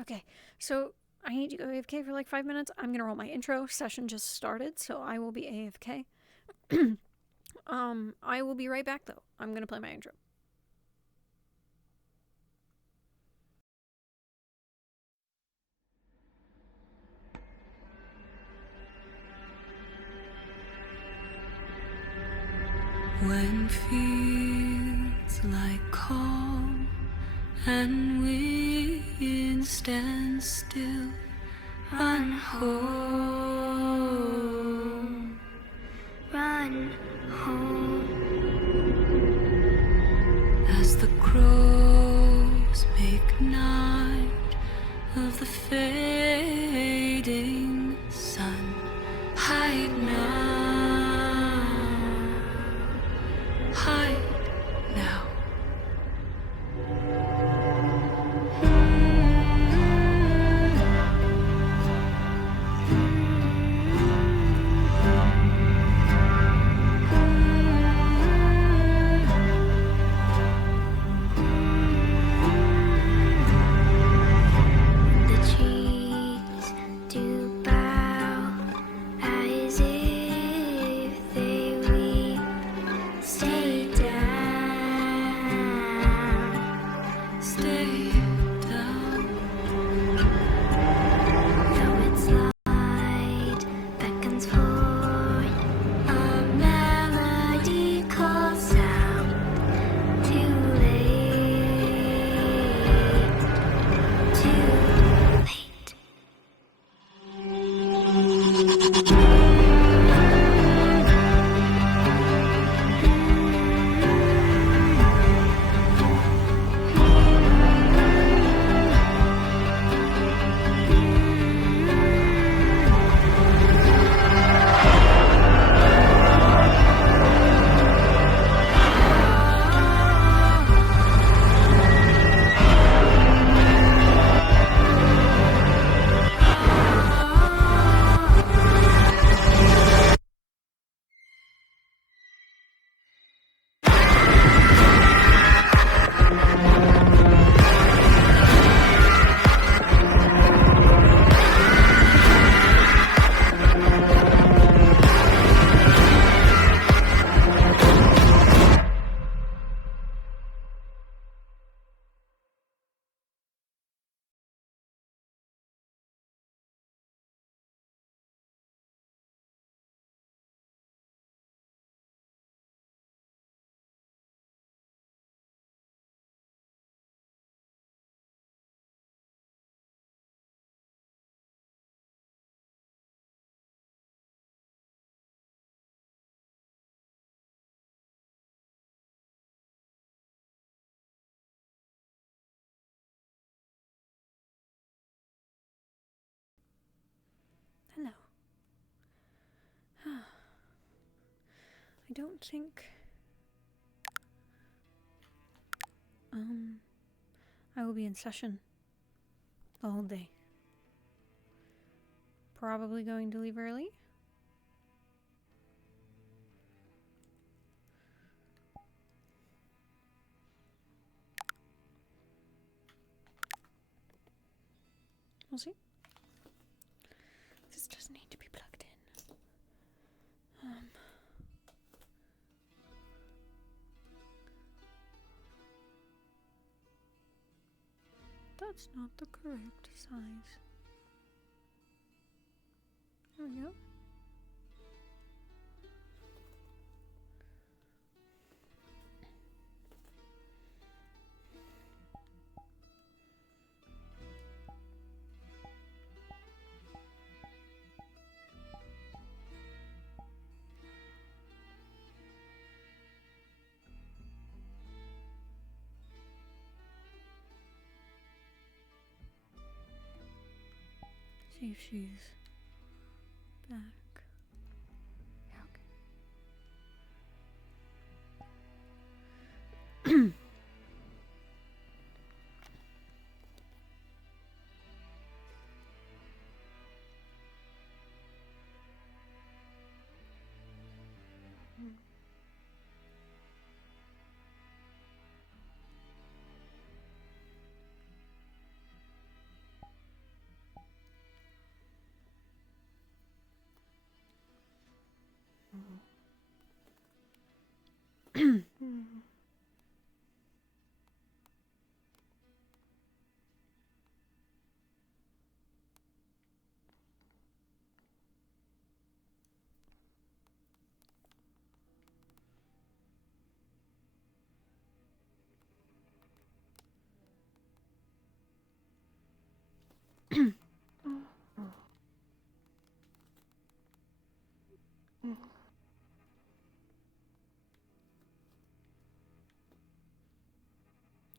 Okay, so I need to go AFK for like 5 minutes. I'm gonna roll my intro. Session just started, so I will be AFK. I will be right back though. I'm gonna play my intro. When feels like calm and wind stands still, run home, run home. As the crows make night of the fading sun, hide now. Hide now. The trees do bow as if they weep. Stay down, stay down. Though its light beckons forth, a melody calls out. Too late, too late. Hello. I don't think I will be in session the whole day. Probably going to leave early. We'll see. This doesn't need to be plugged in. That's not the correct size. There we go. See if she's back. Yeah, okay.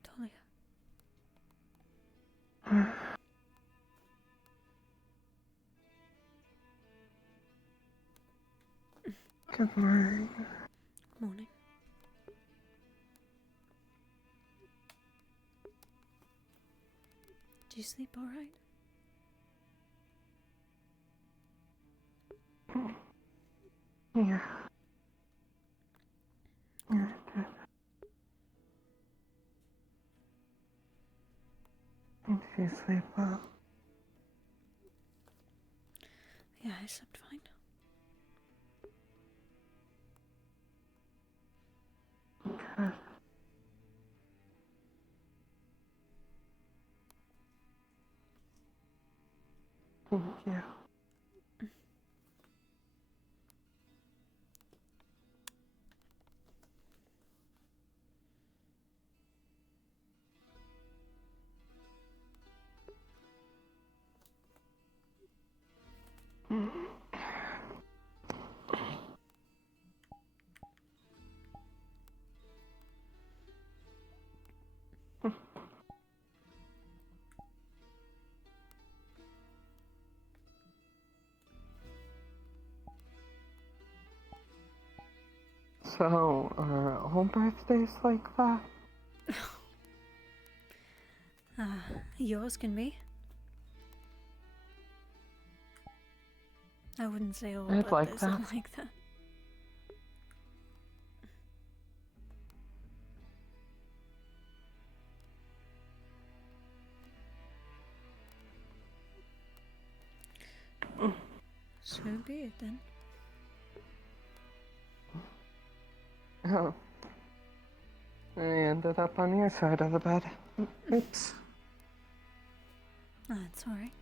Talia. Good morning. Morning. Did you sleep all right? Yeah. Yeah. Did you sleep well? Yeah, I slept fine. Good. Thank you. So, are all birthdays like that? Yours can be. I wouldn't say all I'd like birthdays are that. like that. So be it then. Oh. I ended up on your side of the bed. Oops. That's alright.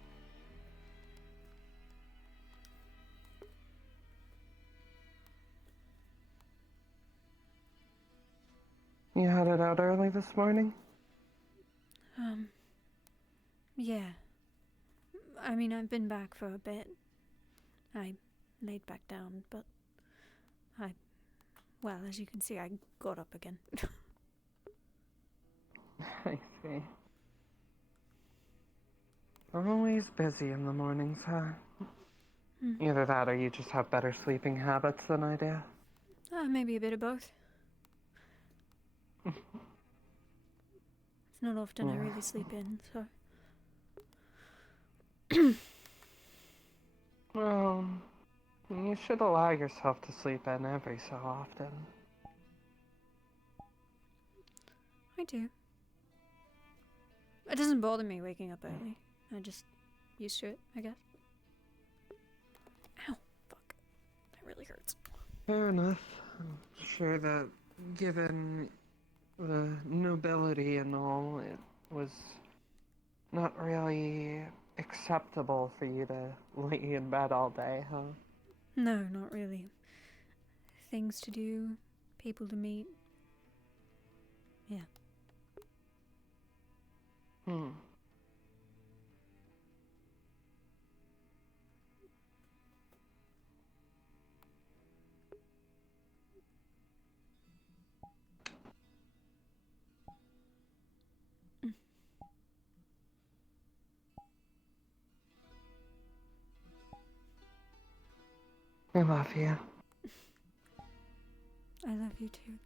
You headed out early this morning? Yeah. I mean, I've been back for a bit. I laid back down, but well, as you can see, I got up again. I see. Always busy in the mornings, huh? Either that or you just have better sleeping habits than I do. Maybe a bit of both. It's not often I really sleep in, so. Well, you should allow yourself to sleep in every so often. I do. It doesn't bother me waking up early. I just used to it, I guess. Ow, fuck. That really hurts. Fair enough. I'm sure that given the nobility and all, it was not really acceptable for you to lay in bed all day, huh? No, not really. Things to do, people to meet. Yeah. I love you. I love you too.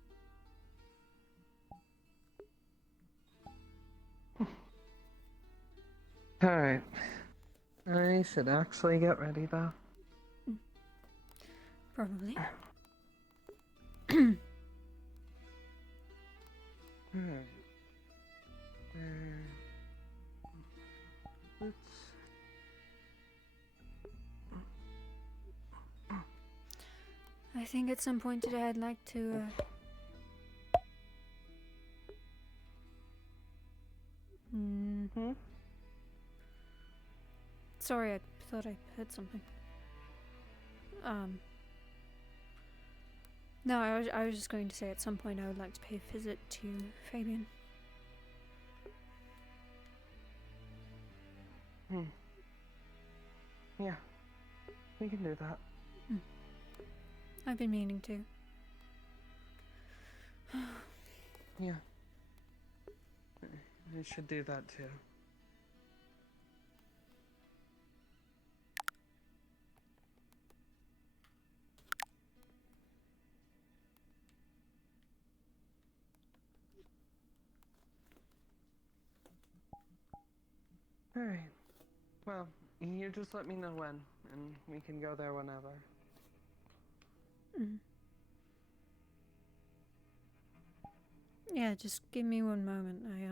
Alright. I should actually get ready though. Probably. Alright. Let's... I think at some point today I'd like to Sorry, I thought I heard something. No, I was just going to say at some point I would like to pay a visit to Fabian. Yeah, we can do that. I've been meaning to. Yeah. We should do that too. Alright. Well, you just let me know when, and we can go there whenever. Yeah, just give me one moment. I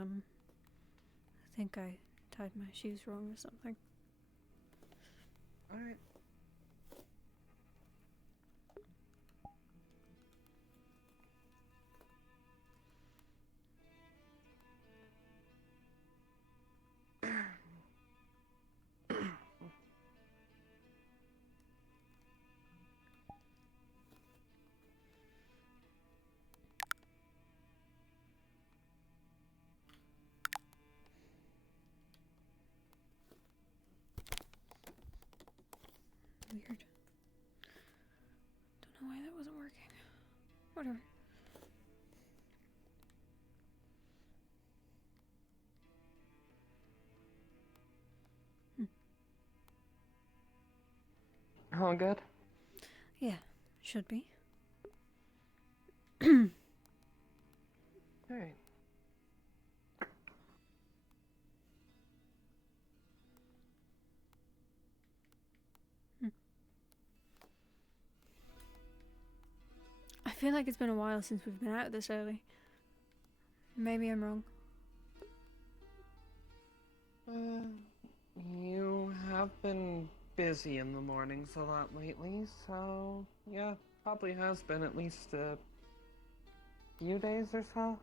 think I tied my shoes wrong or something. Alright. Weird. Don't know why that wasn't working. Whatever. All good? Yeah, should be. Alright. I feel like it's been a while since we've been out this early. Maybe I'm wrong. You have been busy in the mornings a lot lately, so yeah, probably has been at least a few days or so.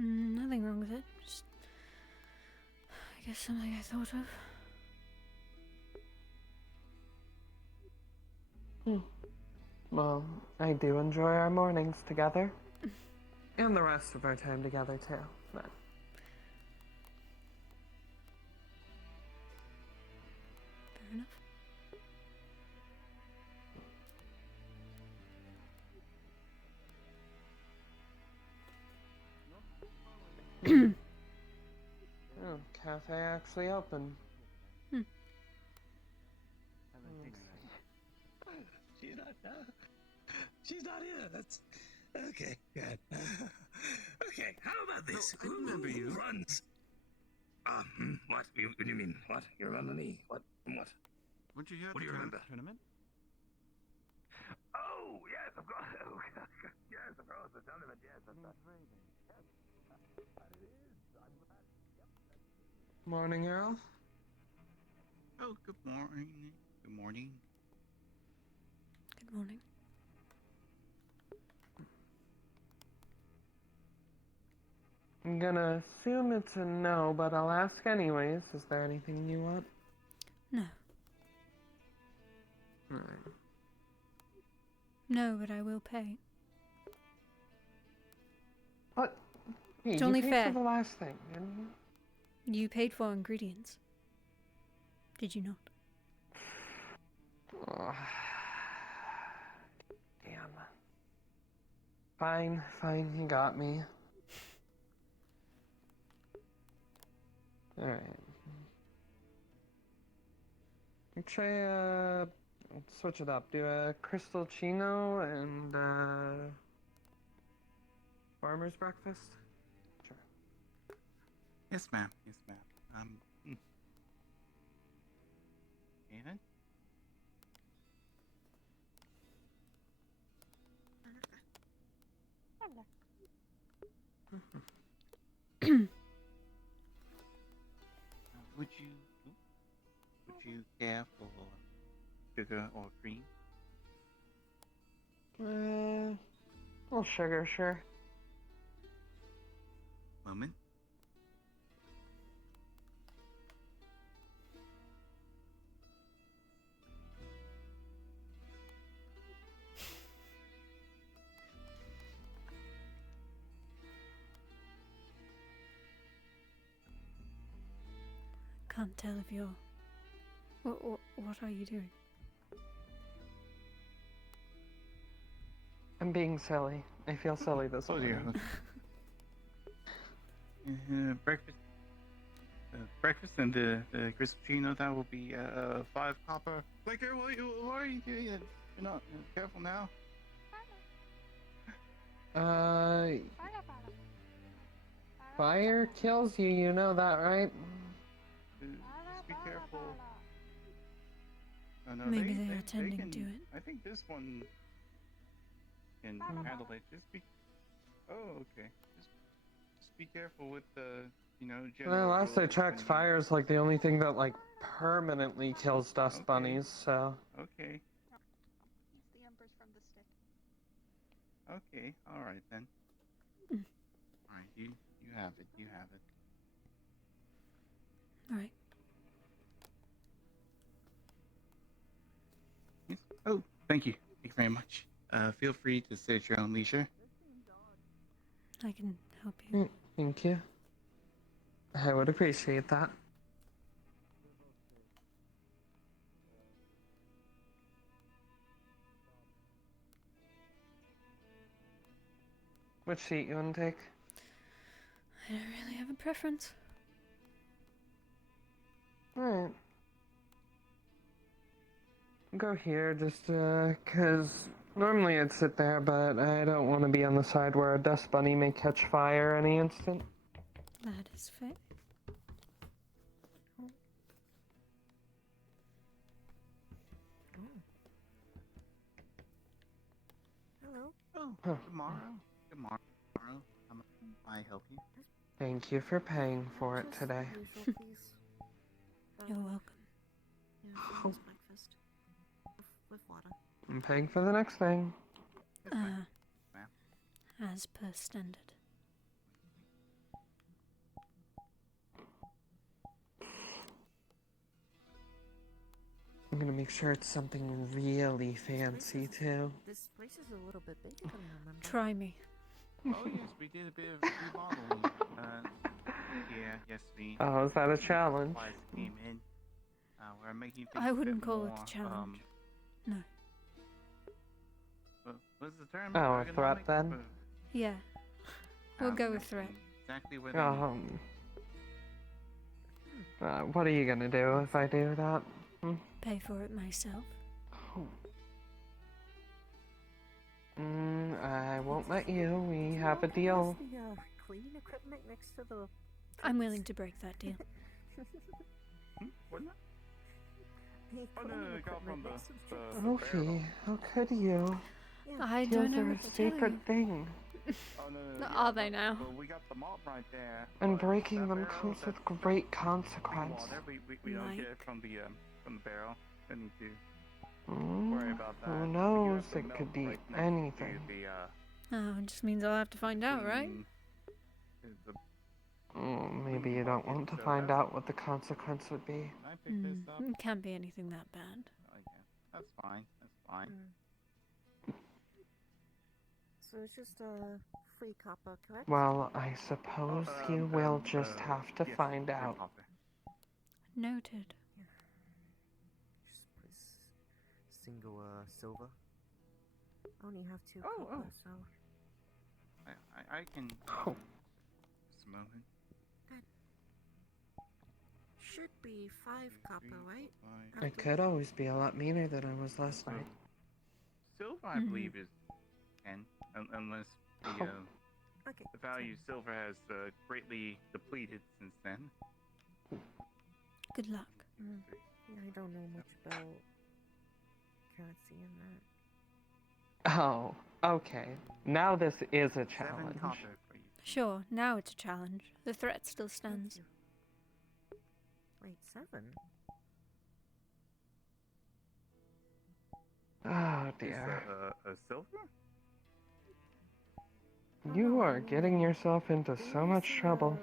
Nothing wrong with it. Just, I guess something I thought of. Well, I do enjoy our mornings together. And the rest of our time together, too. But Fair enough. oh, cafe actually open. She's not here. That's okay. Good. Okay. How about this? No, I remember you. Who runs? What? You mean what? You remember me? What? What? Weren't you here at What the do you remember? tournament? Oh yes, of course. Oh, yes, of course. The tournament. Yes, that's right. Morning, Earl. Oh, good morning. Good morning. Good morning. I'm gonna assume it's a no, but I'll ask anyways. Is there anything you want? No. Alright. No, but I will pay. What? Hey, It's you only paid fair. for the last thing, didn't you? You paid for ingredients. Did you not? Oh. Damn. Fine, fine, you got me. Alright. Try, switch it up. Do a Crystal Chino and, farmer's breakfast? Sure. Yes, ma'am. Yes, ma'am. And? Would you care for sugar or cream? Well, sugar, sure. Moment. Can't tell if you're. What are you doing? I'm being silly. I feel silly this Oh dear. morning. Breakfast. Breakfast and the crispino, that will be 5 copper. Flicker, why are you doing it? You're not careful now. Fire kills you, you know that, right? Just be careful. Oh, no, Maybe they are tending can, to it. I think this one can handle it. Just be. Oh, okay. Just be careful with the, general Well, last I rules checked, when you- fire's like the only thing that like permanently kills dust Okay. bunnies, so. Okay. It's the Empress from the stick. Okay. All right then. Mm. All right. You have it. You have it. Alright. Yes. Oh, thank you. Thank you very much. Feel free to sit at your own leisure. I can help you. Thank you. I would appreciate that. Which seat you want to take? I don't really have a preference. Alright. Go here, just, 'cause normally I'd sit there, but I don't want to be on the side where a dust bunny may catch fire any instant. That is fair. Hello. Oh, Huh. tomorrow. Tomorrow. How may I help you? Thank you for paying for it Just today. the usual, please. You're welcome. Yeah, just breakfast. With water. I'm paying for the next thing. Yes, ma'am. As per standard. I'm gonna make sure it's something really fancy too. This place is a little bit bigger than I remember. Try me. Oh yes, we did a bit of remodeling. Yes, we. Oh, is that a challenge? Supplies came in. We're making things I a wouldn't bit call it more, a challenge. No. What's the term? Oh, a threat Ergonomic? then? Yeah. We'll go with that's threat. Exactly what I need. What are you gonna do if I do that? Pay for it myself. I won't let you. We have a deal. Where's the cleaning equipment next to the... I'm willing to break that deal. What now? The Oh, no, cleaning it got from equipment the- next to the the- chicken. Ophi, how could you? I Deals don't know are what a to tell sacred you. thing, Oh, no, Are they now? Well, we got the malt right there. and but breaking that them barrel, comes with that's great plain consequence. water. We don't get it Like? from the barrel. Don't need to worry Mm, about that. who We do knows? have the It milk could be right next to anything. The, Oh, it just means I'll have to find out, right? cleaning- the- Maybe you don't want to find out what the consequence would be. Can I pick this up? It can't be anything that bad. I guess. That's fine. That's fine. So it's just a free copper, correct? Well, I suppose you will just have to yes, find free out. copper. Noted. Just please. Single silver. I only have 2 Oh, copper, oh. so... I can. Oh. Just a moment. Should be 5 copper, right? Five. It could always be a lot meaner than I was last night. Silver, I believe, is 10, unless the Okay. the value of silver has greatly depleted since then. Good luck. Yeah, I don't know much about currency and that. Oh, okay. Now this is a 7 challenge. copper for you. Sure, now it's a challenge. The threat still stands. Wait, 7? dear. A silver? You are getting yourself into Didn't so you much say, trouble.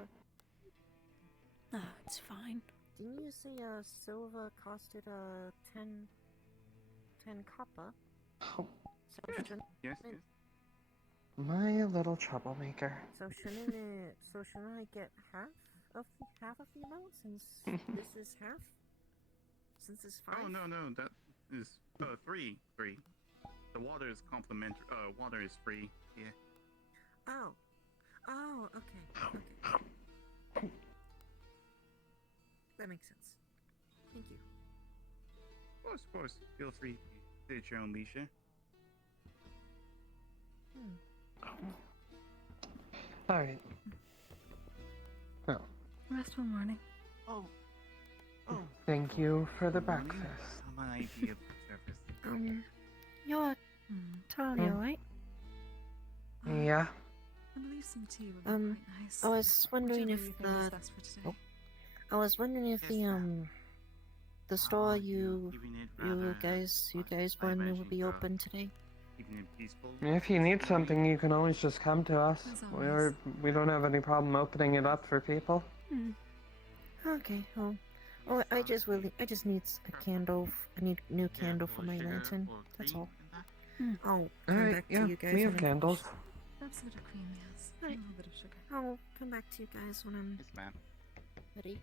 Oh, it's fine. Didn't you say silver costed 10 copper? Oh, So shouldn't Yes, yes. my little troublemaker. shouldn't I get half of the amount since this is half? Since it's 5? Oh, no, that is, three. The water is complimentary, water is free, yeah. Oh, okay. That makes sense. Thank you. Of course, feel free to sit at your own leisure. Alright. Well, Restful morning. Oh, thank you for the good morning. breakfast. How might I be of service? You're totally alright? Yeah. I believe some tea would be quite nice. I was wondering Whichever if you think is best for today. I was wondering if the store Keeping it rather, you guys I run imagine will be so. open today. Keeping it peaceful. If you need something, you can always just come to us. As always. We don't have any problem opening it up for people. Okay. I just need a candle. I need a new candle for my lantern. That's all. I'll come Alright, back yeah, to you guys we when have I'm candles. A bit of cream, yes. And a Right. little bit of sugar. I'll come back to you guys when I'm Yes, ma'am. ready.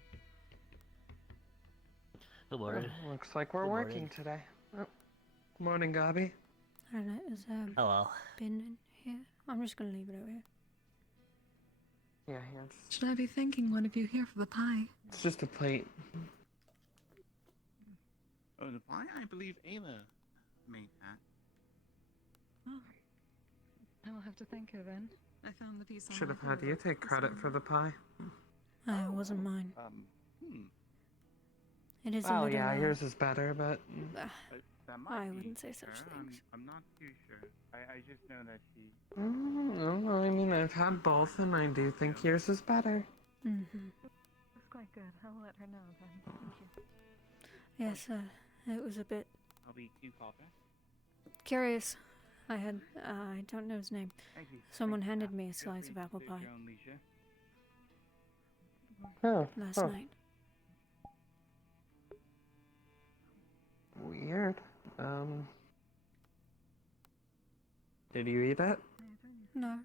Good morning. Looks like we're Good working morning. today. Oh. Morning, Gabi. I don't know, is there a Hello. bin in here? I'm just gonna leave it over here. Yeah, here. Should I be thanking one of you here for the pie? It's just a plate. Oh, the pie? I believe Ayla made that. Oh. I will have to thank her then. I found the piece on Should my have had finger. you take This credit one. for the pie. It wasn't mine. It is a Oh little, yeah, yours is better, but That might I be wouldn't say such her. things. I'm not too sure. I just know that she. no, I mean I've had both, and I do think yours is better. Mm-hmm. That's quite good. I will let her know then. Thank you. Yes, it was a bit I'll be 2 copper. curious. I don't know his name. Thank you. Someone Thank you. handed me a Feel slice free of to apple sit at pie your own leisure. Oh, last huh. night. Weird. Did you eat it? No.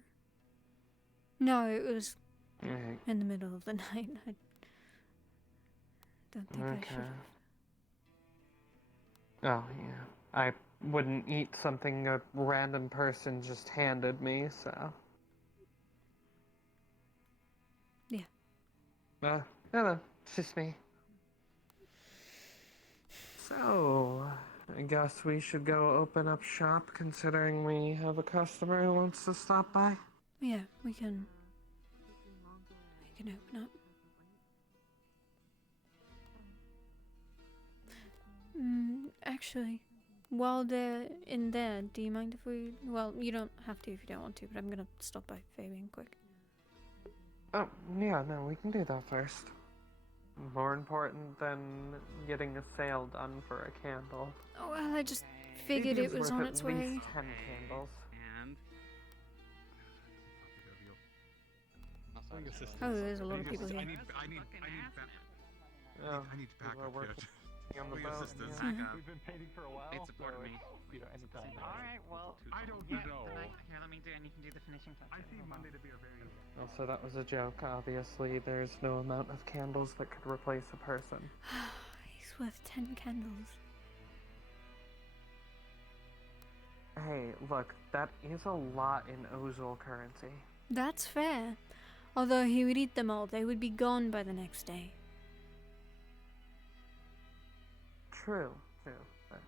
No, it was Alright, in the middle of the night. I don't think I okay. should. Oh yeah, I wouldn't eat something a random person just handed me, so. Yeah. No, it's just me. So, I guess we should go open up shop considering we have a customer who wants to stop by. Yeah, we can open up. Actually, while they're in there, do you mind if we... Well, you don't have to if you don't want to, but I'm gonna stop by Fabian quick. Oh, yeah, no, we can do that first. More important than getting a sale done for a candle. Oh, well, I just figured Maybe it was worth on at its least way. 10 candles. And Oh, there's a lot of people here. I need Oh, backup people are working here. on the We boat. assistance. yeah. Mhm. We've been painting for a while. It's a part of me. Anytime. Alright, well, I don't yeah, know. here, let me do, and you can do the finishing touches. I see Monday to be a very. Also, that was a joke. Obviously, there's no amount of candles that could replace a person. He's worth 10 candles. Hey, look, that is a lot in Ozil currency. That's fair. Although he would eat them all, they would be gone by the next day. True. But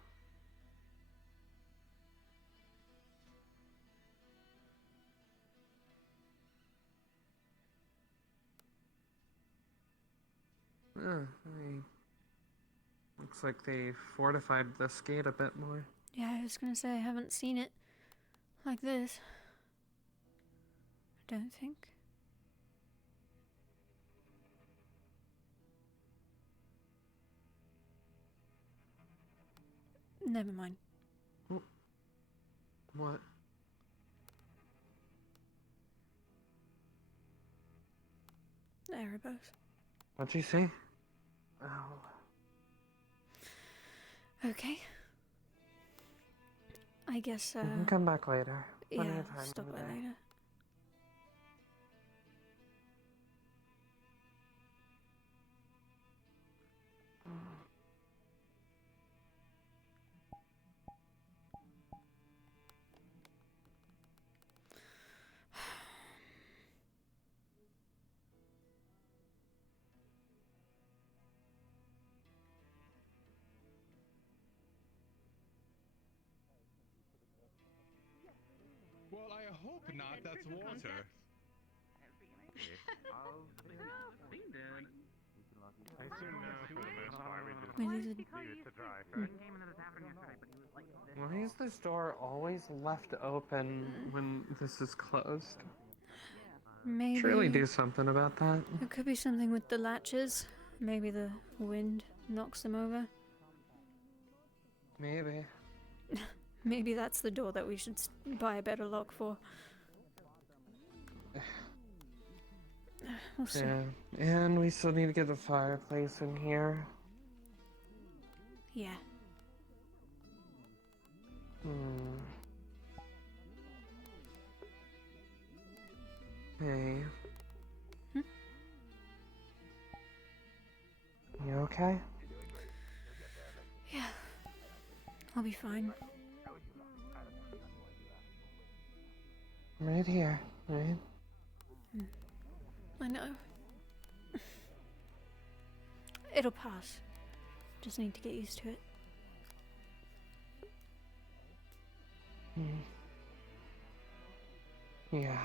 looks like they fortified this gate a bit more. Yeah, I was gonna say I haven't seen it like this. I don't think. Never mind. What? Erebos. What'd you say? Oh. Okay. I guess, You can come back later. Plenty yeah, of time stop in the by day. later. Well, I hope not. That's water. I assume no for the most part. We just Wait, leave it to dry, correct? Why is this door always left open when this is closed? maybe Surely do something about that. it could be something with the latches. Maybe the wind knocks them over. Maybe. Maybe that's the door that we should buy a better lock for. We'll see. Yeah. And we still need to get the fireplace in here. Yeah. Hey. Hmm? You okay? Yeah. I'll be fine. I'm right here, right? I know. It'll pass. Just need to get used to it. Yeah.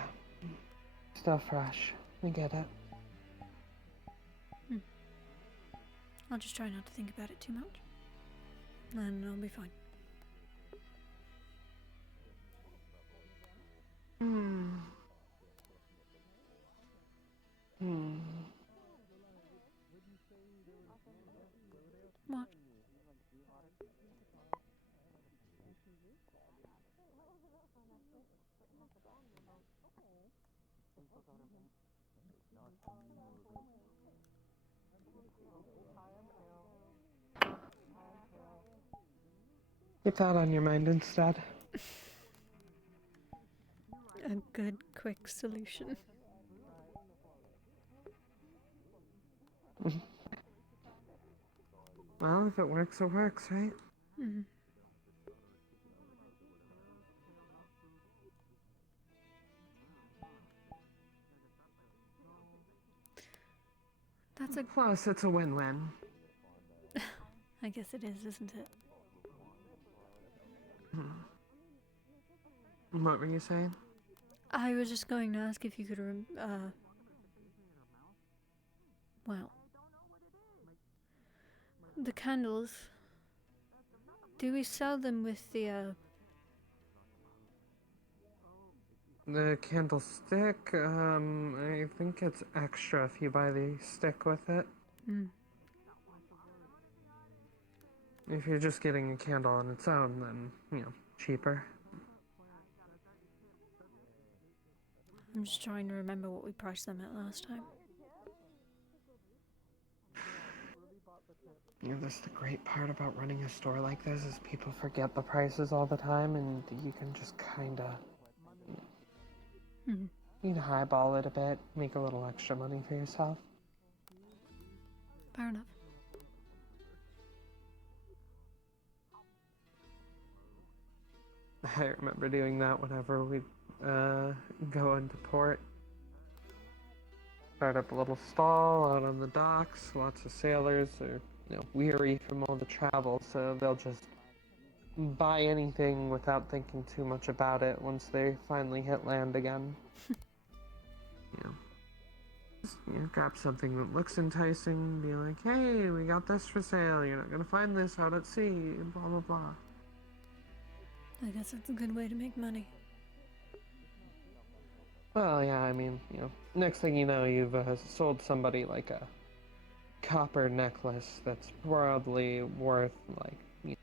Still fresh. I get it. I'll just try not to think about it too much. And I'll be fine. What? Keep that on your mind instead. A good, quick solution. Well, if it works, it works, right? Mm-hmm. That's a... Plus, it's a win-win. I guess it is, isn't it? What were you saying? I was just going to ask if you could well, the candles, do we sell them with the The candlestick, I think it's extra if you buy the stick with it. If you're just getting a candle on its own, then, cheaper. I'm just trying to remember what we priced them at last time. That's the great part about running a store like this is people forget the prices all the time, and you can just kinda you can highball it a bit, make a little extra money for yourself. Fair enough. I remember doing that whenever we'd go into port. Start up a little stall out on the docks. Lots of sailors are, weary from all the travel, so they'll just buy anything without thinking too much about it once they finally hit land again. Just, grab something that looks enticing, be like, hey, we got this for sale, you're not gonna find this out at sea, blah blah blah. I guess that's a good way to make money. Well, yeah, I mean, next thing you know, you've sold somebody like a copper necklace that's probably worth like,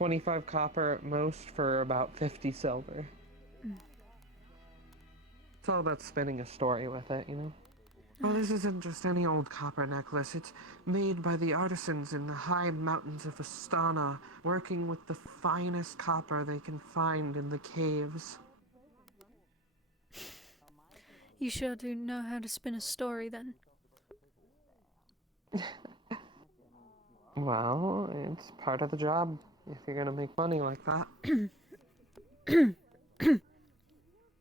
25 copper at most for about 50 silver. It's all about spinning a story with it, you know? Well, this isn't just any old copper necklace. It's made by the artisans in the high mountains of Astana, working with the finest copper they can find in the caves. You sure do know how to spin a story then. Well, it's part of the job if you're gonna make money like that. I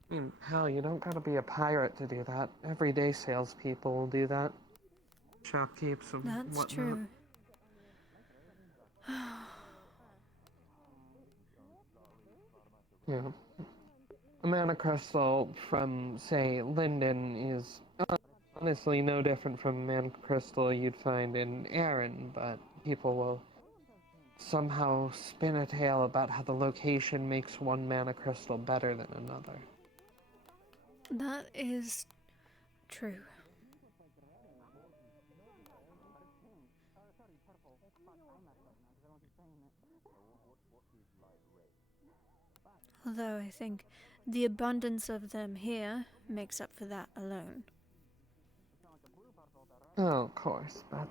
mean, hell, you don't gotta be a pirate to do that. Everyday salespeople will do that. Shopkeepers and That's whatnot. true. Yeah. A mana crystal from, say, Linden is honestly no different from a mana crystal you'd find in Erin, but people will somehow spin a tale about how the location makes one mana crystal better than another. That is true. Although I think the abundance of them here makes up for that alone. Oh, of course, but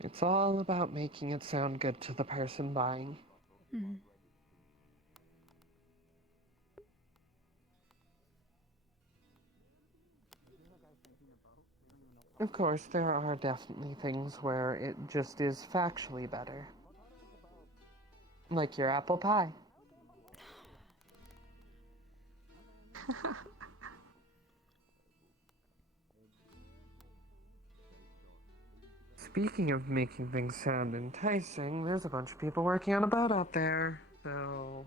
it's all about making it sound good to the person buying. Mm. Of course, there are definitely things where it just is factually better. Like your apple pie. Speaking of making things sound enticing, there's a bunch of people working on a boat out there. So,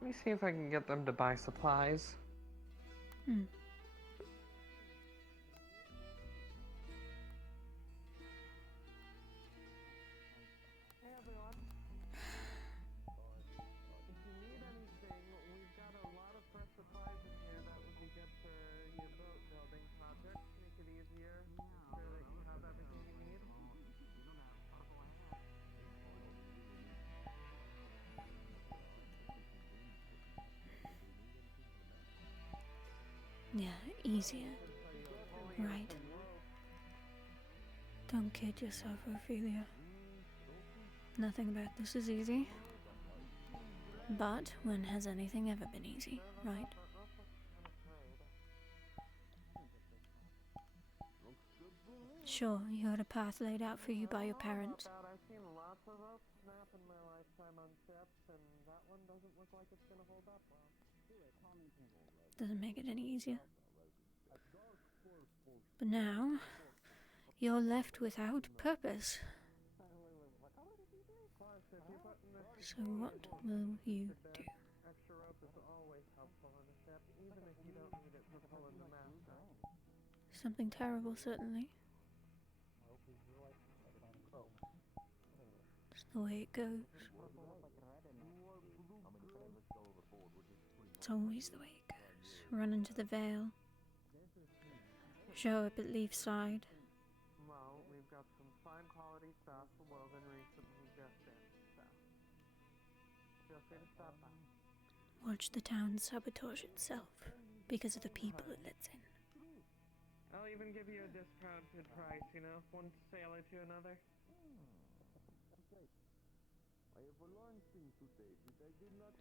let me see if I can get them to buy supplies. Hmm. Hey everyone. If you need anything, we've got a lot of fresh supplies in here that would be good for your boat building project. Make it easier, so that you have everything you need. Yeah, easier. Right. Don't kid yourself, Ophelia. Nothing about this is easy. But when has anything ever been easy, right? Sure, you had a path laid out for you by your parents. I've seen lots of ropes snap in my lifetime on ships, and that one doesn't look like it's gonna hold up well. Doesn't make it any easier. But now, you're left without purpose. So what will you do? Extra rope is always helpful on a ship, even if you don't need it for pulling the mast up. Something terrible, certainly. It's the way it goes. It's always the way it goes. Run into the Vale. Show up at Leafside. Well, we've got some fine quality stuff woven recently just in, so feel free to stop by. Watch the town sabotage itself because of the people it lets in. I'll even give you a discounted price, you know, one sailor to another.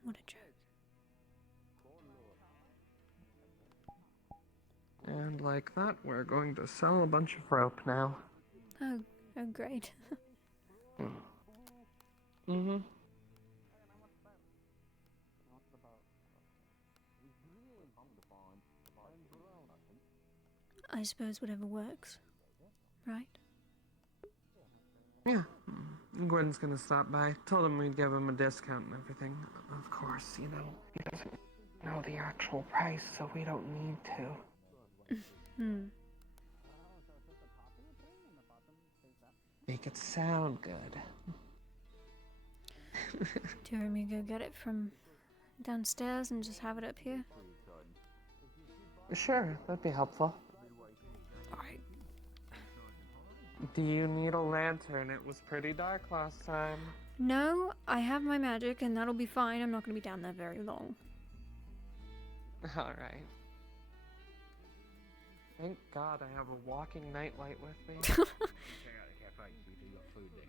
What a joke. And like that, we're going to sell a bunch of rope now. Oh great. Mm-hmm. I suppose whatever works, right? Yeah. Gwen's gonna stop by. Told him we'd give him a discount and everything. Of course, you know, he doesn't know the actual price, so we don't need to. Make it sound good. Do you want me to go get it from downstairs and just have it up here? Sure, that'd be helpful. Alright. Do you need a lantern? It was pretty dark last time. No, I have my magic and that'll be fine. I'm not going to be down there very long. Alright. Thank God I have a walking nightlight with me. Check out the cafe, so you do your food there.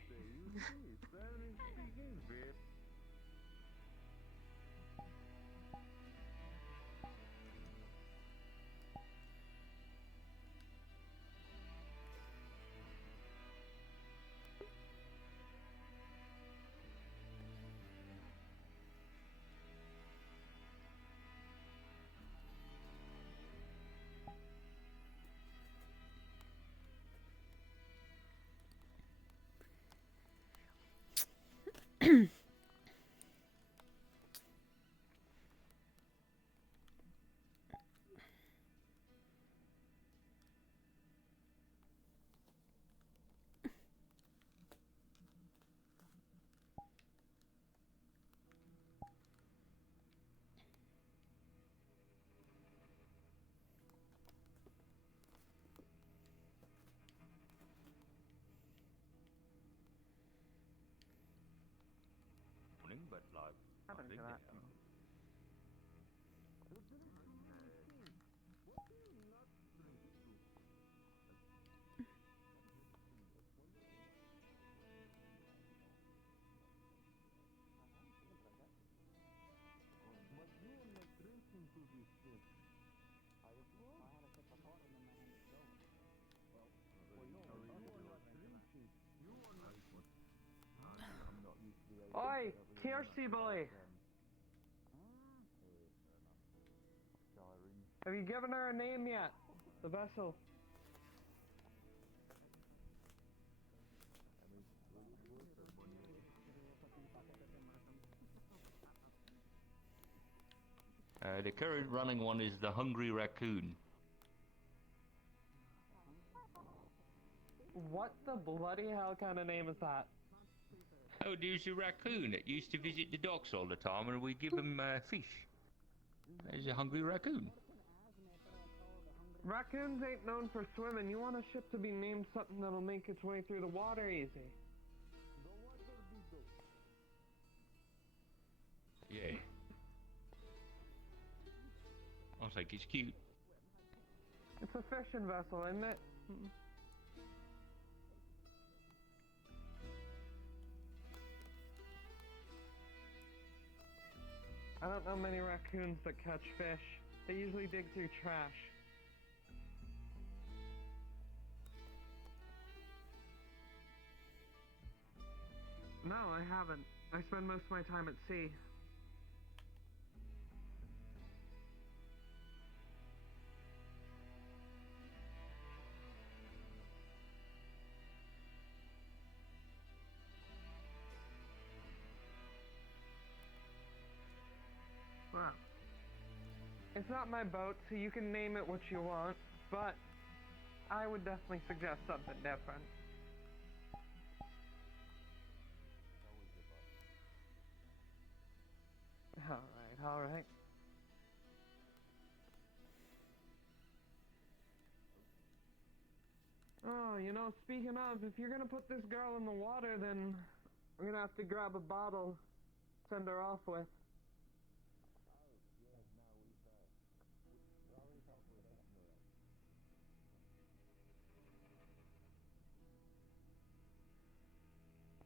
But like, I think that. Oi, Kirsty boy! Have you given her a name yet? The vessel. The current running one is the Hungry Raccoon. What the bloody hell kind of name is that? Oh, there's a raccoon that used to visit the docks all the time, and we give him fish. There's a Hungry Raccoon. Raccoons ain't known for swimming. You want a ship to be named something that'll make its way through the water easy. Yeah. I think it's cute. It's a fishing vessel, isn't it? I don't know many raccoons that catch fish. They usually dig through trash. No, I haven't. I spend most of my time at sea. Well, it's not my boat, so you can name it what you want, but I would definitely suggest something different. Alright. Oh, you know, speaking of, if you're gonna put this girl in the water, then we're gonna have to grab a bottle, send her off with.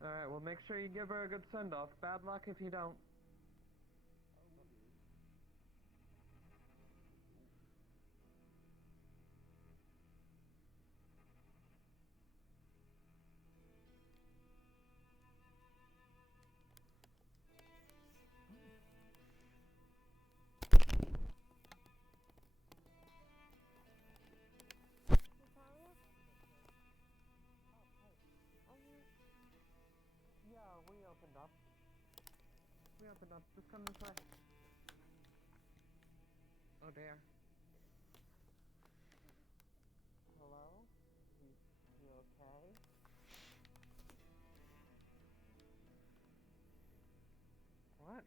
Alright, well make sure you give her a good send-off. Bad luck if you don't. We opened up. Just come this way. Oh dear. Hello? You okay? What?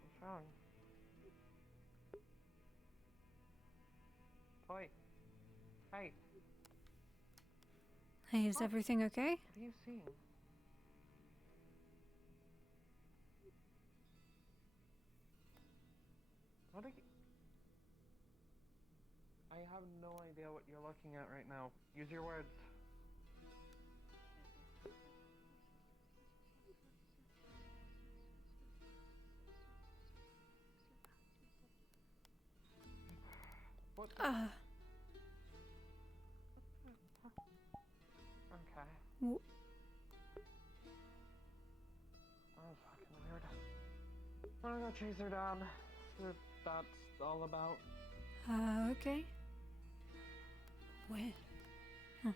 What's wrong? Toy. Hey. Hey, is everything okay? What are you seeing? What are you... I have no idea what you're looking at right now. Use your words. What? Okay. Oh, fucking weird. I'm gonna go chase her down. See what that's all about. Okay. Weird. Huh.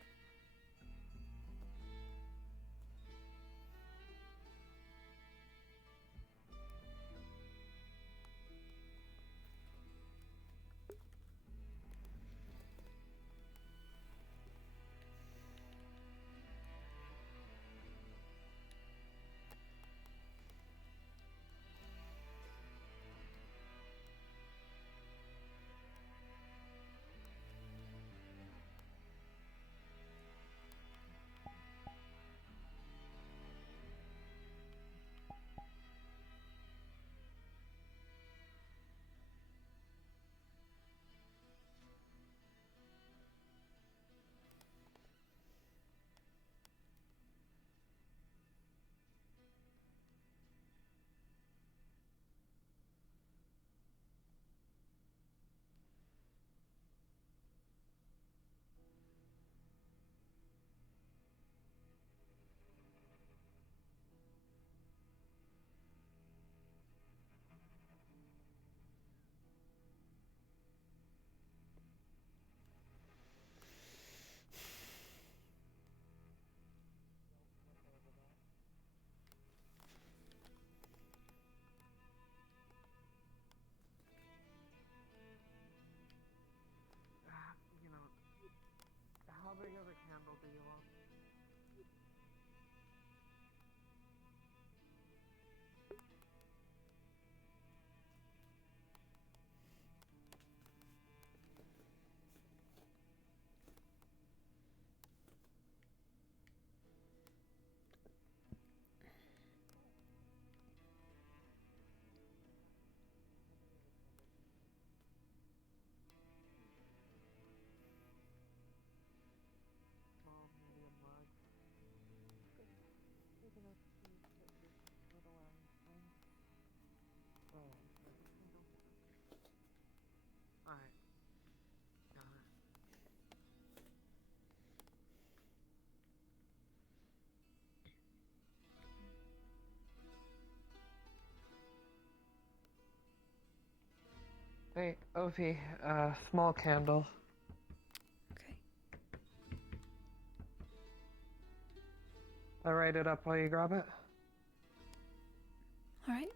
You know, how big of a candle do you want? Small, medium, large. Big enough to fit this little ass thing. Oh, perfect candle. Alright. Got it. Hey, Ophi, small candle. Okay. I'll write it up while you grab it. Alright.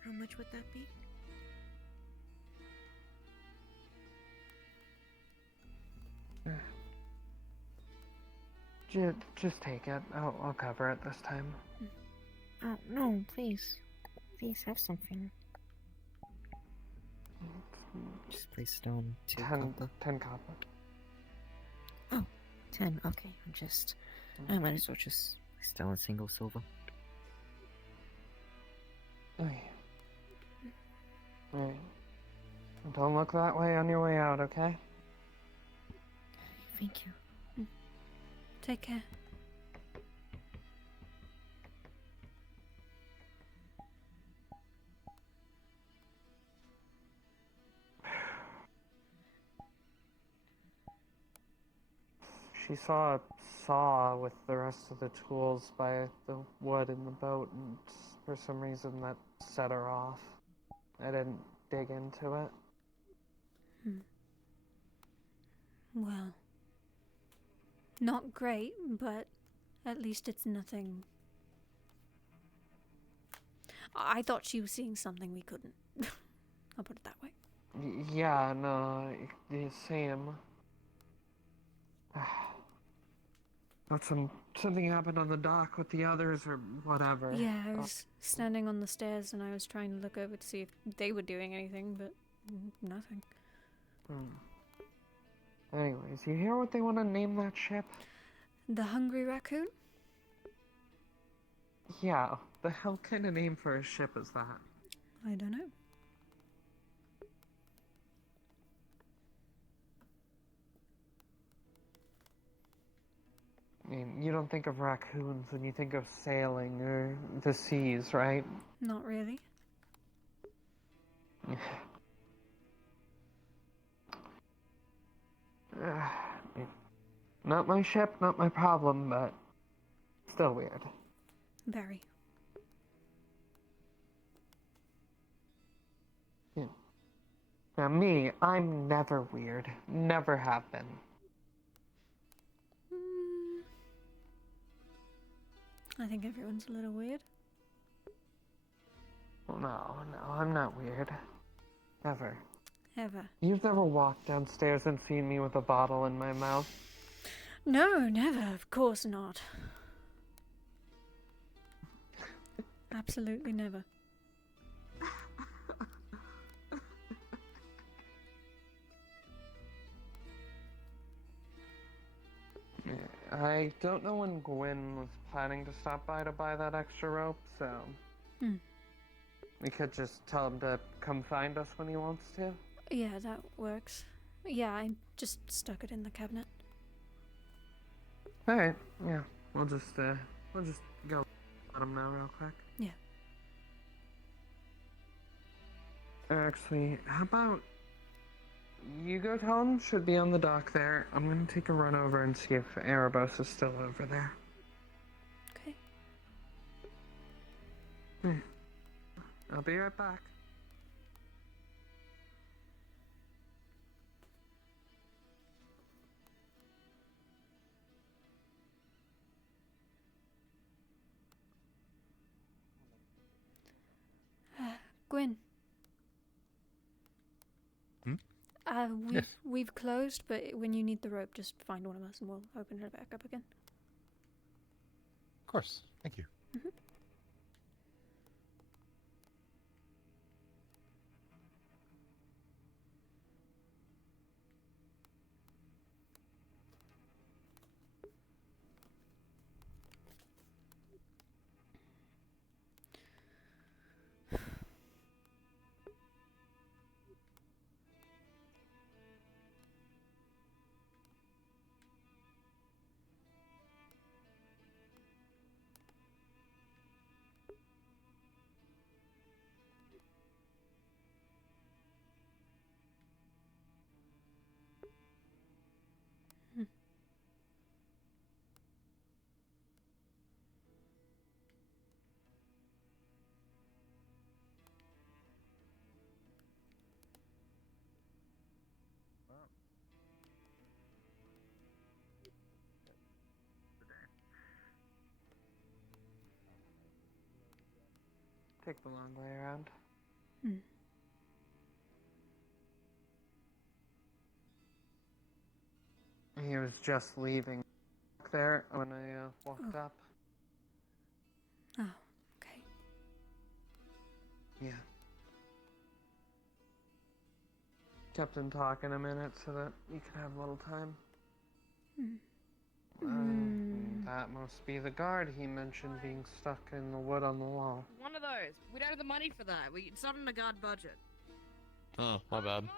How much would that be? Just take it. I'll cover it this time. Oh, no, please. Please have something. Just place it on 2 copper. 10 copper. Oh, 10. Okay, I might as well just place down a single silver. Okay. Alright. Don't look that way on your way out, okay? Thank you. Take care. She saw a saw with the rest of the tools by the wood in the boat, and for some reason that set her off. I didn't dig into it. Well, not great, but at least it's nothing. I thought she was seeing something we couldn't. I'll put it that way. Yeah, no, same. Thought something happened on the dock with the others or whatever. Yeah, I was standing on the stairs and I was trying to look over to see if they were doing anything, but nothing. Anyways, you hear what they want to name that ship? The Hungry Raccoon? Yeah, the hell kind of name for a ship is that? I don't know. I mean, you don't think of raccoons when you think of sailing or the seas, right? Not really. Not my ship, not my problem, but still weird. Very. Yeah. Now me, I'm never weird. Never have been. I think everyone's a little weird. No, I'm not weird. Never. Ever. You've never walked downstairs and seen me with a bottle in my mouth? No, never. Of course not. Absolutely never. I don't know when Gwen was planning to stop by to buy that extra rope, so... We could just tell him to come find us when he wants to? Yeah, that works. Yeah, I just stuck it in the cabinet. Alright, yeah. We'll just go let him know real quick. Yeah. Actually, how about... You go tell him, should be on the dock there. I'm gonna take a run over and see if Erebos is still over there. Okay. I'll be right back. Gwen. Yes. We've closed, but when you need the rope, just find one of us and we'll open it back up again. Of course. Thank you. Take the long way around. He was just leaving there when I walked up. Oh, okay. Yeah. Kept him talking a minute so that you could have a little time. That must be the guard he mentioned being stuck in the wood on the wall. One of those. We don't have the money for that. It's not in the guard budget. Oh, my bad.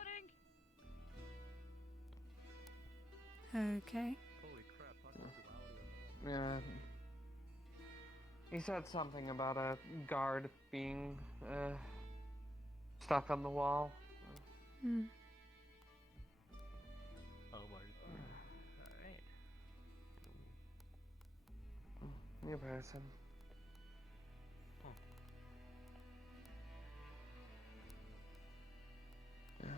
Okay. Holy crap, Yeah. He said something about a guard being stuck on the wall. Oh my. Alright. New person. Yeah.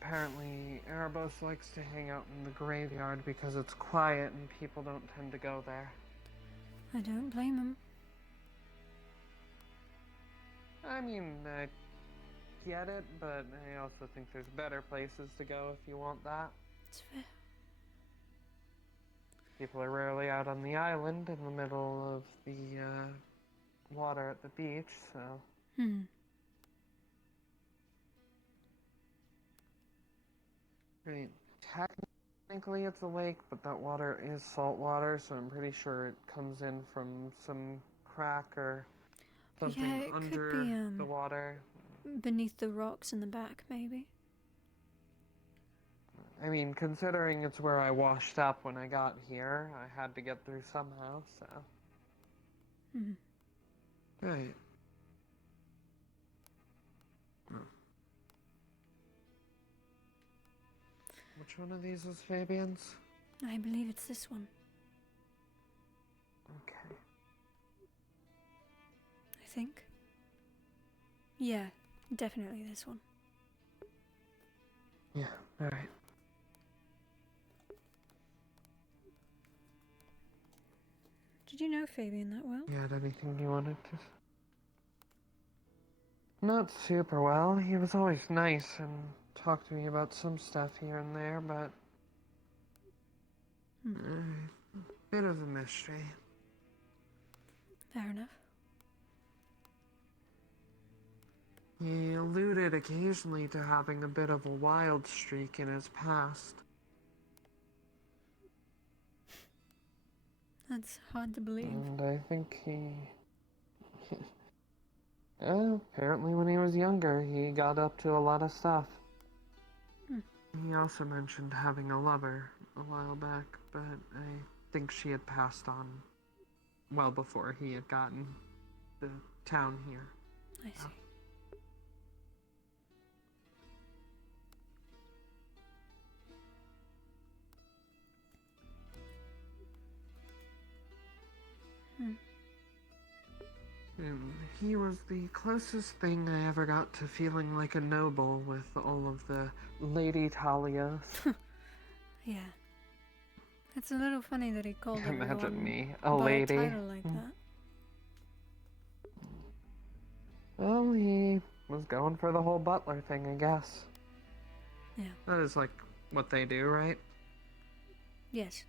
Apparently, Erebos likes to hang out in the graveyard because it's quiet and people don't tend to go there. I don't blame him. I mean, I get it, but I also think there's better places to go if you want that. It's fair. People are rarely out on the island in the middle of the water at the beach, so. Hmm. I mean, technically it's a lake, but that water is salt water, so I'm pretty sure it comes in from some crack or something Yeah, it under could be the water. beneath the rocks in the back, maybe. I mean, considering it's where I washed up when I got here, I had to get through somehow, so. Hmm. Right. Oh. Which one of these is Fabian's? I believe it's this one. Okay. I think. Yeah, definitely this one. Yeah, alright. Did you know Fabian that well? You had anything you wanted to? Not super well. He was always nice and talked to me about some stuff here and there, but bit of a mystery. Fair enough. He alluded occasionally to having a bit of a wild streak in his past. That's hard to believe. And I think he... apparently when he was younger, he got up to a lot of stuff. He also mentioned having a lover a while back, but I think she had passed on well before he had gotten to town here. I see. He was the closest thing I ever got to feeling like a noble with all of the Lady Talias. Yeah. It's a little funny that he called everyone Imagine me, a by lady. a title like that. Well, he was going for the whole butler thing, I guess. Yeah. That is like what they do, right? Yes.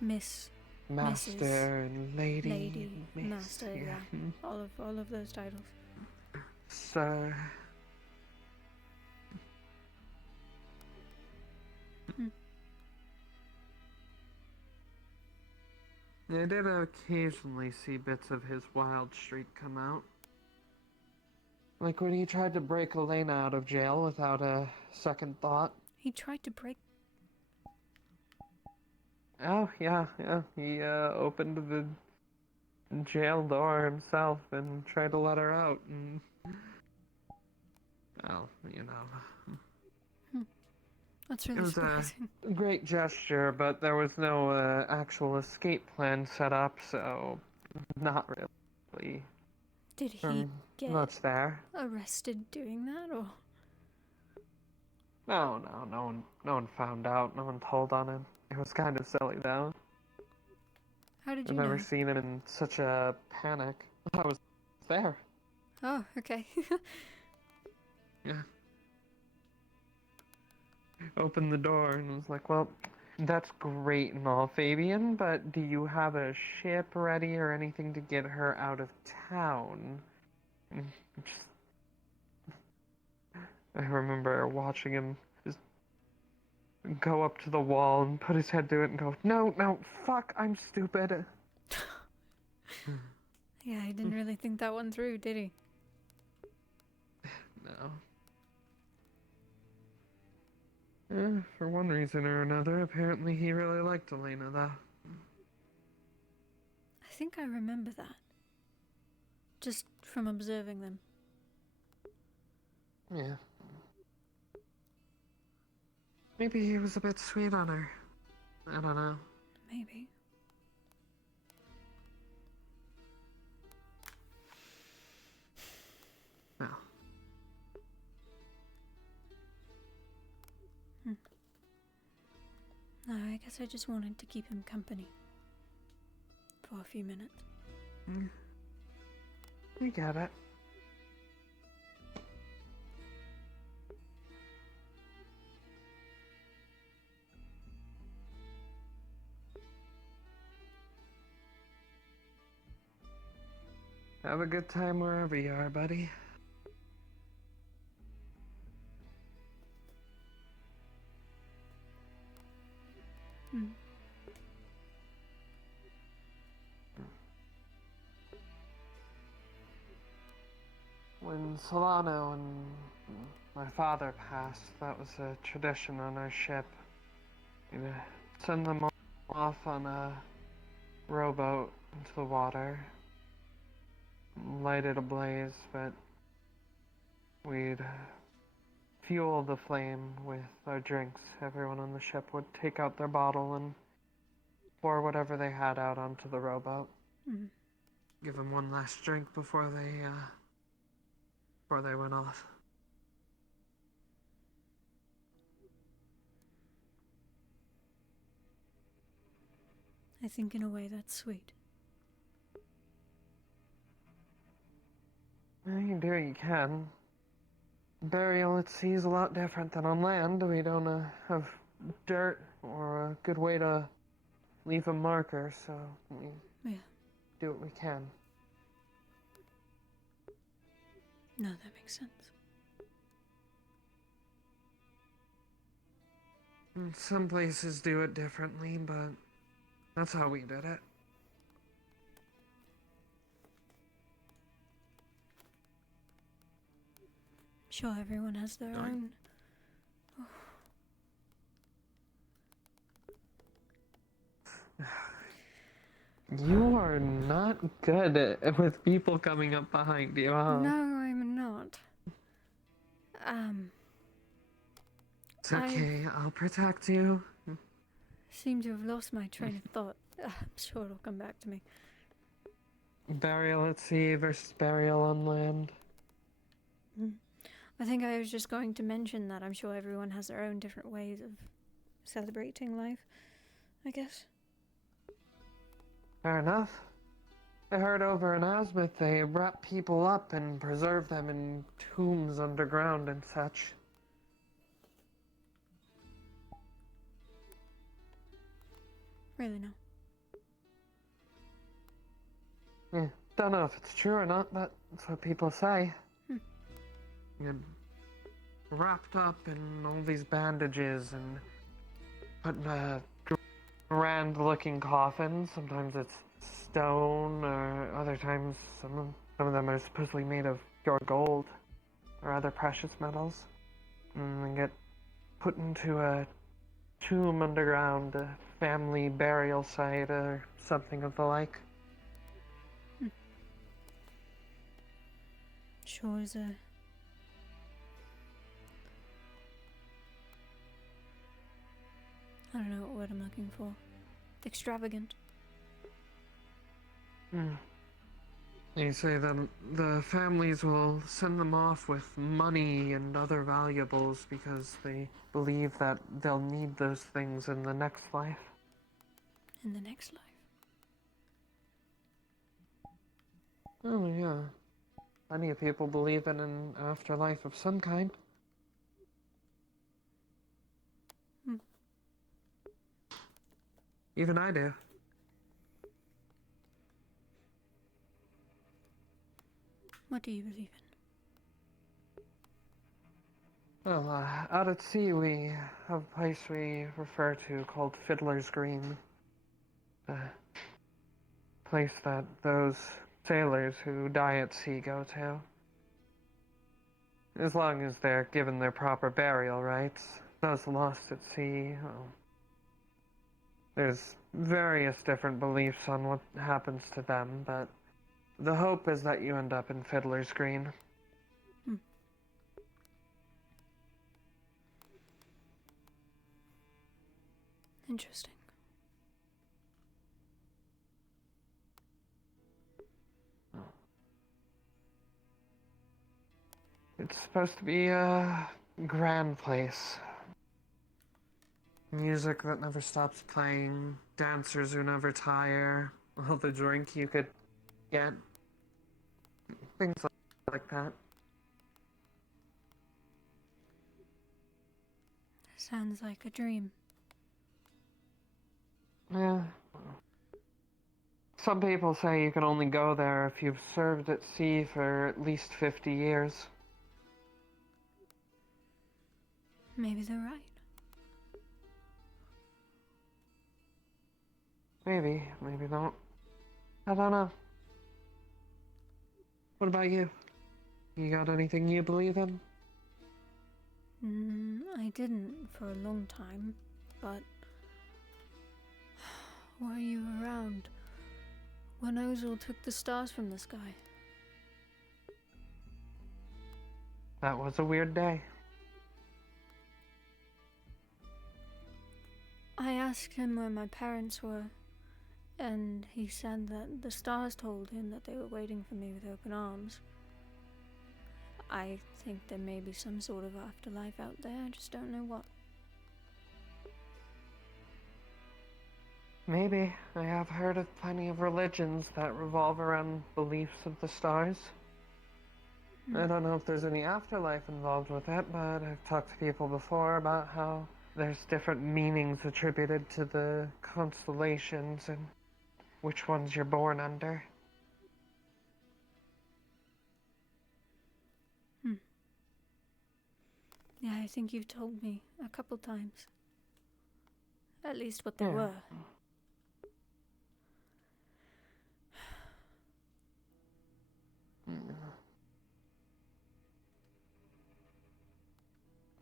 Miss, Master Mrs., and lady. Lady, Miss, Master, yeah. All of those titles. Sir. I did occasionally see bits of his wild streak come out. Like when he tried to break Elena out of jail without a second thought. He tried to break... Oh, yeah. He opened the jail door himself and tried to let her out, and... Well, you know. That's really It was surprising. a great gesture, but there was no actual escape plan set up, so not really. Did he get much there. arrested doing that, or? No one found out. No one told on him. It was kind of silly, though. How did you I've know? never seen him in such a panic. I was there. Oh, okay. Yeah. Opened the door and was like, well, that's great and all, Fabian, but do you have a ship ready or anything to get her out of town? I remember watching him just go up to the wall and put his head to it and go, no, fuck, I'm stupid. Yeah, he didn't really think that one through, did he? No. For one reason or another, apparently he really liked Elena, though. I think I remember that. Just from observing them. Yeah. Maybe he was a bit sweet on her. I don't know. Maybe. No. No, I guess I just wanted to keep him company. For a few minutes. I get it. Have a good time wherever you are, buddy. Hmm. When Solano and my father passed, that was a tradition on our ship. We'd send them off on a rowboat into the water, light it ablaze, but we'd fuel the flame with our drinks. Everyone on the ship would take out their bottle and pour whatever they had out onto the rowboat. Mm. Give them one last drink before they went off. I think in a way that's sweet. Well, you do what you can. Burial at sea is a lot different than on land. We don't have dirt or a good way to leave a marker, so we do what we can. No, that makes sense. Some places do it differently, but that's how we did it. Sure, everyone has their own. You are not good with people coming up behind you, huh? No, I'm not. It's okay, I'll protect you. Seem to have lost my train of thought. I'm sure it'll come back to me. Burial at sea versus burial on land. I think I was just going to mention that I'm sure everyone has their own different ways of celebrating life, I guess. Fair enough. I heard over in Asmith they wrap people up and preserve them in tombs underground and such. Really no. Yeah, don't know if it's true or not, but that's what people say. You're wrapped up in all these bandages and put in a grand-looking coffin. Sometimes it's stone, or other times some of them are supposedly made of pure gold or other precious metals, and they get put into a tomb underground, a family burial site, or something of the like. Sure is a... I don't know what word I'm looking for. Extravagant. They say that the families will send them off with money and other valuables because they believe that they'll need those things in the next life. In the next life? Oh, yeah. Plenty of people believe in an afterlife of some kind. Even I do. What do you believe in? Well, out at sea we have a place we refer to called Fiddler's Green. A place that those sailors who die at sea go to. As long as they're given their proper burial rites. Those lost at sea, there's various different beliefs on what happens to them, but the hope is that you end up in Fiddler's Green. Interesting. It's supposed to be a grand place. Music that never stops playing, dancers who never tire, all the drink you could get, things like that. Sounds like a dream. Yeah. Some people say you can only go there if you've served at sea for at least 50 years. Maybe they're right. Maybe, maybe not. I don't know. What about you? You got anything you believe in? I didn't for a long time, but were you around when Ozil took the stars from the sky? That was a weird day. I asked him where my parents were, and he said that the stars told him that they were waiting for me with open arms. I think there may be some sort of afterlife out there, I just don't know what. Maybe. I have heard of plenty of religions that revolve around beliefs of the stars. I don't know if there's any afterlife involved with it, but I've talked to people before about how there's different meanings attributed to the constellations and which ones you're born under. Yeah, I think you've told me a couple times. At least what they were.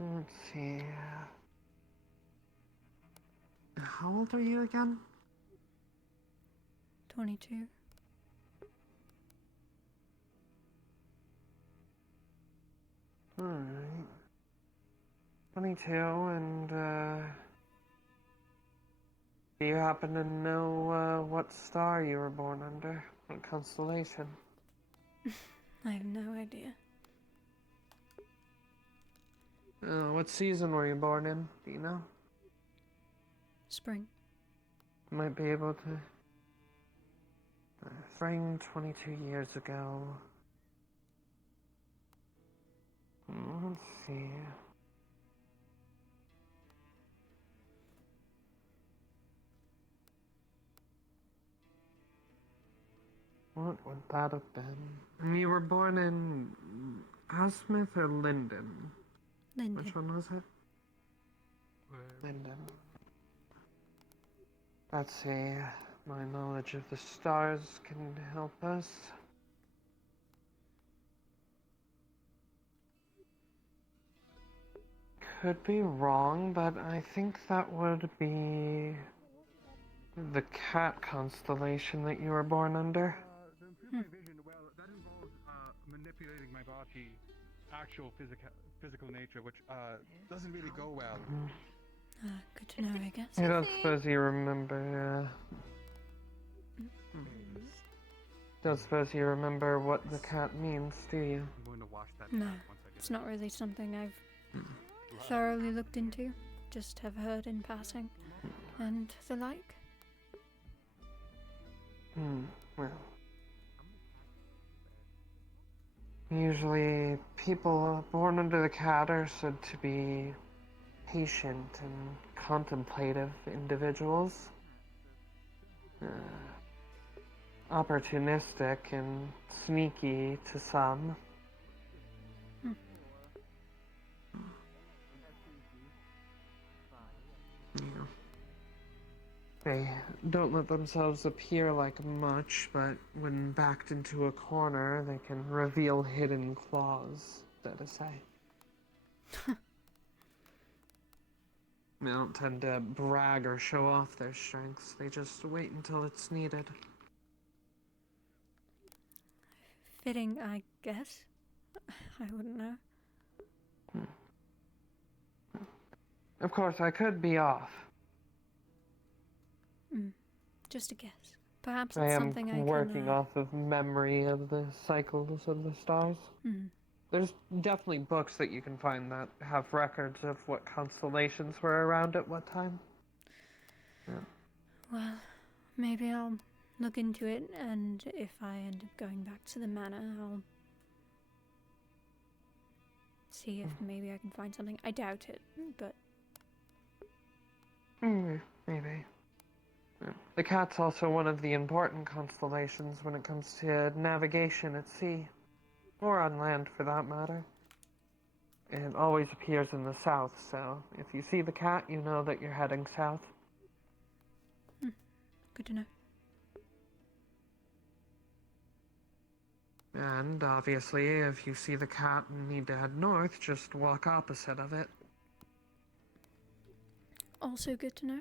Let's see. How old are you again? 22. Alright. 22, and, do you happen to know, what star you were born under? What constellation? I have no idea. What season were you born in? Do you know? Spring. Might be able to... Spring 22 years ago. Let's see... What would that have been? And you were born in Asmith or Linden? Linden. Which one was it? Linden. Let's see. My knowledge of the stars can help us. Could be wrong, but I think that would be the cat constellation that you were born under. To improve my vision, well, that involves manipulating my body's actual physical nature, which doesn't really go well. Good to know, I guess. I don't suppose you remember, Don't suppose you remember what the cat means, do you? I'm going to wash that No, once I get it's not really something I've thoroughly looked into. Just have heard in passing, and the like. Well. Usually, people born under the cat are said to be patient and contemplative individuals. Opportunistic and sneaky to some. Yeah. They don't let themselves appear like much, but when backed into a corner, they can reveal hidden claws, so to say. They don't tend to brag or show off their strengths. They just wait until it's needed. Fitting, I guess. I wouldn't know. Of course, I could be off. Just a guess. Perhaps I it's am something I working can, off of memory of the cycles of the stars. There's definitely books that you can find that have records of what constellations were around at what time. Yeah. Well, maybe I'll look into it, and if I end up going back to the manor, I'll see if maybe I can find something. I doubt it, but... Maybe. The cat's also one of the important constellations when it comes to navigation at sea, or on land for that matter. It always appears in the south, so if you see the cat, you know that you're heading south. Good to know. And obviously, if you see the cat and need to head north, just walk opposite of it. Also good to know.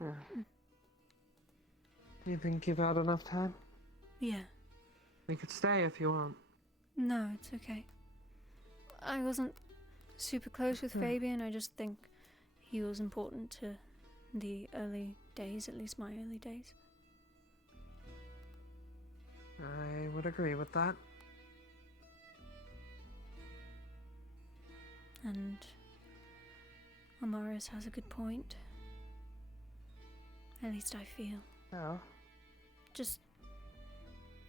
Yeah. You think you've had enough time? Yeah. We could stay if you want. No, it's okay. I wasn't super close with Fabian. I just think he was important to the early days, at least my early days. I would agree with that. And Amaris has a good point. At least I feel. Oh. Just,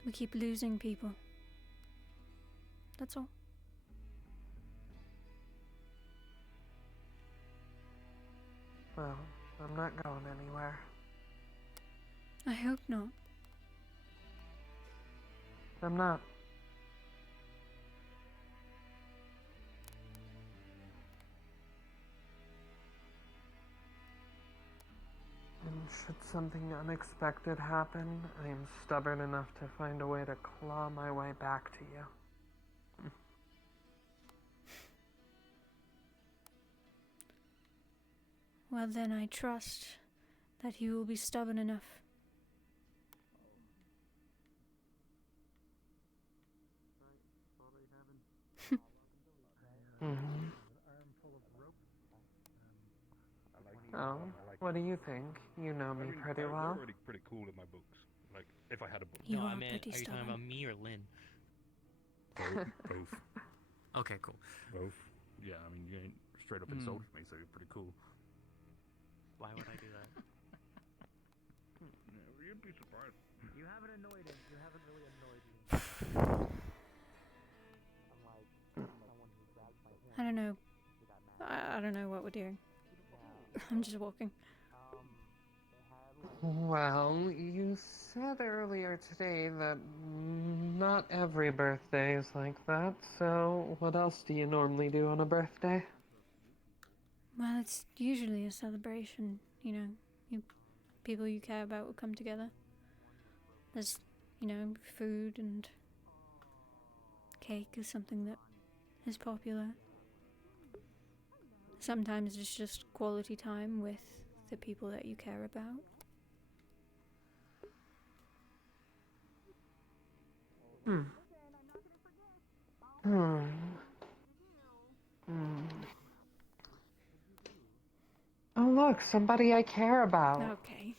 we keep losing people. That's all. Well, I'm not going anywhere. I hope not. I'm not. And should something unexpected happen, I am stubborn enough to find a way to claw my way back to you. Well, then I trust that you will be stubborn enough. Mm-hmm. Oh, what do you think? You know me pretty well. I'm already pretty cool in my books. Like, if I had a book. You No, are I meant, pretty are you talking stubborn. about me or Lynn? Both. Okay, cool. Both. Yeah, I mean, you ain't straight up insulted me, so you're pretty cool. Why would I do that? Yeah, you'd be surprised. You haven't annoyed him. You haven't really annoyed me. I don't know. I don't know what we're doing. I'm just walking. Well, you said earlier today that not every birthday is like that, so what else do you normally do on a birthday? Well, it's usually a celebration, you know. People you care about will come together. There's, food and cake is something that is popular. Sometimes it's just quality time with the people that you care about. Oh, look, somebody I care about. Okay.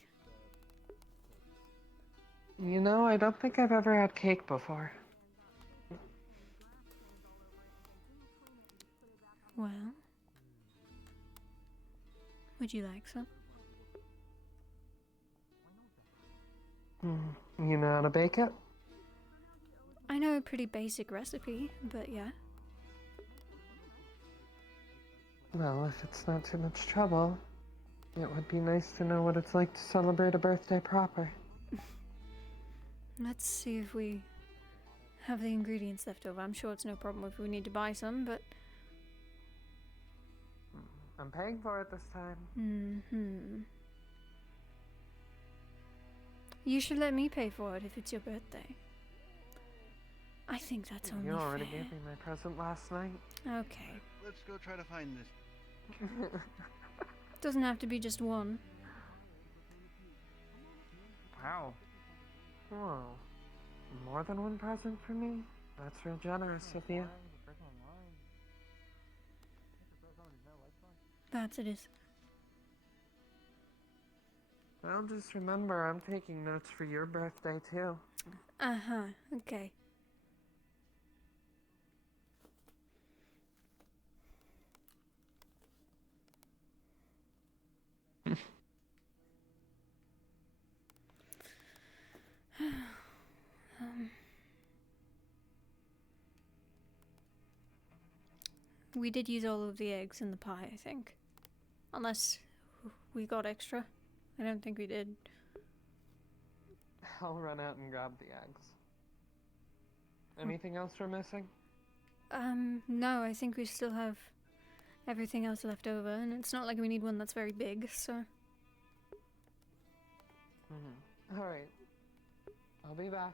You know, I don't think I've ever had cake before. Well, would you like some? You know how to bake it? I know a pretty basic recipe, but yeah. Well, if it's not too much trouble, it would be nice to know what it's like to celebrate a birthday proper. Let's see if we have the ingredients left over. I'm sure it's no problem if we need to buy some, but... I'm paying for it this time. You should let me pay for it if it's your birthday. I think that's only You already fair. gave me my present last night. Okay. Let's go try to find this. Doesn't have to be just one. Wow. Whoa. More than one present for me? That's real generous of you. That it is. Well, just remember, I'm taking notes for your birthday, too. Uh-huh, okay. We did use all of the eggs in the pie, I think. Unless we got extra. I don't think we did. I'll run out and grab the eggs. Anything else we're missing? No, I think we still have everything else left over, and it's not like we need one that's very big, so... Alright. I'll be back.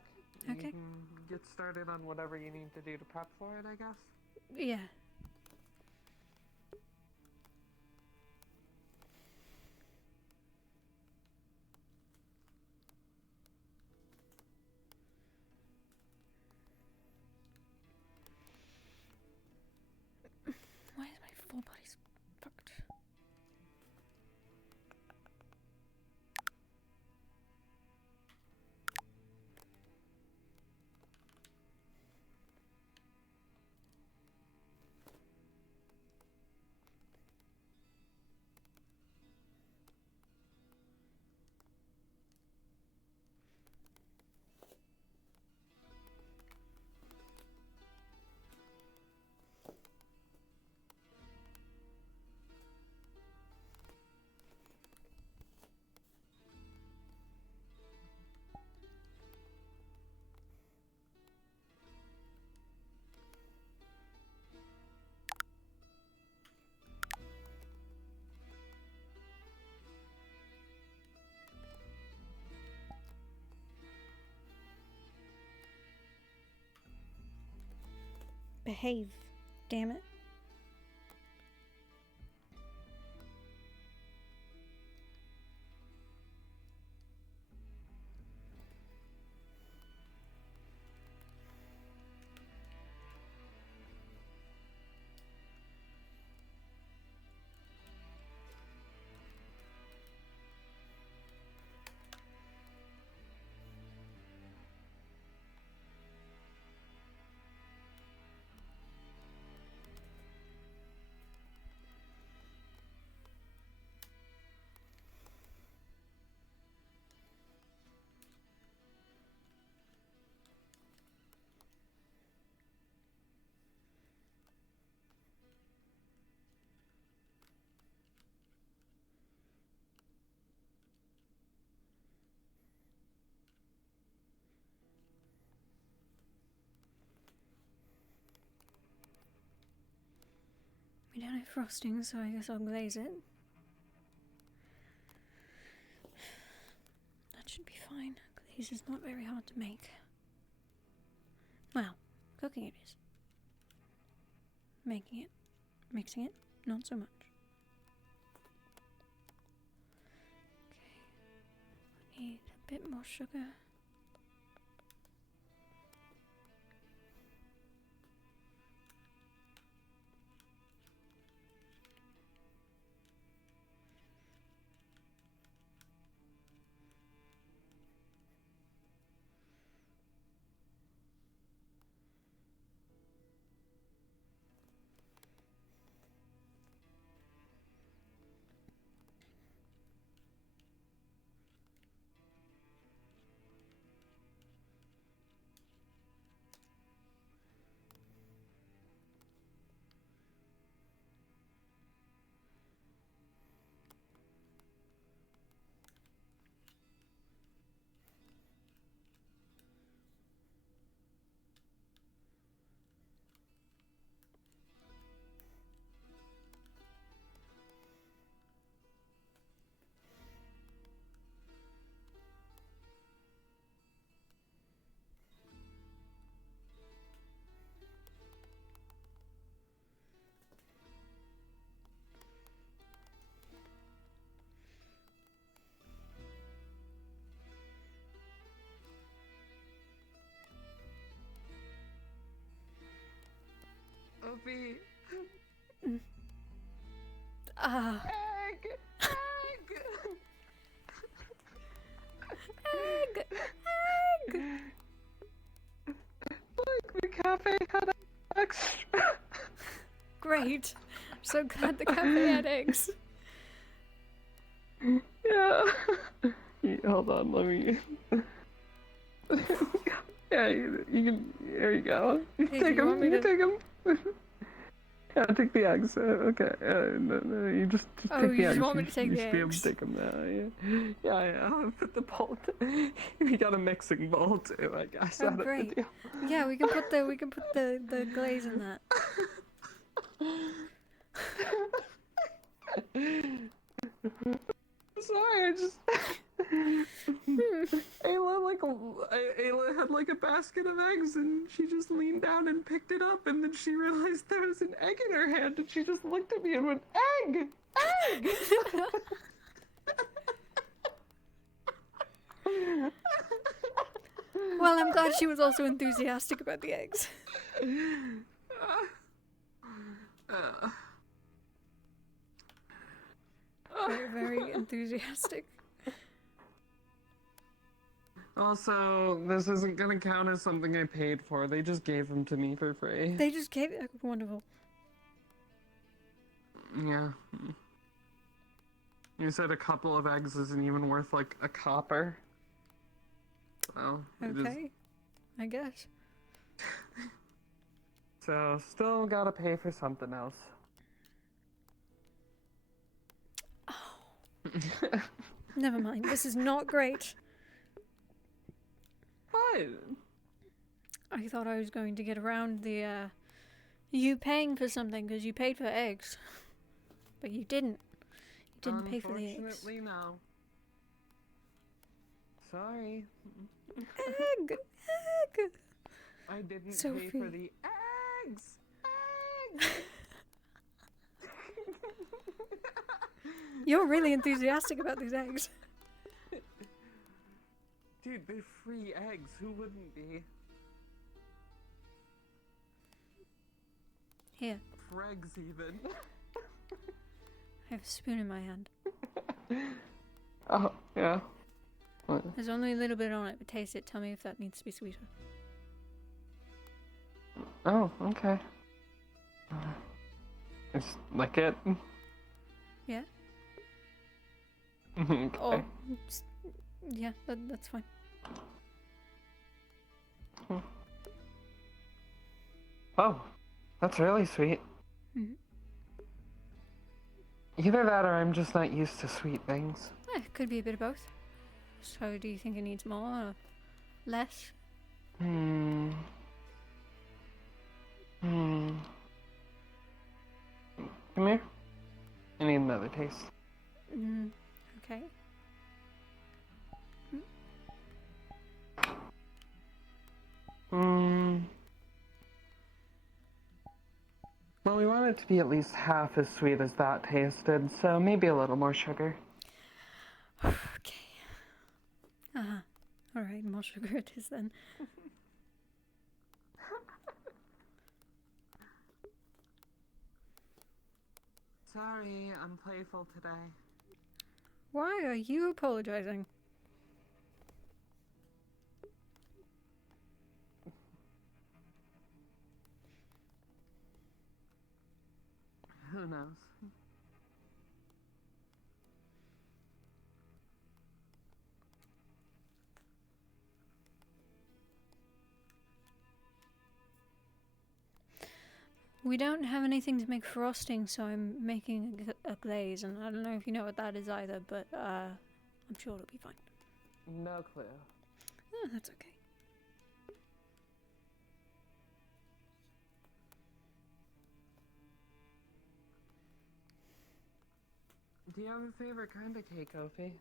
Okay. You can get started on whatever you need to do to prep for it, I guess? Yeah. Why is my full body's fucked? Behave, damn it. We don't have frosting, so I guess I'll glaze it. That should be fine. Glaze is not very hard to make. Well, cooking it is. Making it, mixing it, not so much. Okay. I need a bit more sugar. Opie. Ah. Egg! Egg! Egg! Look, the cafe had extra. Great. So glad the cafe had eggs. Yeah. Hold on, let me. Yeah, you can. There you go. You Hey, take you them. want me You to- take them. Yeah, take the eggs. Okay. No, you just Oh, take the you eggs. just want me to take you the should be able to eggs? take them now. Yeah. Put the bowl. We got a mixing bowl too, I guess. Oh, out of the great. deal. Yeah, we can put the glaze in that. Sorry, I just. Ayla had like a basket of eggs, and she just leaned down and picked it up, and then she realized there was an egg in her hand, and she just looked at me and went, "Egg, egg." Well, I'm glad she was also enthusiastic about the eggs. Very, very enthusiastic. Also, this isn't gonna count as something I paid for. They just gave them to me for free. They just gave wonderful. Yeah. You said a couple of eggs isn't even worth like a copper. So, Okay, I guess. So, still gotta pay for something else. Never mind, this is not great. What? I thought I was going to get around the, you paying for something because you paid for eggs. But you didn't. You didn't pay for the eggs. Unfortunately, no. Sorry. Egg! Egg! I didn't Sophie. pay for the eggs! Eggs! You're really enthusiastic about these eggs. Dude, they're free eggs. Who wouldn't be? Here, Fregs, even. I have a spoon in my hand. Oh, yeah. What? There's only a little bit on it, but taste it. Tell me if that needs to be sweeter. Oh, okay. Just lick it. Yeah? Okay. Oh, yeah, that's fine. Oh, that's really sweet. Mhm. Either that or I'm just not used to sweet things. It could be a bit of both. So do you think it needs more or less? Come here. I need another taste. Okay. Well, we want it to be at least half as sweet as that tasted, so maybe a little more sugar. Okay. Alright, more sugar it is then. Sorry, I'm playful today. Why are you apologizing? Who knows? We don't have anything to make frosting, so I'm making a glaze, and I don't know if you know what that is either, but I'm sure it'll be fine. No clue. Oh, that's okay. Do you have a favorite kind of cake, Ophi?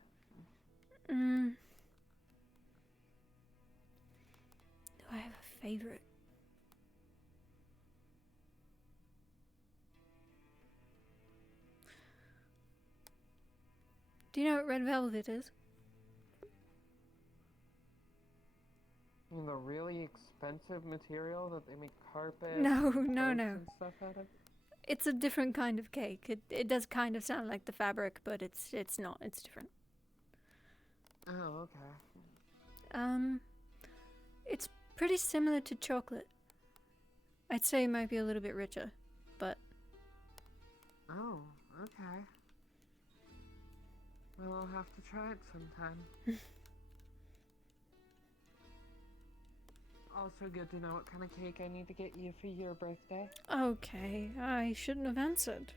Do I have a favorite? Do you know what red velvet is? You mean the really expensive material that they make carpet No. and stuff out of? It's a different kind of cake. It does kind of sound like the fabric, but it's not. It's different. Oh, okay. It's pretty similar to chocolate. I'd say it might be a little bit richer, but... Oh, okay. Well, I'll have to try it sometime. also good to know what kind of cake I need to get you for your birthday. Okay, I shouldn't have answered.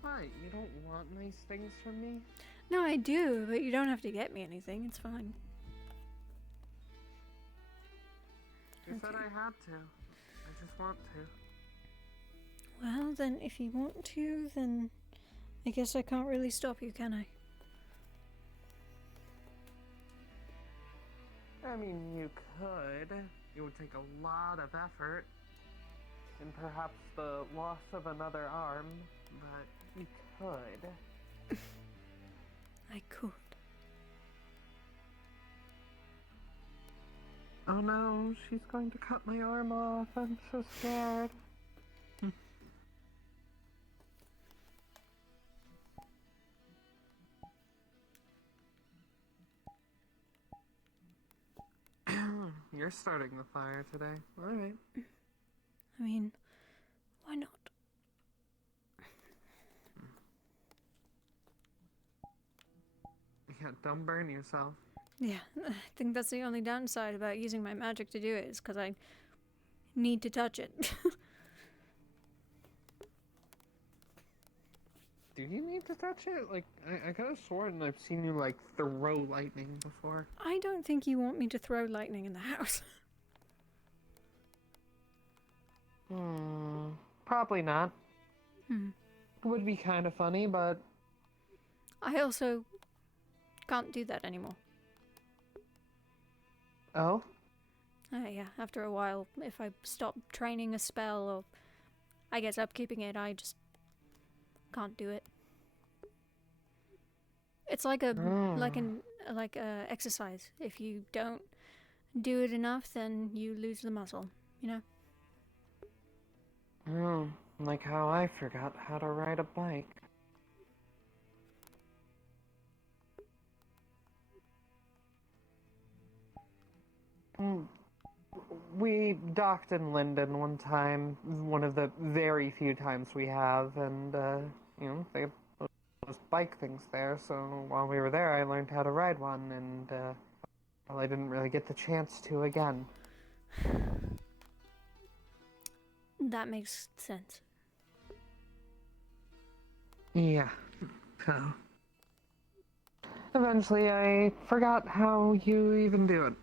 Why? You don't want nice things from me? No, I do, but you don't have to get me anything. It's fine. You said I had to. I just want to. Well, then, if you want to, then I guess I can't really stop you, can I? I mean, you could. It would take a lot of effort. And perhaps the loss of another arm, but you could. I could. Oh no, she's going to cut my arm off. I'm so scared. You're starting the fire today. Alright. I mean, why not? Yeah, don't burn yourself. Yeah, I think that's the only downside about using my magic to do it, is because I need to touch it. Do you need to touch it? Like, I could have sworn I've seen you, like, throw lightning before. I don't think you want me to throw lightning in the house. Probably not. Hmm. It would be kind of funny, but... I also can't do that anymore. Oh? Yeah, after a while, if I stop training a spell or I guess upkeeping it, I just can't do it. It's like a exercise. If you don't do it enough, then you lose the muscle, you know? Like how I forgot how to ride a bike. We docked in Linden one time, one of the very few times we have, and, you know, they have those bike things there, so while we were there I learned how to ride one, and, well, I didn't really get the chance to again. That makes sense. Yeah, so... Eventually I forgot how you even do it.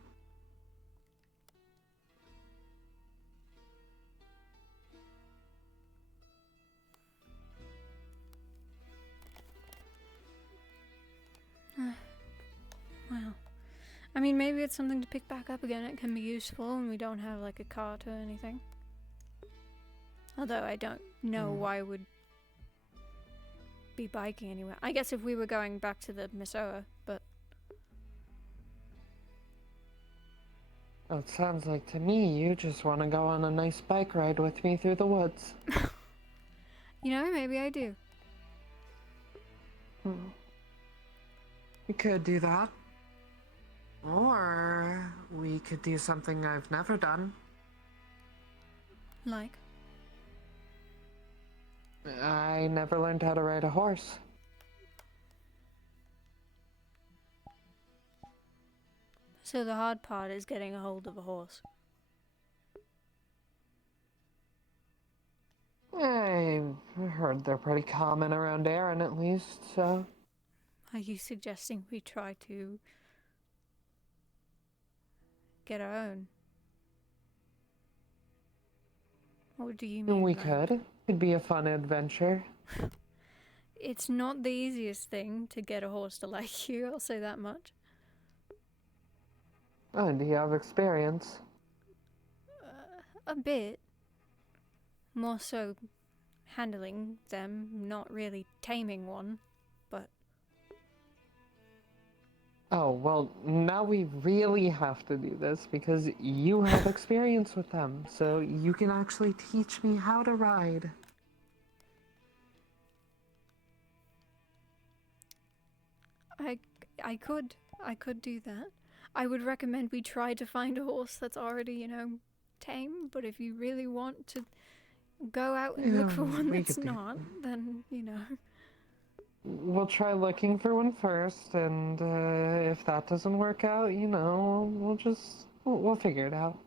Well, I mean, maybe it's something to pick back up again. It can be useful, and we don't have like a cart or anything. Although I don't know why would be biking anywhere. I guess if we were going back to the Misoa, but... Well, it sounds like to me you just want to go on a nice bike ride with me through the woods. You know, maybe I do. We could do that. Or we could do something I've never done. Like? I never learned how to ride a horse. So the hard part is getting a hold of a horse. I've heard they're pretty common around Erin, at least, so... Are you suggesting we try to get our own? What do you mean? We could. It'd be a fun adventure. It's not the easiest thing to get a horse to like you, I'll say that much. Oh, do you have experience? A bit. More so handling them, not really taming one, but... Oh, well, now we really have to do this because you have experience with them, so you can actually teach me how to ride. I could do that. I would recommend we try to find a horse that's already, you know, tame, but if you really want to go out and look for one that's not, then, you know... we'll try looking for one first, and if that doesn't work out, you know, we'll figure it out.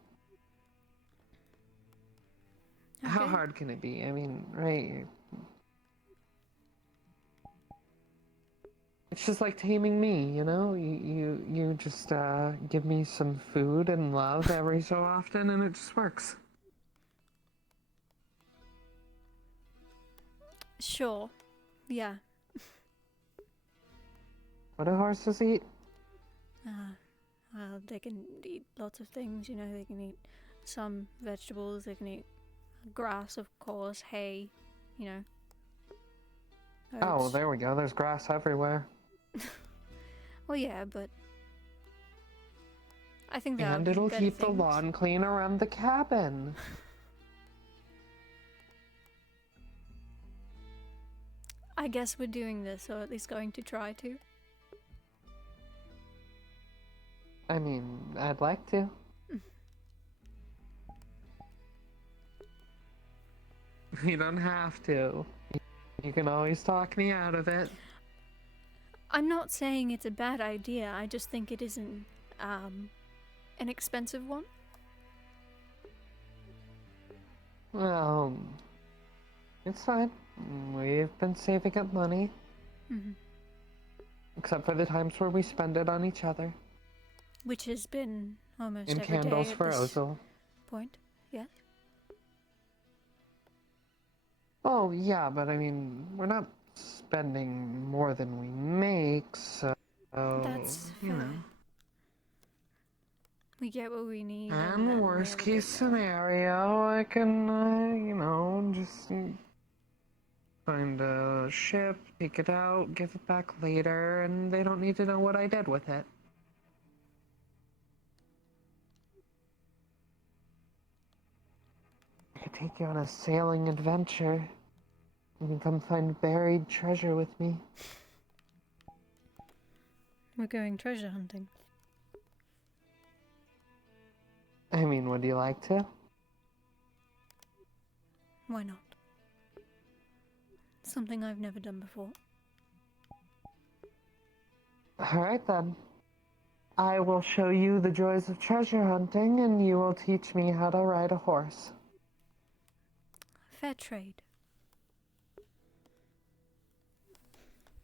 Okay. How hard can it be? I mean, right? It's just like taming me, you know? You just give me some food and love every so often, and it just works. Sure. Yeah. What do horses eat? Well, they can eat lots of things, you know, they can eat some vegetables, they can eat grass, of course, hay, you know. Oh, Oats. there we go. There's grass everywhere. Well, yeah, but I think there And are it'll better keep the things. lawn clean around the cabin. I guess we're doing this, or at least going to try to. I mean, I'd like to. You don't have to. You can always talk me out of it. I'm not saying it's a bad idea, I just think it isn't, an expensive one. Well, it's fine. We've been saving up money. Mm-hmm. Except for the times where we spend it on each other. Which has been almost And every candles day at for this Ozil. point. Yes. Oh, yeah, but I mean, we're not spending more than we make, so... That's you fair. know. We get what we need. And then worst we have a case bit more. scenario, I can, you know, just find a ship, take it out, give it back later, and they don't need to know what I did with it. I could take you on a sailing adventure. You can come find buried treasure with me. We're going treasure hunting. I mean, would you like to? Why not? Something I've never done before. Alright then. I will show you the joys of treasure hunting, and you will teach me how to ride a horse. Fair trade.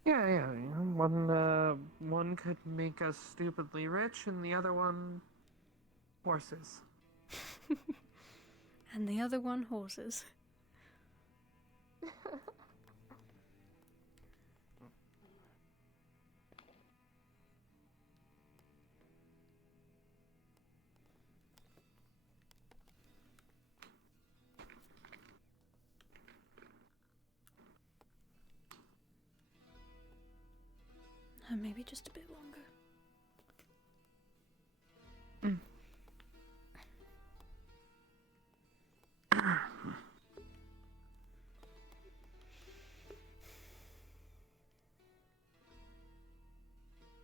Yeah, you know, one could make us stupidly rich, and the other one, horses. And the other one, horses. Maybe just a bit longer.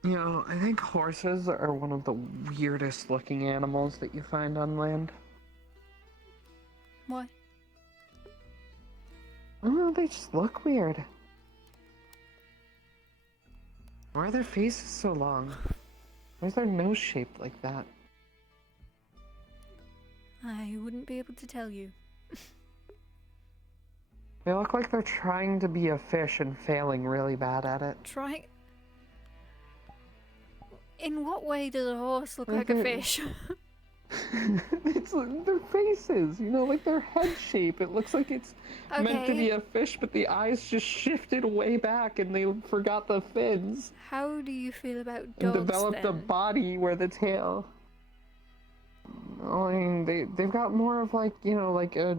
You know, I think horses are one of the weirdest looking animals that you find on land. Why? I don't know, they just look weird. Why are their faces so long? Why is their nose shaped like that? I wouldn't be able to tell you. They look like they're trying to be a fish and failing really bad at it. Try. In what way does a horse look Like like a it- fish? It's like their faces, you know, like their head shape. It looks like it's meant to Okay. be a fish, but the eyes just shifted way back and they forgot the fins How do you feel about and dogs developed a then? body where the tail. I mean, they've got more of like, you know, like a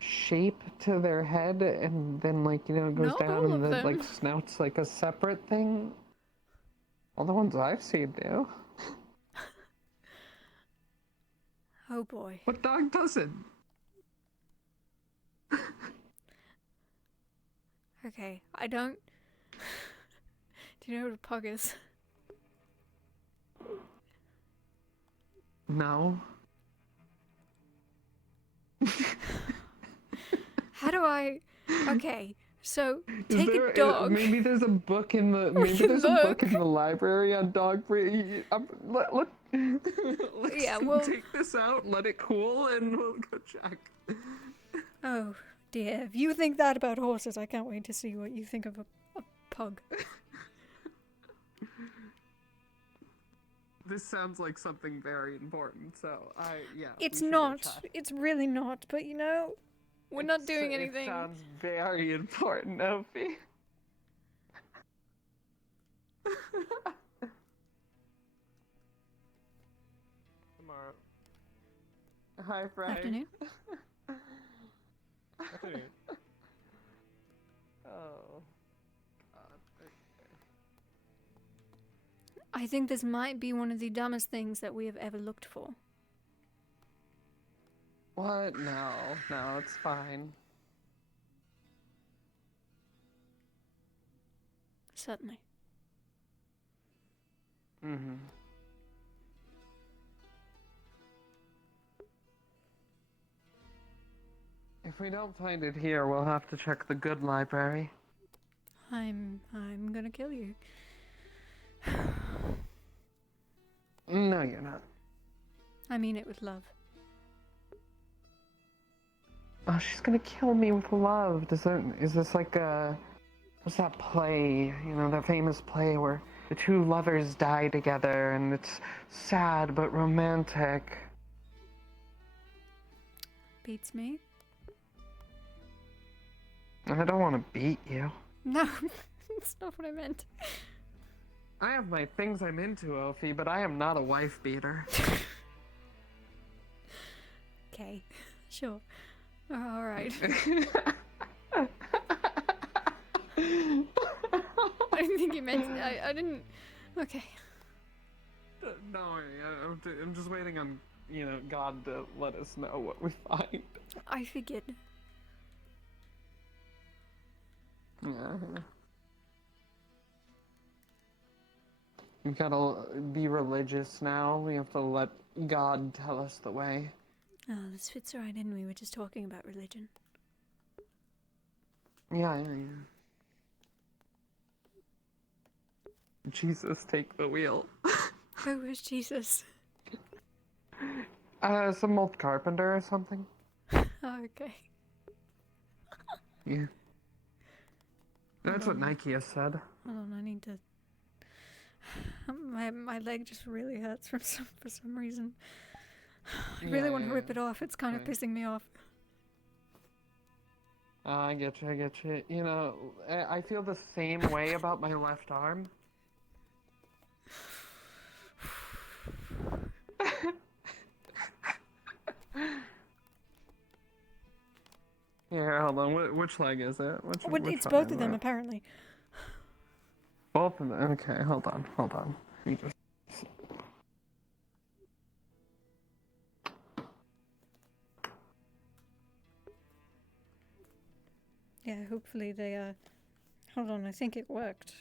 shape to their head, and then like, you know, it goes Not down all and of the like them. snout's like a separate thing. All the ones I've seen do. Oh boy. What dog doesn't? Okay, I don't. Do you know what a pug is? No. How do I. Okay, So Is take there a dog. maybe there's a book in the can a book in look. the library on dog breed. Let's Yeah, well- take this out, let it cool, and we'll go check. Oh dear, if you think that about horses, I can't wait to see what you think of a pug. This sounds like something very important, so yeah. It's we should go not. check. It's really not. But you know, we're not doing anything. It sounds very important, Opie. Tomorrow. Hi, Frank. Afternoon. Afternoon. Oh. God. Okay. I think this might be one of the dumbest things that we have ever looked for. What? No, it's fine. Certainly. Mm-hmm. If we don't find it here, we'll have to check the good library. I'm gonna kill you. No, you're not. I mean it with love. Oh, she's gonna kill me with love. Is this like what's that play? You know, that famous play where the two lovers die together and it's sad but romantic. Beats me. I don't want to beat you. No, that's not what I meant. I have my things I'm into, Ophi, but I am not a wife beater. Okay, sure. Alright. I didn't think you meant. I didn't. Okay. No, I'm just waiting on, God to let us know what we find. I figured. Yeah. We gotta be religious now. We have to let God tell us the way. Oh, this fits right in. We were just talking about religion. Yeah. Jesus, take the wheel. Who is Jesus? Some old carpenter or something. Oh, okay. Yeah. That's what Nike has said. Hold on, I need to. My leg just really hurts for some reason. I really want to rip it off. It's kind of pissing me off. I get you. You know, I feel the same way about my left arm. Here, hold on. Which leg is it? Which It's both of them, apparently. Both of them? Okay, hold on. You just... Yeah, hopefully they, Hold on, I think it worked.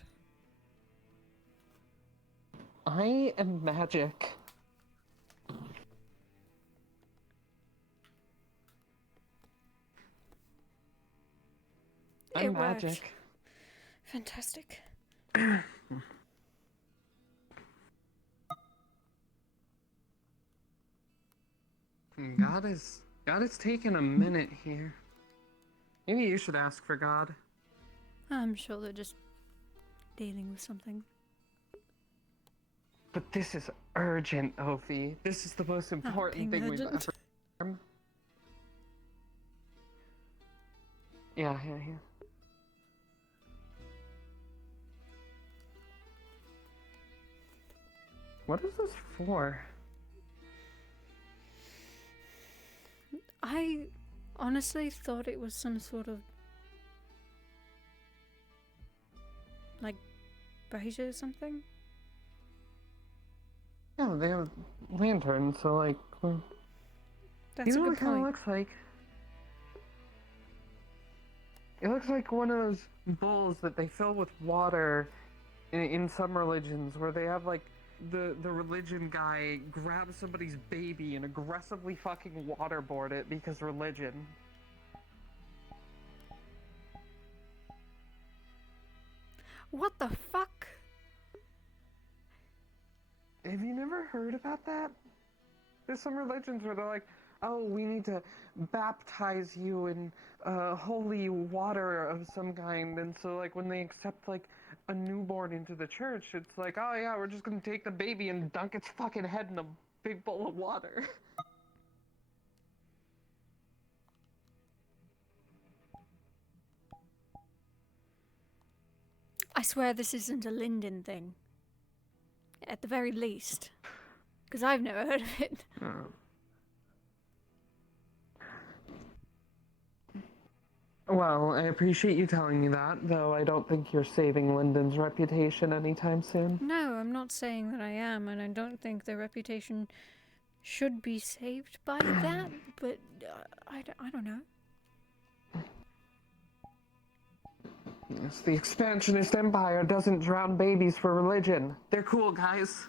I am magic. I'm magic. Worked. Fantastic. God is taking a minute here. Maybe you should ask for God. I'm sure they're just dealing with something. But this is urgent, Ophi. This is the most important thing we've ever done. Yeah. What is this for? I honestly thought it was some sort of like brazier or something. Yeah, they have lanterns, so like. That's you know a what good it kind of point. looks like? It looks like one of those bowls that they fill with water in some religions, where they have like the religion guy grab somebody's baby and aggressively fucking waterboard it because religion. What the fuck? Have you never heard about that? There's some religions where they're like, oh, we need to baptize you in holy water of some kind, and so like when they accept like a newborn into the church, it's like, oh yeah, we're just gonna take the baby and dunk its fucking head in a big bowl of water. I swear this isn't a Linden thing. At the very least. Because I've never heard of it. Well, I appreciate you telling me that, though I don't think you're saving Lyndon's reputation anytime soon. No, I'm not saying that I am, and I don't think their reputation should be saved by that, but I don't know. Yes, the expansionist empire doesn't drown babies for religion. They're cool, guys.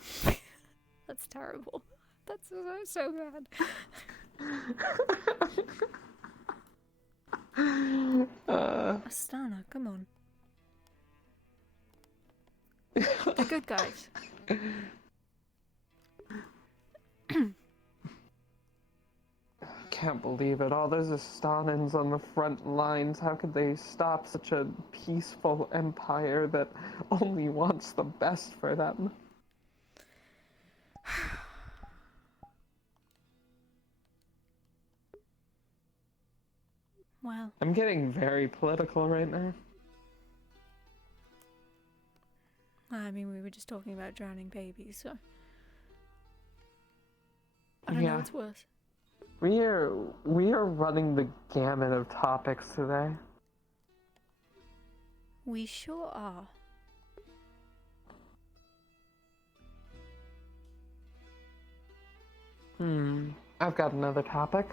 That's terrible. That's so bad. Astana, come on. The good guys. Can't believe it. All those Astanans on the front lines. How could they stop such a peaceful empire that only wants the best for them? Well, I'm getting very political right now. I mean, we were just talking about drowning babies, so I don't know what's worse. We are running the gamut of topics today. We sure are. I've got another topic.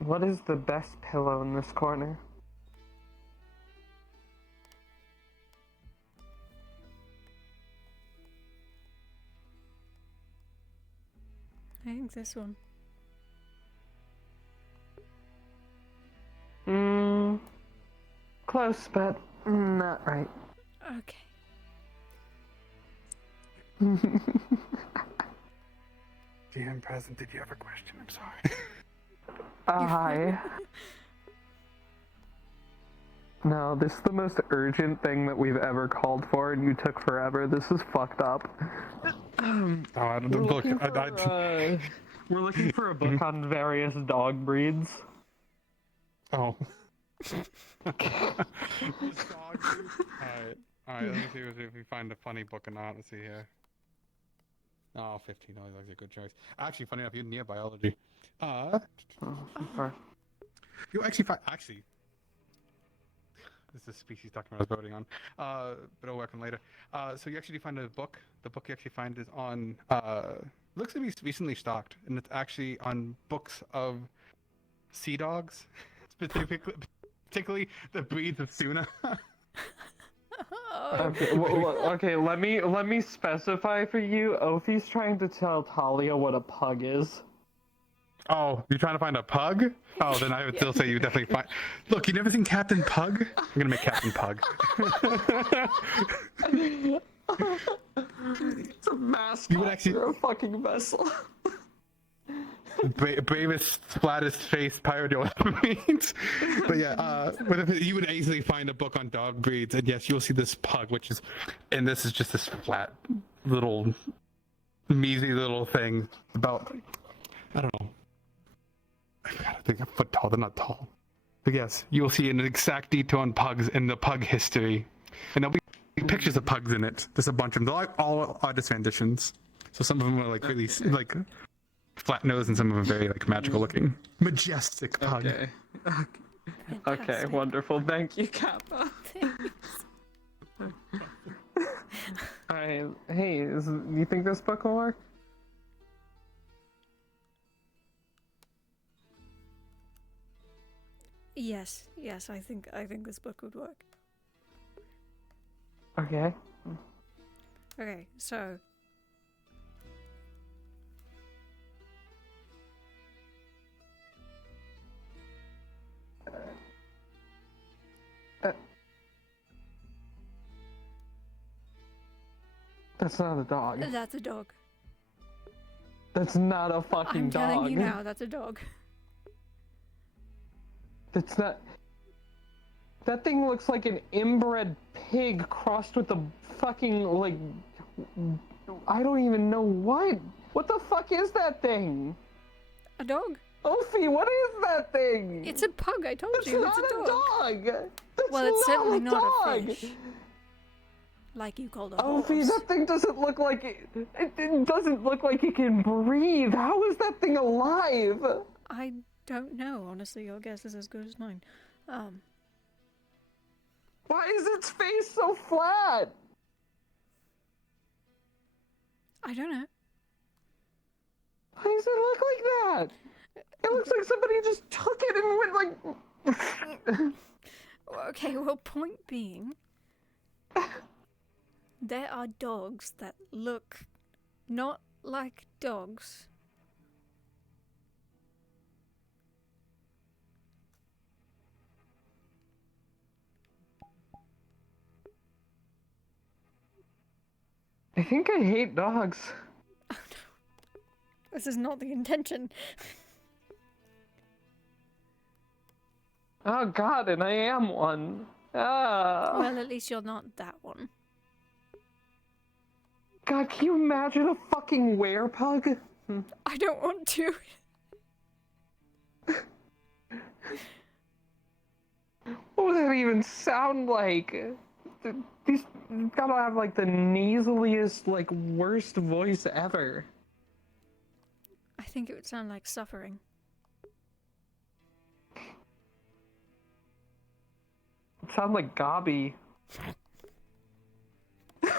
What is the best pillow in this corner? I think this one. Close, but not right. Okay. GM present, did you have a question? I'm sorry. No, this is the most urgent thing that we've ever called for, and you took forever. This is fucked up. We're looking for a book on various dog breeds. Oh. Alright, let me see if we find a funny book or not. Let's see here. Oh, 15. Oh, that's a good choice. Actually, funny enough, you near biology. You actually this is a species document I was voting on, but I'll work on later. So you actually find a book. The book you actually find is on, looks to be recently stocked, and it's actually on books of sea dogs, particularly the breeds of tuna. Okay, let me specify for you. Ophi's trying to tell Talia what a pug is. Oh, you're trying to find a pug? Oh, then I would still say you definitely find. Look, you never seen Captain Pug? I'm gonna make Captain Pug. It's a mascot. You would actually a fucking vessel. Bravest, flattest face pirate you'll ever meet. But yeah, you would easily find a book on dog breeds, and yes, you'll see this pug, which is, and this is just this flat, little, measly little thing about, I don't know. I think a foot tall. They're not tall. But yes, you will see an exact detail on pugs in the pug history, and there'll be pictures of pugs in it. There's a bunch of them. They're like all artist renditions. So some of them are like really like flat nose, and some of them are very like magical looking, majestic pug. Okay, wonderful. Thank you, Kappa. Alright, hey, do you think this book will work? Yes, I think this book would work. Okay. Okay, so That's not a dog. That's a dog. That's not a fucking I'm dog. telling you now, that's a dog. That's not. That thing looks like an inbred pig crossed with a fucking, like. I don't even know what. What the fuck is that thing? A dog. Ophi, what is that thing? It's a pug, I told you. It's It's not a a dog. That's Well, it's certainly not a dog. fish. Like you called a Ophi, horse. that thing doesn't look like it doesn't look like it can breathe. How is that thing alive? I don't know, honestly. Your guess is as good as mine. Why is its face so flat? I don't know. Why does it look like that? It looks like somebody just took it and went like... Okay, well, point being, there are dogs that look not like dogs. I think I hate dogs. Oh, no. This is not the intention. Oh god, and I am one. Ah. Well, at least you're not that one. God, can you imagine a fucking werepug? I don't want to. What would that even sound like? These gotta have like the nasaliest, like worst voice ever. I think it would sound like suffering. It sounds like Gobby. I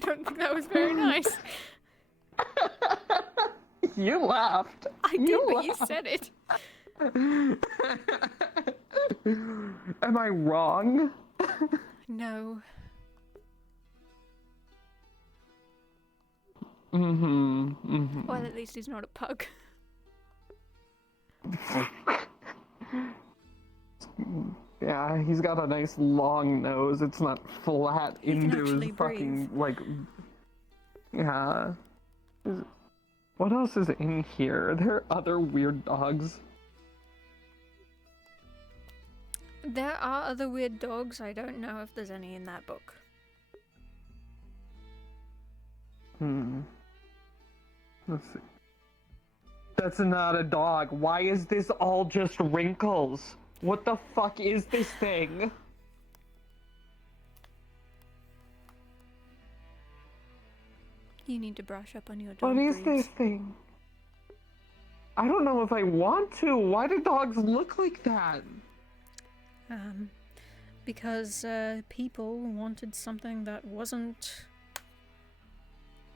don't think that was very nice. You laughed. I did, but you said it. Am I wrong? No. Well, at least he's not a pug. Yeah, he's got a nice long nose. It's not flat into his fucking, like... Yeah. What else is in here? Are there other weird dogs? There are other weird dogs. I don't know if there's any in that book. Let's see. That's not a dog. Why is this all just wrinkles? What the fuck is this thing? You need to brush up on your dog What is breeds. this thing? I don't know if I want to. Why do dogs look like that? Because people wanted something that wasn't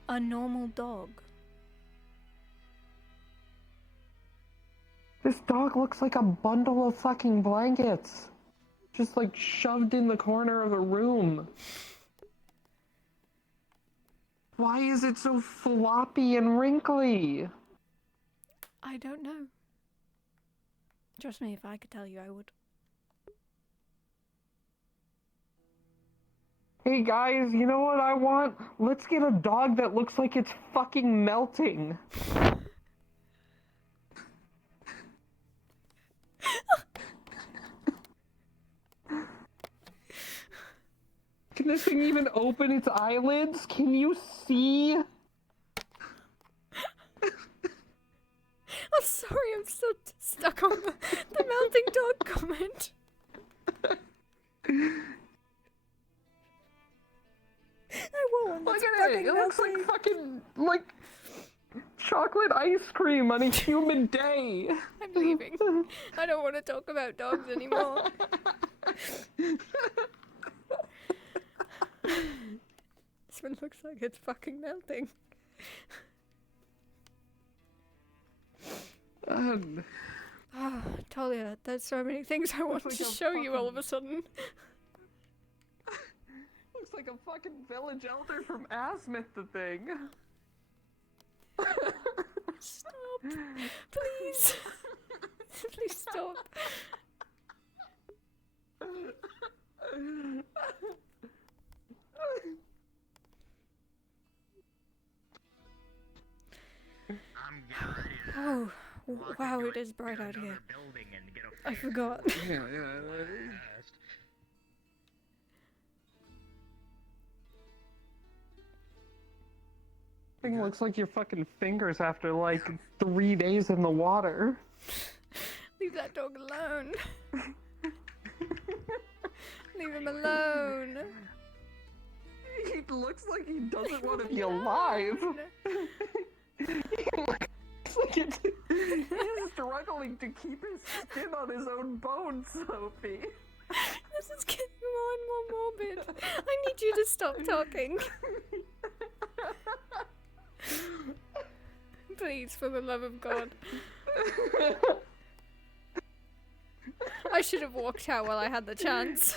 a normal dog. This dog looks like a bundle of fucking blankets. Just like shoved in the corner of a room. Why is it so floppy and wrinkly? I don't know. Trust me, if I could tell you, I would. Hey guys, you know what I want? Let's get a dog that looks like it's fucking melting. Can this thing even open its eyelids? Can you see? I'm sorry, I'm still stuck on the melting dog comment. I want one Look that's at it! fucking It looks like melting. fucking, like, chocolate ice cream on a humid day. I'm leaving. I don't want to talk about dogs anymore. This one looks like it's fucking melting. Oh, Talia, there's so many things I want like to a show you all of a sudden. Looks like a fucking village elder from Asmith, the thing. Stop. Please. Please stop. Oh, wow, it is bright out here. I forgot. Yeah. Thing looks like your fucking fingers after like 3 days in the water. Leave that dog alone. Leave him alone. He looks like he doesn't want to be alive. He looks like he's struggling to keep his skin on his own bones, Sophie. This is getting more and more morbid. I need you to stop talking. Please, for the love of God. I should have walked out while I had the chance.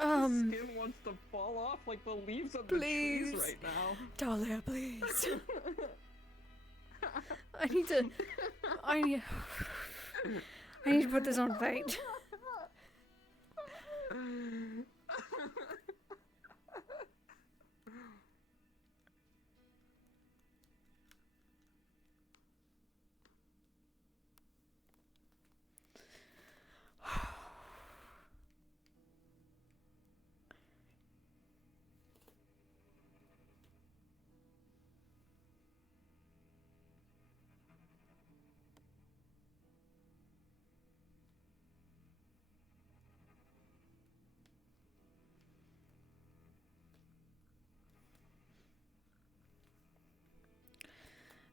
His skin wants to fall off like the leaves on the trees right now. Dahlia, please. I need to put this on fate.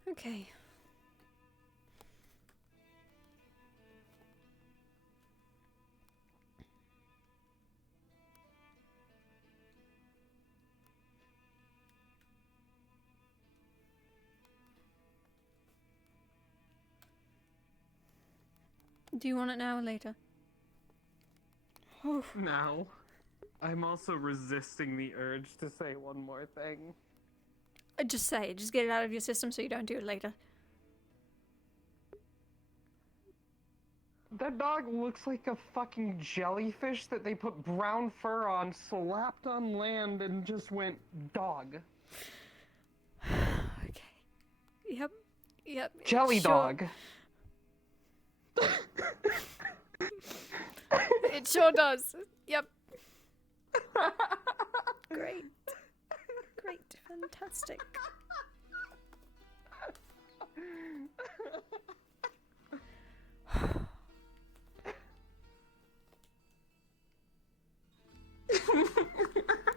Okay. Do you want it now or later? Now. I'm also resisting the urge to say one more thing. Just say it. Just get it out of your system so you don't do it later. That dog looks like a fucking jellyfish that they put brown fur on, slapped on land, and just went dog. Okay. Yep. Jelly dog. It sure does. Yep. Great. Fantastic.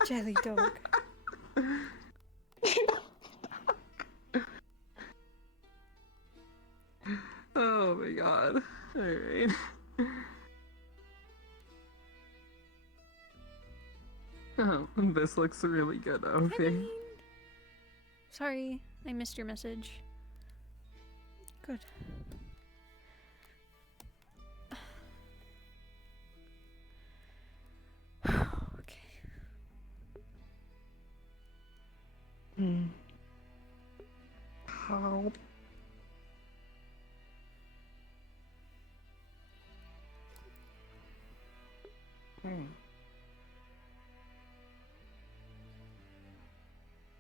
Jelly dog. Oh my god. Alright. Oh, this looks really good, Ophi. Sorry, I missed your message. Good. Okay. How?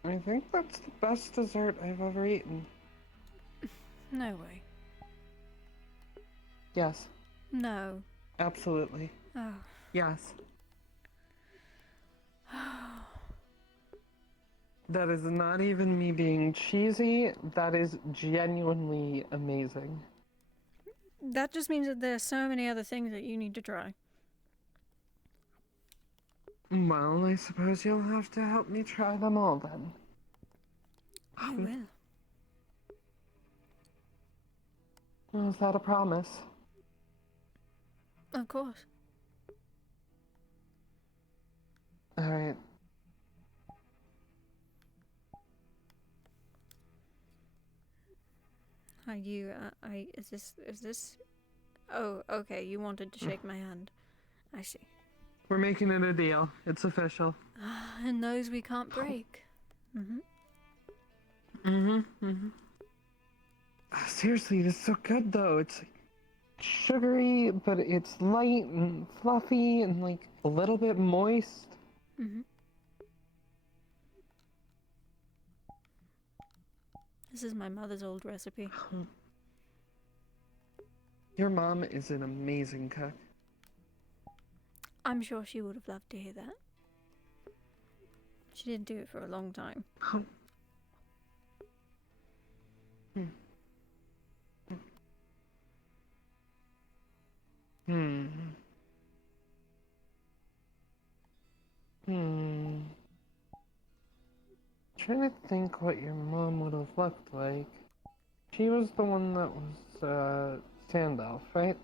I think that's the best dessert I've ever eaten. No way. Yes. No. Absolutely. Oh. Yes. That is not even me being cheesy. That is genuinely amazing. That just means that there are so many other things that you need to try. Well, I suppose you'll have to help me try them all then. I will. Well, is that a promise? Of course. Alright. Are you, is this? Oh, okay, you wanted to shake my hand. I see. We're making it a deal. It's official. And those we can't break. Seriously, this is so good though. It's sugary, but it's light and fluffy and like a little bit moist. Mm-hmm. This is my mother's old recipe. Your mom is an amazing cook. I'm sure she would have loved to hear that. She didn't do it for a long time. Hmm. Hmm. Trying to think what your mom would have looked like. She was the one that was, Sandalf, right?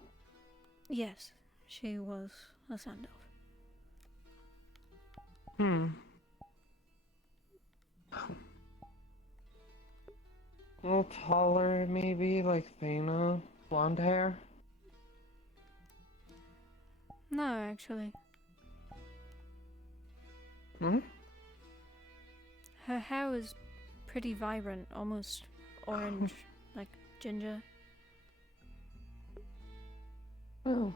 Yes, she was a Sandalf. Hmm. A little taller, maybe, like Thana. Blonde hair. No, actually. Hmm? Her hair was pretty vibrant, almost orange, like ginger. Oh.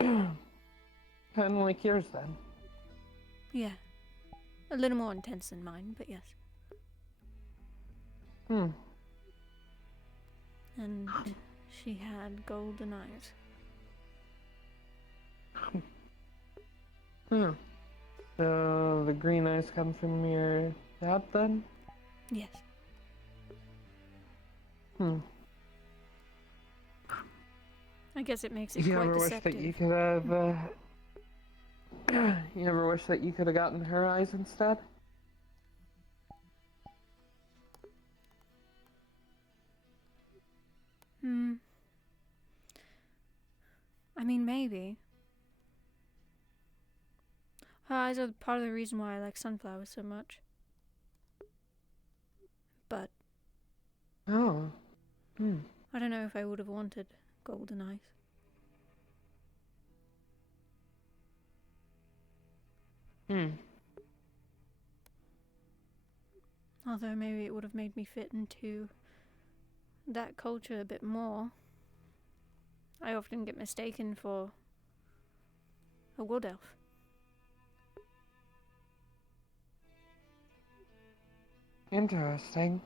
Kind of like yours then. Yeah. A little more intense than mine, but yes. Hmm. And she had golden eyes. Hmm. So the green eyes come from your dad then? Yes. Hmm. I guess it makes it You quite ever wish deceptive. that you could have, you ever wish that you could have gotten her eyes instead? Hmm. I mean, maybe. Her eyes are part of the reason why I like sunflowers so much. But Oh. Hmm. I don't know if I would have wanted golden eyes. Hmm. Although maybe it would have made me fit into that culture a bit more. I often get mistaken for a wood elf. Interesting.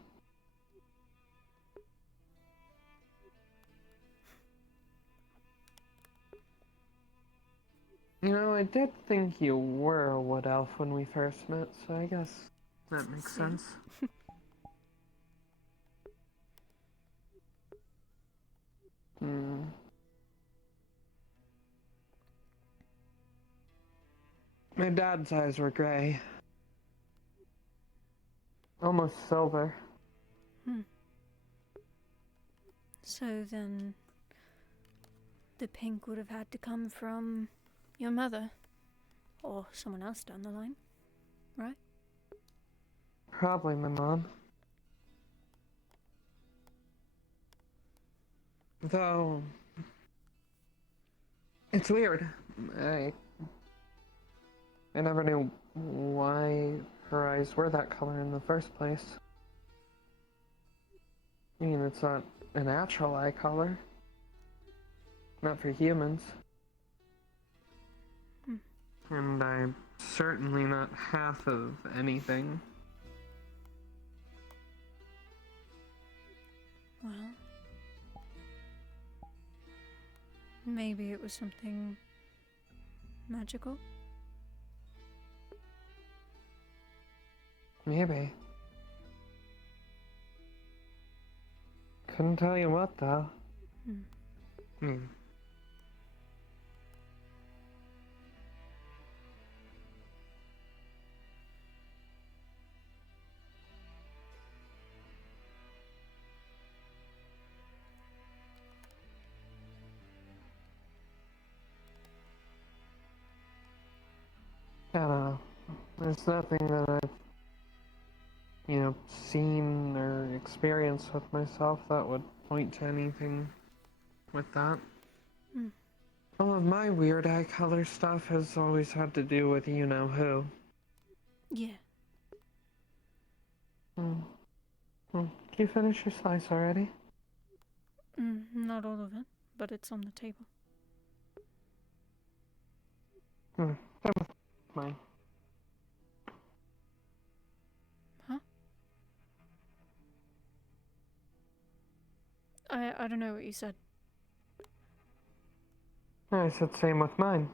You know, I did think you were a wood elf when we first met, so I guess that makes sense. Hmm. My dad's eyes were gray. Almost silver. Hmm. So then the pink would have had to come from your mother. Or someone else down the line, right? Probably my mom. Though... It's weird. I never knew why her eyes were that color in the first place. I mean, it's not a natural eye color. Not for humans. Hmm. And I'm certainly not half of anything. Well, maybe it was something magical? Maybe. Couldn't tell you what, though. Hmm. I don't know. There's nothing that I've, seen or experienced with myself that would point to anything with that. Hmm. All of my weird eye color stuff has always had to do with you-know-who. Yeah. Did you finish your slice already? Not all of it, but it's on the table. That was mine. Huh? I don't know what you said. I said same with mine.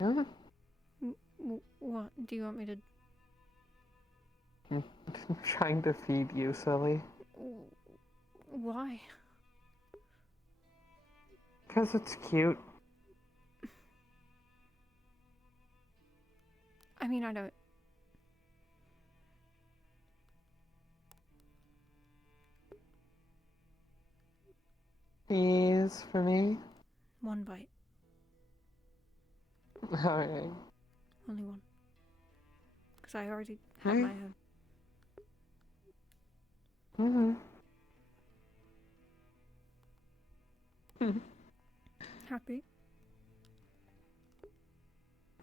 Yeah? What? Do you want me to... I'm trying to feed you, silly. Why? Because it's cute. I mean, I don't... Please, for me? One bite. Alright. Only one. Because I already had my own. Happy?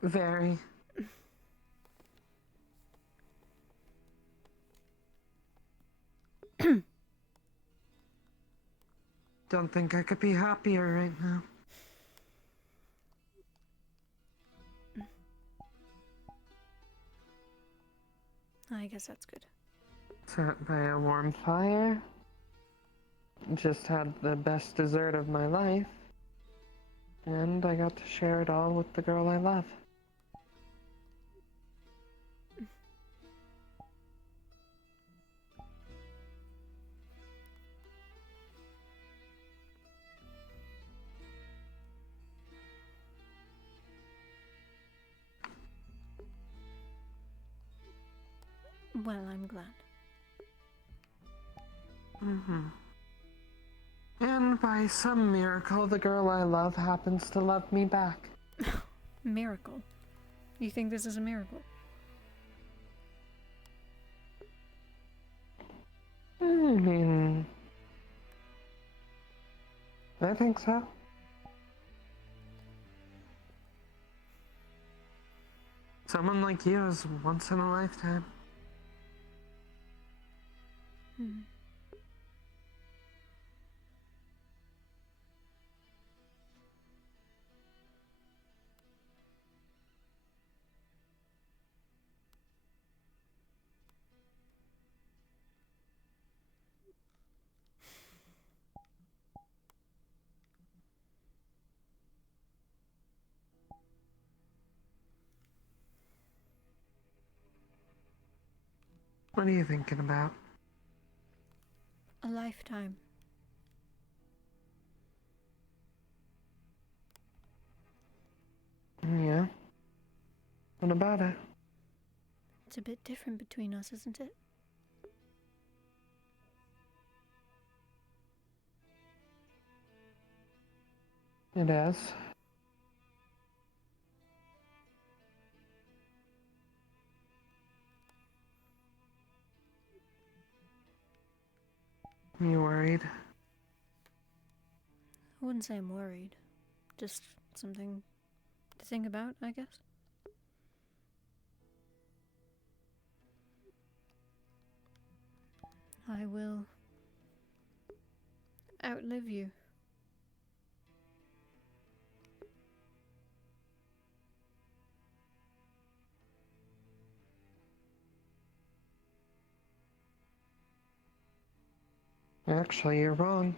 Very. Don't think I could be happier right now. I guess that's good. Sat by a warm fire. Just had the best dessert of my life. And I got to share it all with the girl I love. Well, I'm glad. And by some miracle, the girl I love happens to love me back. Miracle? You think this is a miracle? I mean... I think so. Someone like you is once in a lifetime. What are you thinking about? A lifetime. Yeah? What about it? It's a bit different between us, isn't it? It is. You worried? I wouldn't say I'm worried. Just something to think about, I guess. I will outlive you. Actually, you're wrong.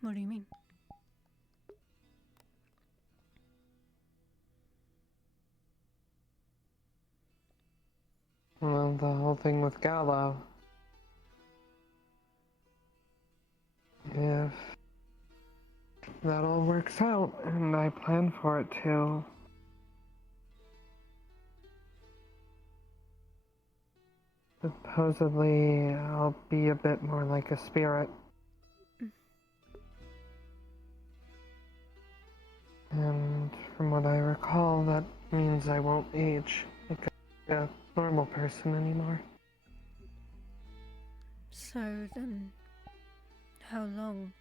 What do you mean? Well, the whole thing with Gallo. If that all works out, and I plan for it to, supposedly I'll be a bit more like a spirit. And from what I recall, that means I won't age like a normal person anymore. So then, how long?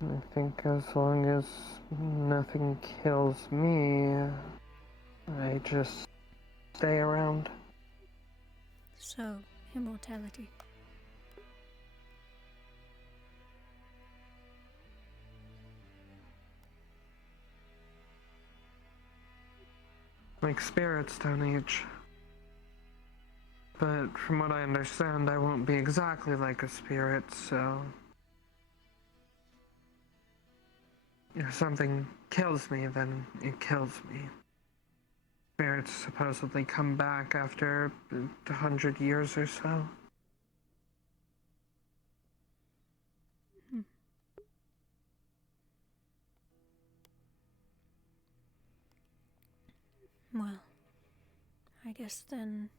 I think as long as nothing kills me, I just stay around. So, immortality. Like spirits don't age. But from what I understand, I won't be exactly like a spirit, so... if something kills me, then it kills me. Spirits supposedly come back after 100 years or so. Well, I guess then...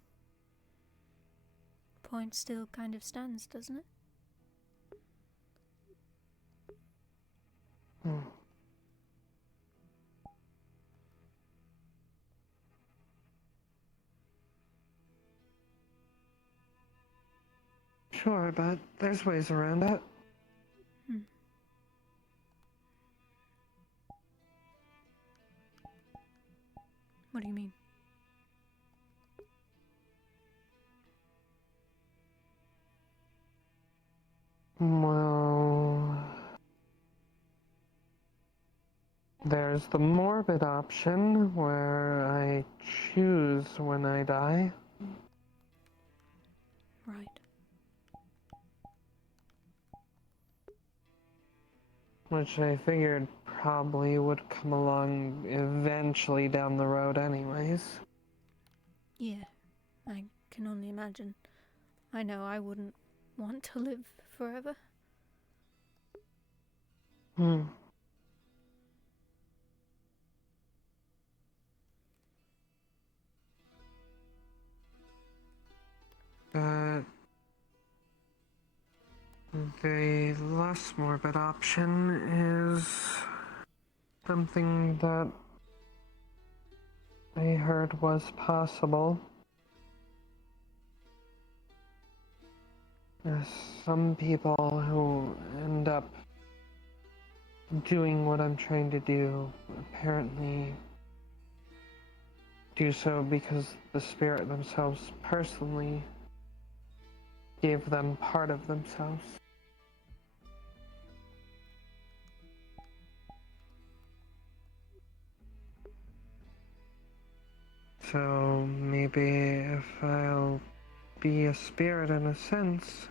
point still kind of stands, doesn't it? Sure, but there's ways around it. What do you mean? Well... there's the morbid option, where I choose when I die. Right. Which I figured probably would come along eventually down the road anyways. Yeah, I can only imagine. I know I wouldn't want to live forever. But the less morbid option is something that I heard was possible. There's some people who end up doing what I'm trying to do apparently do so because the spirit themselves personally gave them part of themselves. So maybe if I'll be a spirit in a sense,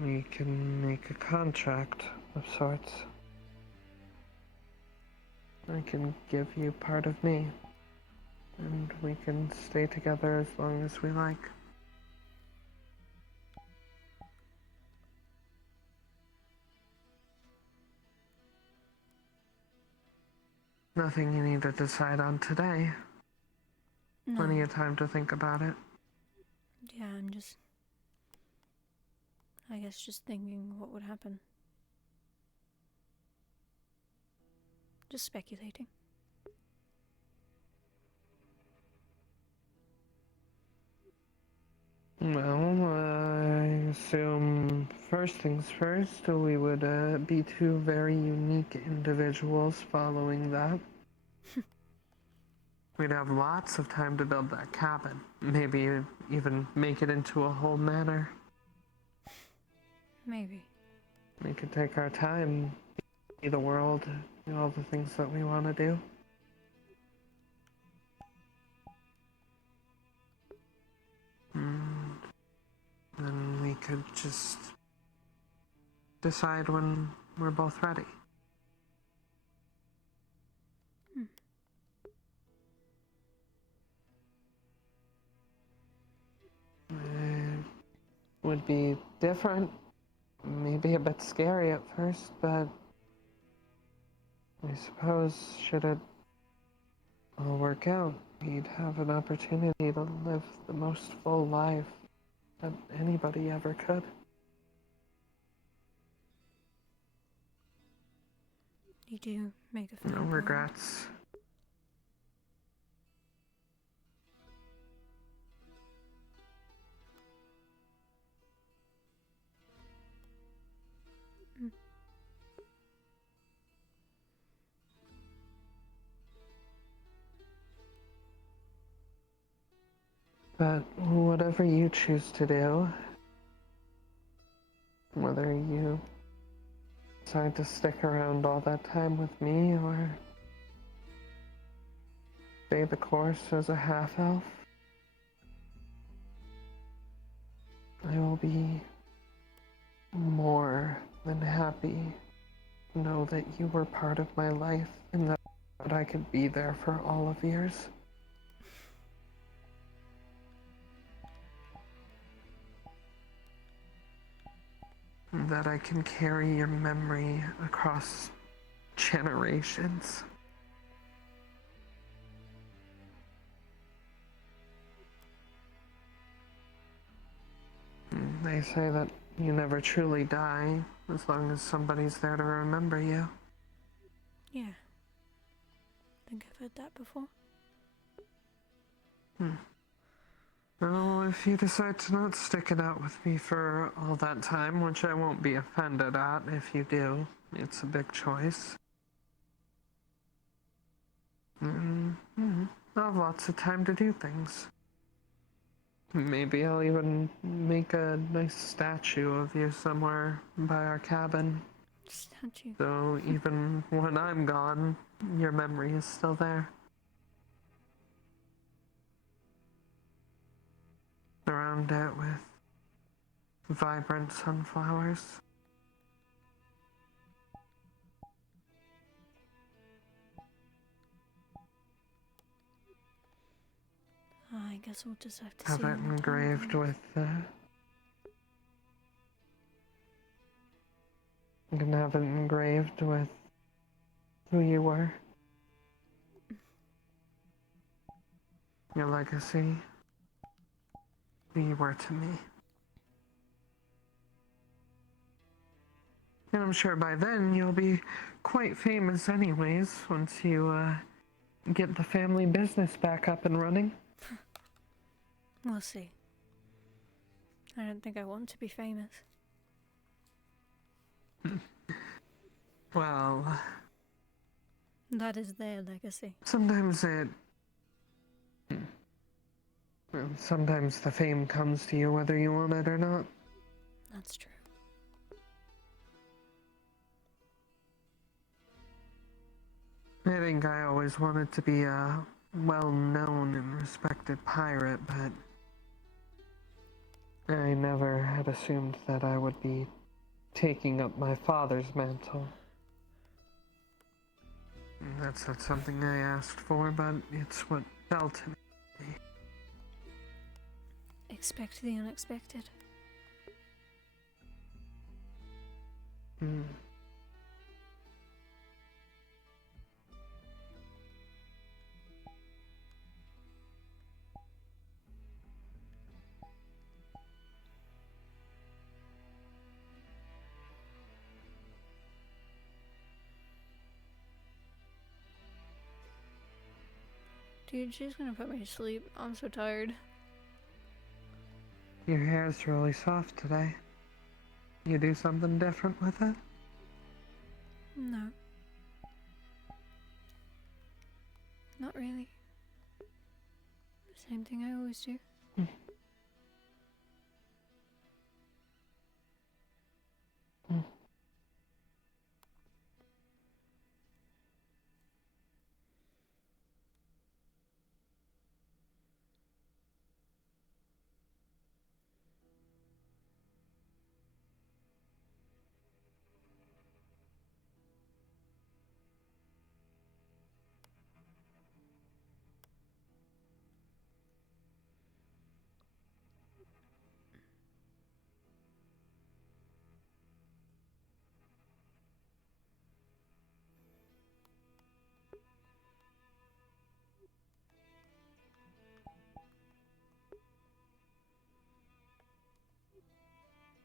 we can make a contract of sorts. I can give you part of me, and we can stay together as long as we like. Nothing you need to decide on today. No. Plenty of time to think about it. Yeah, I'm just... I guess just thinking what would happen. Just speculating. Well, I assume first things first, we would be two very unique individuals following that. We'd have lots of time to build that cabin. Maybe even make it into a whole manor. Maybe. We could take our time, see the world, do all the things that we want to do. And then we could just decide when we're both ready. It would be different, maybe a bit scary at first, but I suppose should it all work out, we'd have an opportunity to live the most full life that anybody ever could. You do make a fine No point. regrets. But whatever you choose to do, whether you decide to stick around all that time with me or stay the course as a half-elf, I will be more than happy to know that you were part of my life and that I could be there for all of yours. That I can carry your memory across generations. They say that you never truly die as long as somebody's there to remember you. Yeah. I think I've heard that before. Well, if you decide to not stick it out with me for all that time, which I won't be offended at if you do, it's a big choice. I'll have lots of time to do things. Maybe I'll even make a nice statue of you somewhere by our cabin. Statue. So even when I'm gone, your memory is still there. Surround it with vibrant sunflowers. I guess we'll just have to Have see. it engraved with you can have it engraved with who you were. Your legacy. Who you were to me. And I'm sure by then you'll be quite famous anyways, once you get the family business back up and running. We'll see. I don't think I want to be famous. Well, that is their legacy. Sometimes the fame comes to you whether you want it or not. That's true. I think I always wanted to be a well-known and respected pirate, but I never had assumed that I would be taking up my father's mantle. That's not something I asked for, but it's what fell to me. Expect the unexpected. Dude, she's gonna put me to sleep. I'm so tired. Your hair's really soft today. You do something different with it? No. Not really. Same thing I always do.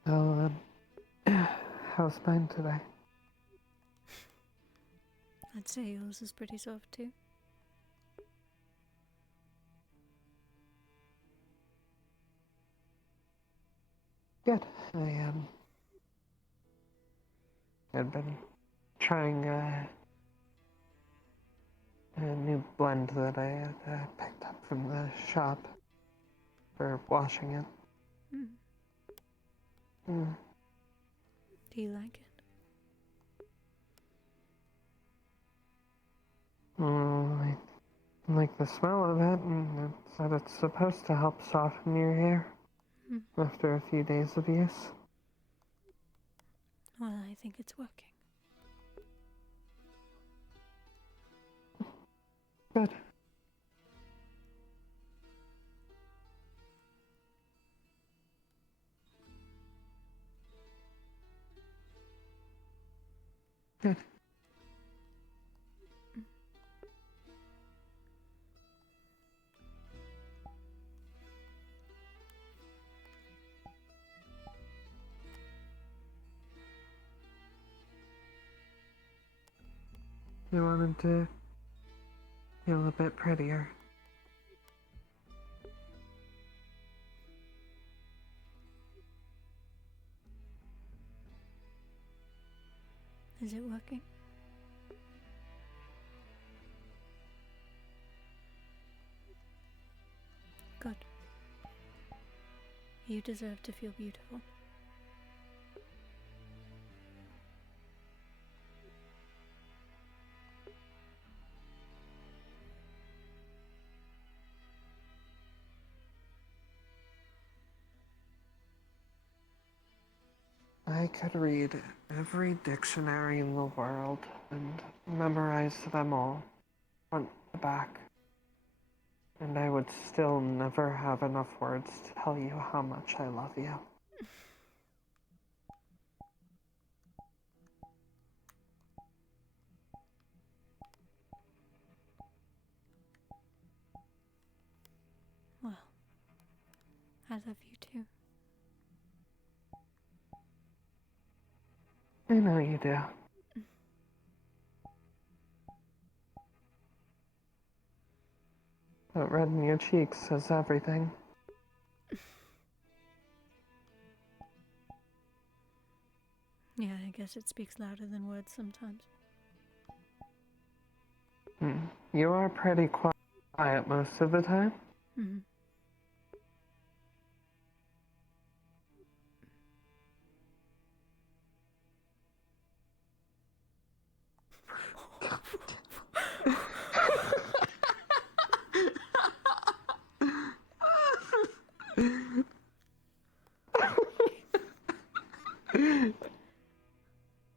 Oh, how's mine today? I'd say yours is pretty soft too. Good. I've been trying a new blend that I picked up from the shop. for washing it. Do you like it? I like the smell of it, and it said it's supposed to help soften your hair after a few days of use. Well, I think it's working. Good. Good. You want him to feel a bit prettier. Is it working? Good. You deserve to feel beautiful. I could read every dictionary in the world and memorize them all, front to back. And I would still never have enough words to tell you how much I love you. Well, I love you too. I know you do. That red in your cheeks says everything. Yeah, I guess it speaks louder than words sometimes. You are pretty quiet most of the time.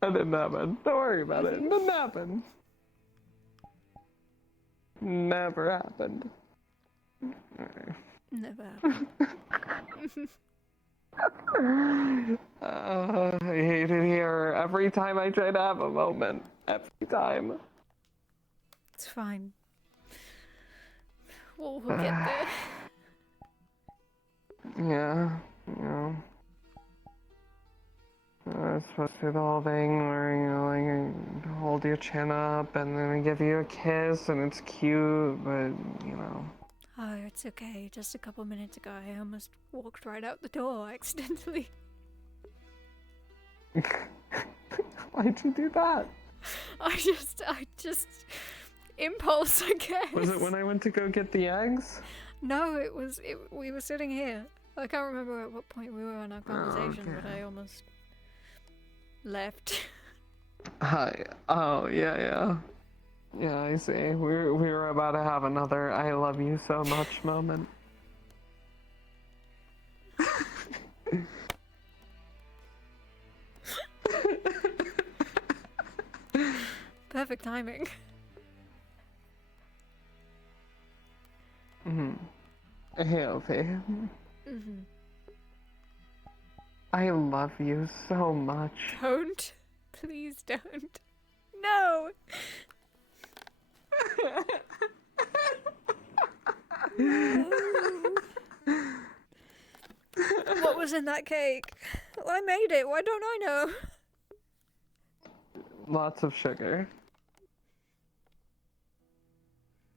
That didn't happen. Don't worry about it. It didn't happen. Never happened. Never happened. I hate it here. Every time I try to have a moment. Every time. It's fine. We'll get there. Yeah. It's supposed to do the whole thing where, like, I hold your chin up and then I give you a kiss and it's cute, but, Oh, it's okay. Just a couple minutes ago, I almost walked right out the door accidentally. Why'd you do that? I just impulse, I guess. Was it when I went to go get the eggs? No, we were sitting here. I can't remember at what point we were in our conversation, but I almost left. Hi. Oh, yeah. Yeah, I see. We were about to have another I love you so much moment. Perfect timing. Hey, Ophelia. I love you so much. Don't. Please don't. No! What was in that cake? I made it. Why don't I know? Lots of sugar.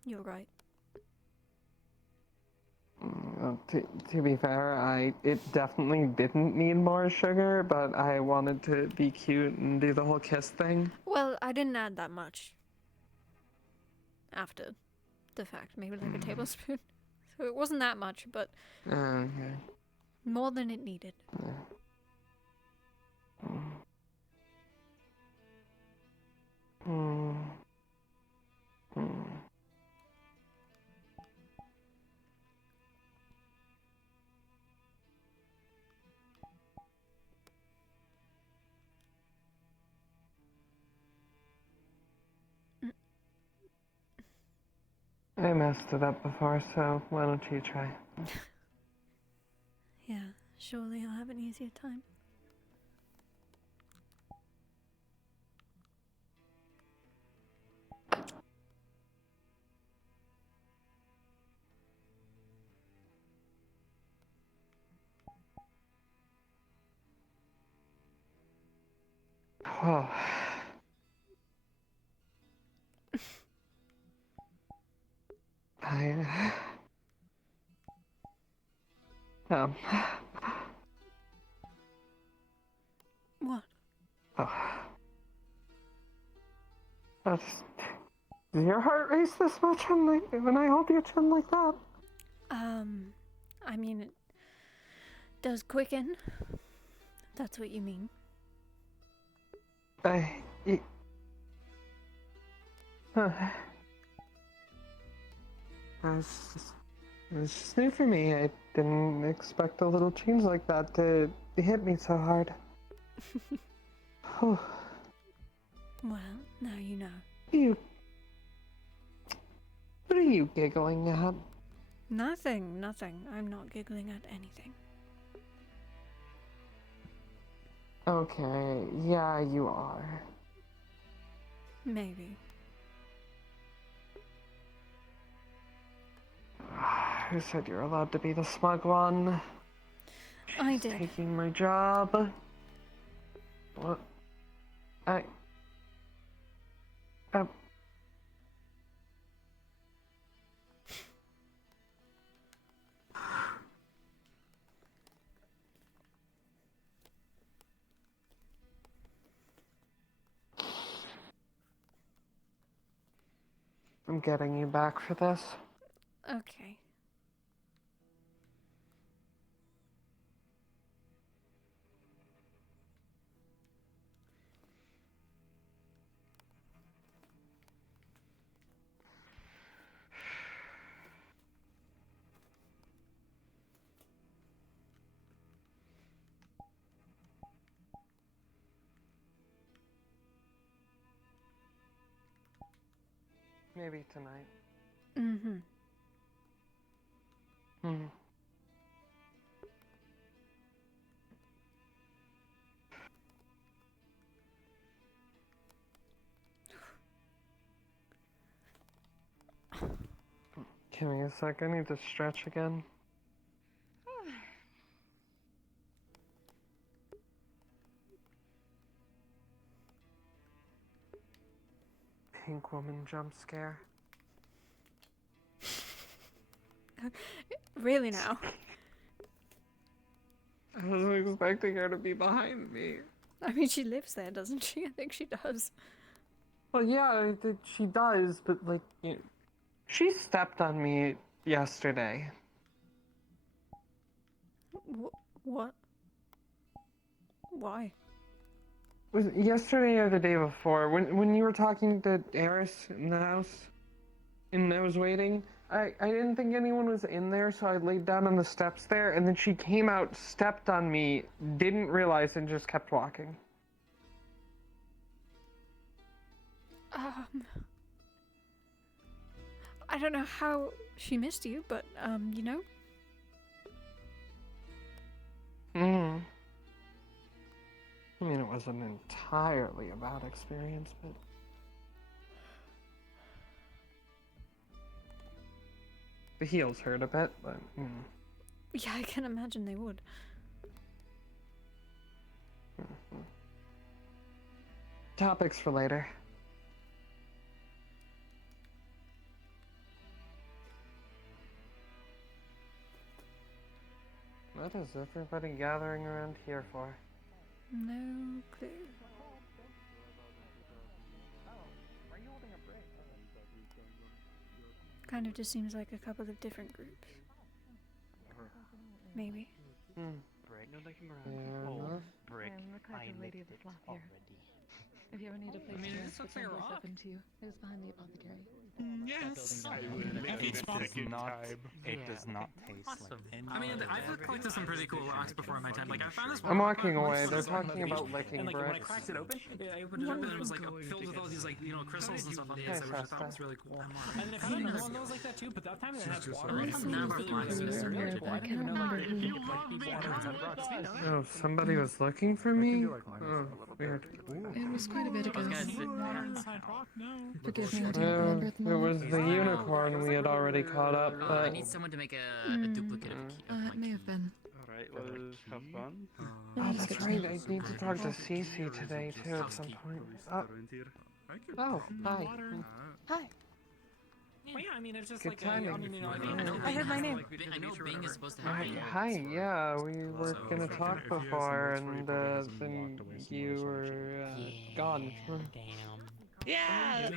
You're right. To be fair, it definitely didn't need more sugar, but I wanted to be cute and do the whole kiss thing. Well, I didn't add that much. After the fact, maybe like a tablespoon. It wasn't that much, but Okay. more than it needed. I messed it up before, so why don't you try? Yeah, surely I'll have an easier time. Oh. Um. What? Oh. That's... Does your heart race this much when I hold your chin like that? I mean, it does quicken. That's what you mean. It's just new for me. I didn't expect a little change like that to hit me so hard. Well, now you know. What are you giggling at? Nothing. I'm not giggling at anything. Okay, yeah, you are. Maybe. Who said you're allowed to be the smug one? I did. Taking my job. What? I'm getting you back for this. Okay. Maybe tonight. Mm-hmm. Give me a sec, I need to stretch again. Pink woman jump scare. Really now? I wasn't expecting her to be behind me. I mean, she lives there, doesn't she? I think she does. Well, yeah, she does, but like, she stepped on me yesterday. What? Why? Was it yesterday or the day before? When you were talking to Eris in the house, and I was waiting, I didn't think anyone was in there, so I laid down on the steps there, and then she came out, stepped on me, didn't realize, and just kept walking. I don't know how she missed you, but, you know? I mean, it wasn't entirely a bad experience, but... The heels hurt a bit, but, Yeah, I can imagine they would. Topics for later. What is everybody gathering around here for? No clue. Kind of just seems like a couple of different groups. Maybe. Brick. Fair Oh, enough. Brick. I'm the I kind of lady licked of the it flop here. already. If you ever need a place I mean, to it rent, just looks the like a temple is rock. open to you. It is behind the apothecary. Yes. It does not taste Awesome. like I mean, I've collected some pretty cool rocks before in my time. Like, I found this one. I'm rock walking once away. on They're this one talking beach, about licking and like when I bricks. cracked it open, I opened it up and it was like filled with all these like crystals and stuff on the Hey, inside, which I thought Shasta. was really cool. And then I found another one that was like that too, but that time it had water. It's never blasphemous. I didn't even know like you like these water inside rocks. Oh, somebody was looking for me? Oh, weird. It was quite a bit ago. Water inside rock? No. Forgive me, I do not remember at the It moment. was the unicorn we had already caught up, I but need someone to make a duplicate of a key. It may have been. Alright, well, have fun. oh, that's right. I need to talk to Cece today too at some point. Oh, hi. Hi. Well, yeah, I mean, it's just Good like timing. I mean, you know, I heard my name. I know Bing is supposed to Hi, have. hi, yeah, we were gonna talk before, and then you were gone. Yeah,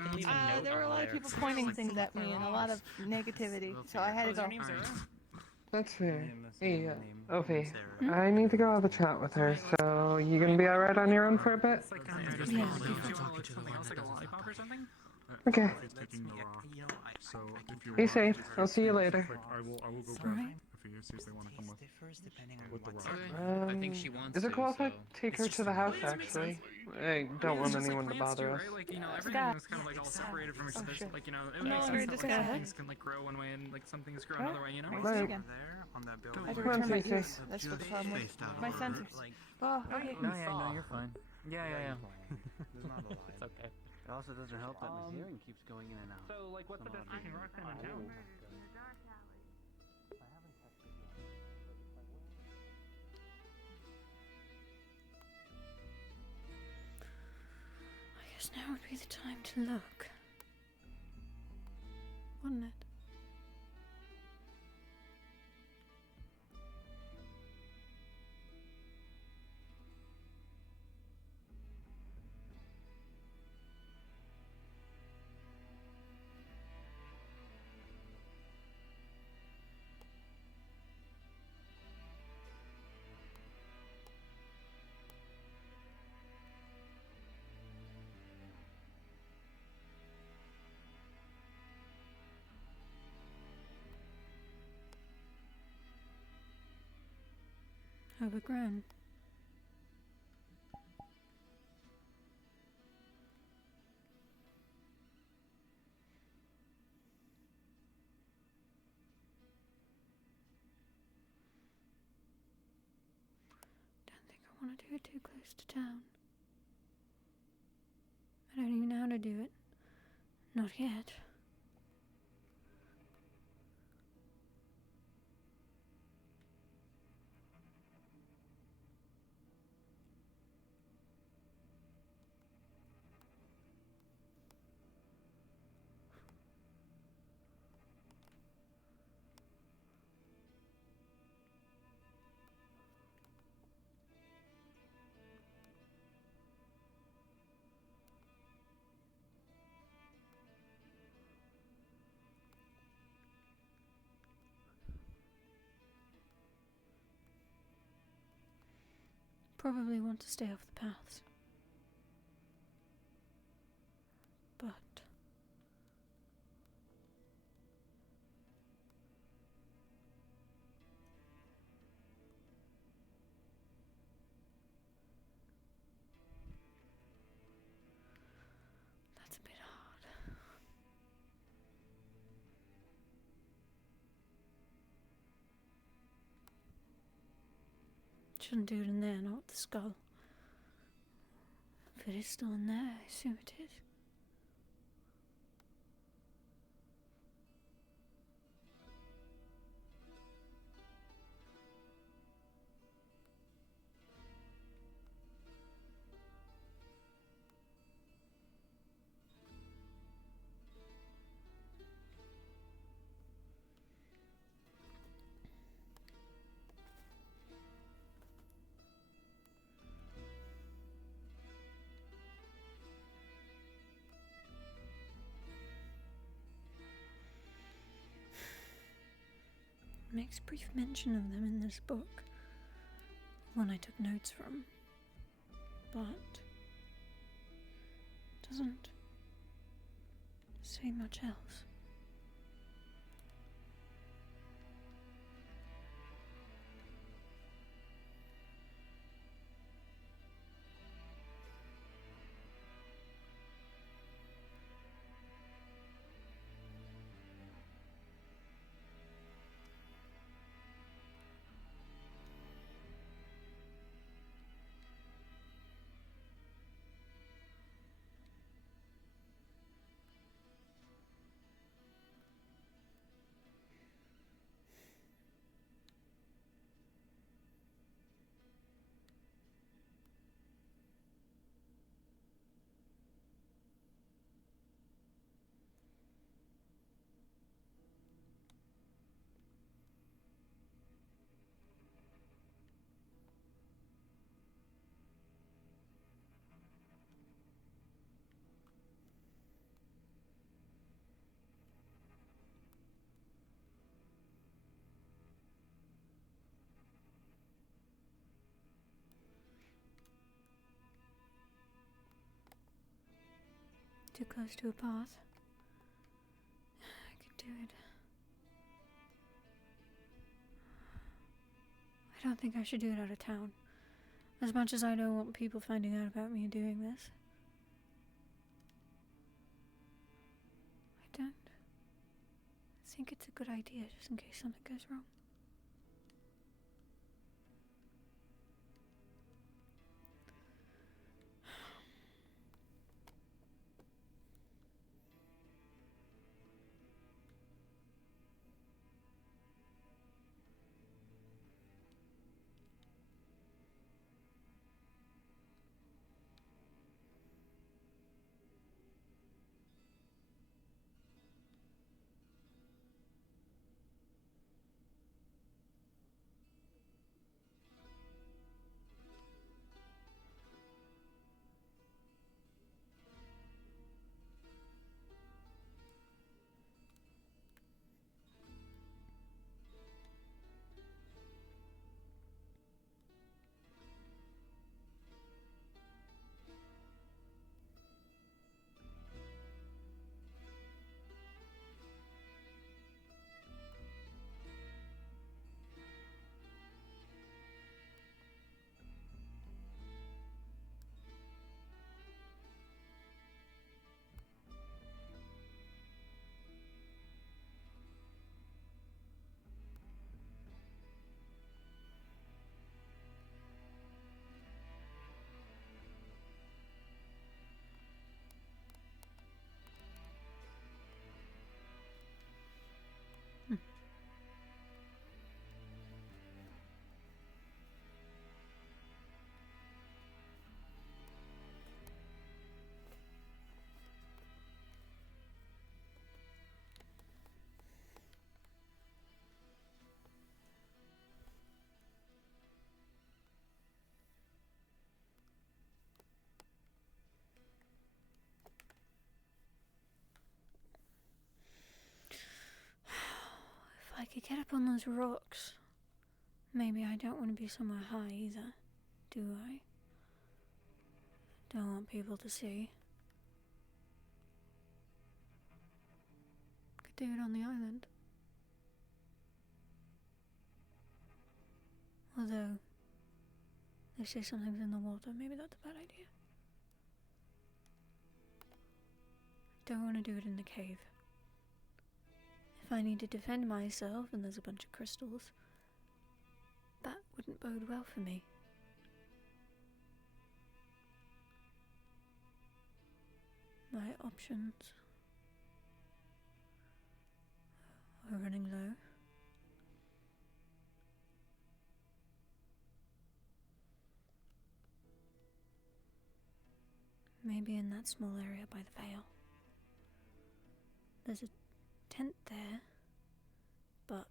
there were a lot of people pointing things at me and a lot of negativity, so I had to go. That's fair. Hey, Ophe, I need to go have a chat with her, so you gonna be alright on your own for a bit? Yeah, Something else like a lollipop or something. Okay. Taking the rock. So if you Be want, safe. I'll see you later. like, I will go grab Alright. if you see if they want to come with the rock. I think she wants Is it to, cool if I so- take her to the house, actually? I don't want anyone to bother us. Like, you know, everything is kind of like all separated from each other. sure. Like, you know, it No, makes we're sense just that like, gonna- some things can like grow one way and like some things grow another way, you know? Right. Again. On that building. I had to Come on, return my Cece. ears. That's what the problem was. My sensors. Oh, okay. No, you're fine. Yeah. There's not a lie. It's okay. It also doesn't help that my hearing keeps going in and out. So, like, what's the best looking rock then in town? I guess now would be the time to look. Wouldn't it? Overgrown. Don't think I want to do it too close to town. I don't even know how to do it. Not yet. Probably want to stay off the paths. But that's a bit hard. Shouldn't do it in there, not the skull. If it is still in there, I assume it is. It makes brief mention of them in this book, one I took notes from, but doesn't say much else. Too close to a path. I could do it. I don't think I should do it out of town. As much as I don't want people finding out about me doing this. I don't think it's a good idea, just in case something goes wrong. If I could get up on those rocks. Maybe I don't want to be somewhere high either, do I? Don't want people to see. Could do it on the island. Although, they say something's in the water, maybe that's a bad idea. Don't want to do it in the cave. If I need to defend myself and there's a bunch of crystals, that wouldn't bode well for me. My options are running low. Maybe in that small area by the Vale. There's a tent there, but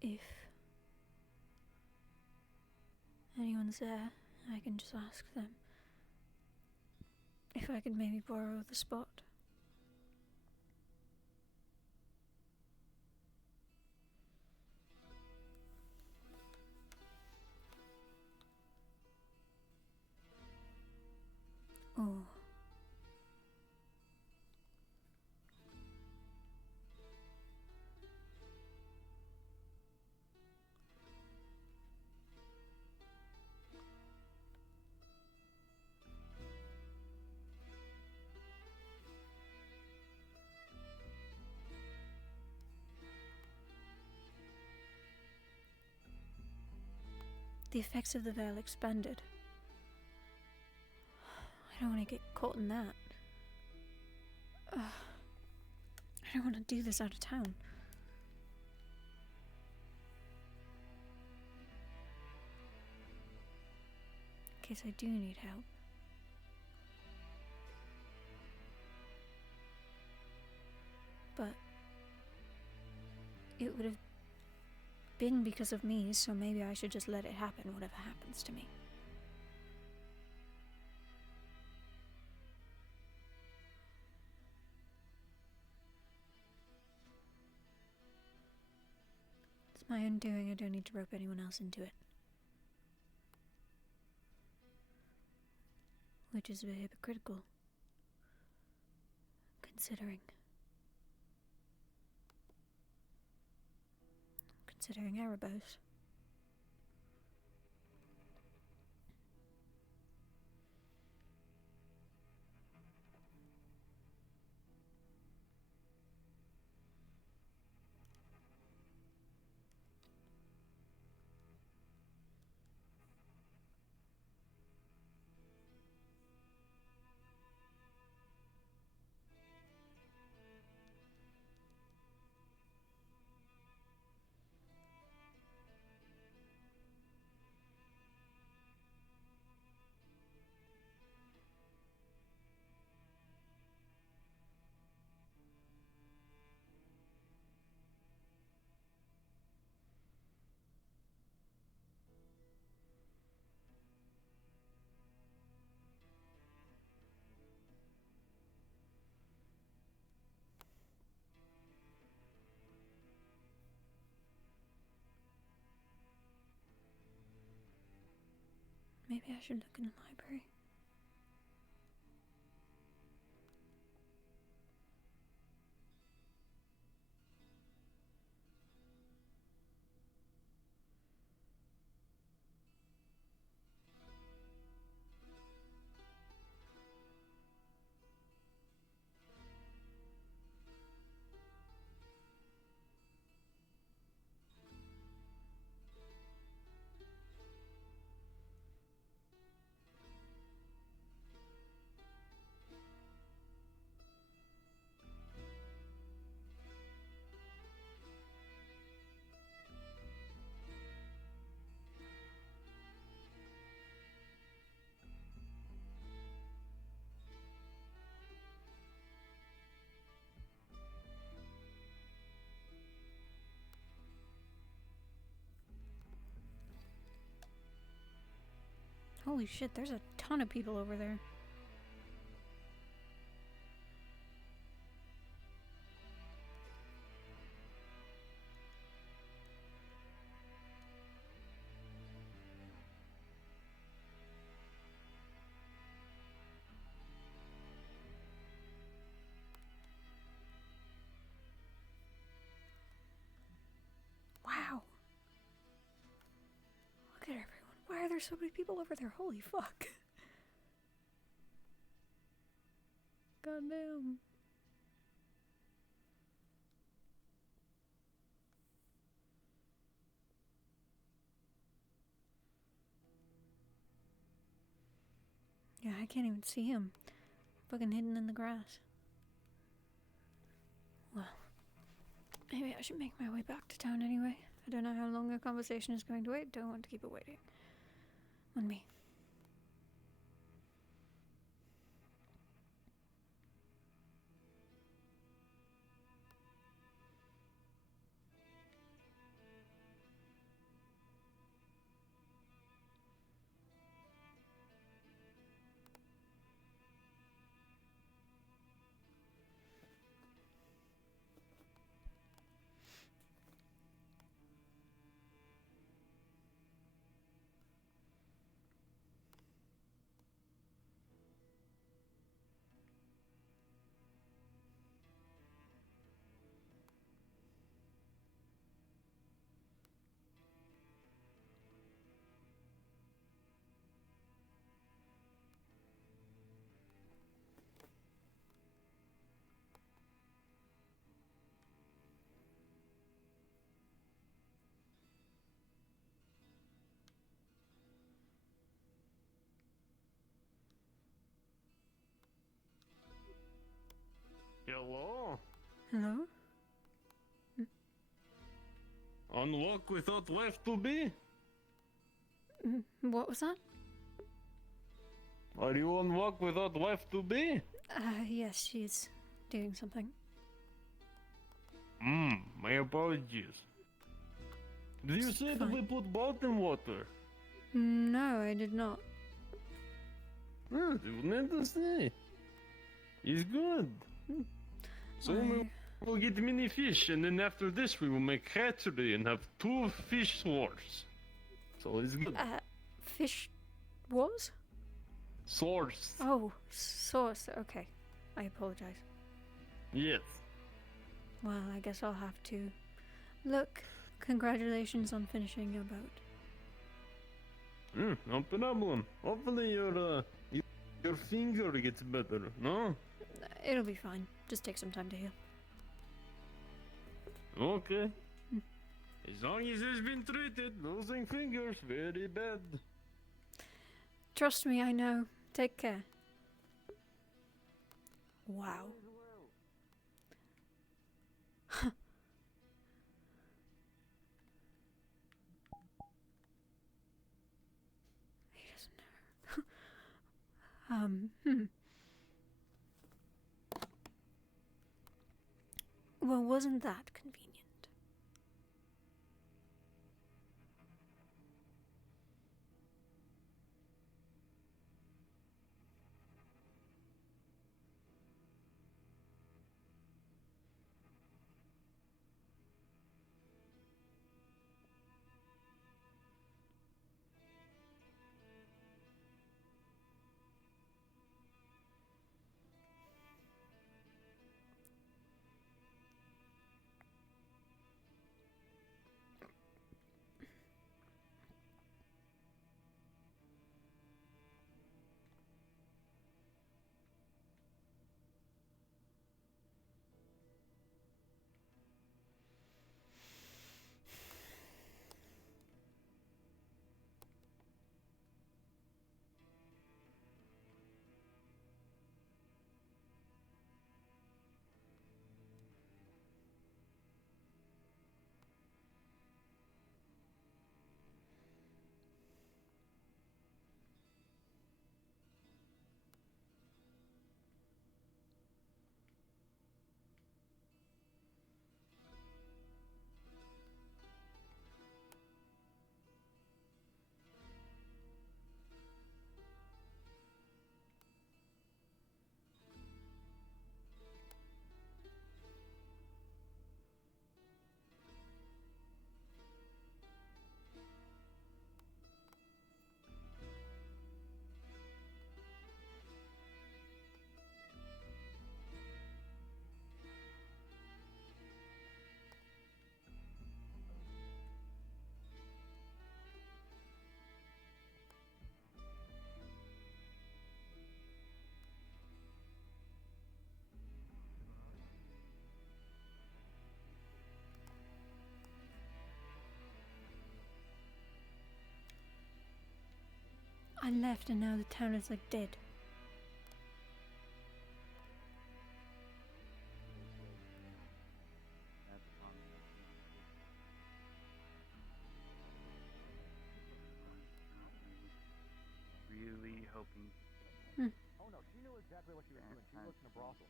if anyone's there, I can just ask them If I could maybe borrow the spot. Oh. The effects of the veil expanded. I don't want to get caught in that. I don't want to do this out of town. In case I do need help. But it would have been because of me, so maybe I should just let it happen, whatever happens to me. It's my own doing, I don't need to rope anyone else into it. Which is a bit hypocritical, considering Erebos. Maybe I should look in the library. Holy shit, there's a ton of people over there. Wow. Look at everyone. Why are there so many people over there? Holy fuck. Goddamn. Yeah, I can't even see him. Fucking hidden in the grass. Well, maybe I should make my way back to town anyway. I don't know how long the conversation is going to wait. Don't want to keep it waiting. On me. Hello? Hello? On walk without wife to be? What was that? Are you on walk without wife to be? Yes, she's doing something. My apologies. Did you say that we put both in water? No, I did not. You meant to say. It's good. So we'll get mini fish, and then after this we will make hatchery and have 2 fish wars. So it's good. Fish wars? Source. Oh, source. Okay. I apologize. Yes. Well, I guess I'll have to. Look, congratulations on finishing your boat. No problem. Hopefully your finger gets better, no? It'll be fine. Just take some time to heal. Okay. As long as it's been treated, losing fingers, very bad. Trust me, I know. Take care. Wow. He doesn't know. Well, wasn't that convenient? I left and now the town is like dead. Really hoping. Oh no, she knew exactly what she was doing. She worked in a brothel.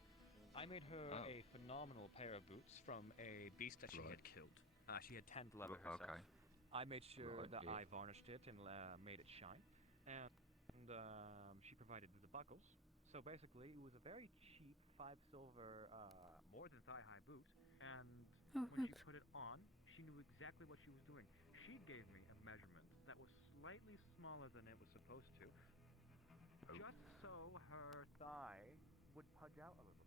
I made her a phenomenal pair of boots from a beast that she had killed. She had tanned leather herself. Okay. I made sure that yeah. I varnished it and made it shine, and she provided the buckles. So basically, it was a very cheap 5 silver, more than thigh-high boot. And when she put it on, she knew exactly what she was doing. She gave me a measurement that was slightly smaller than it was supposed to, just so her thigh would pudge out a little bit.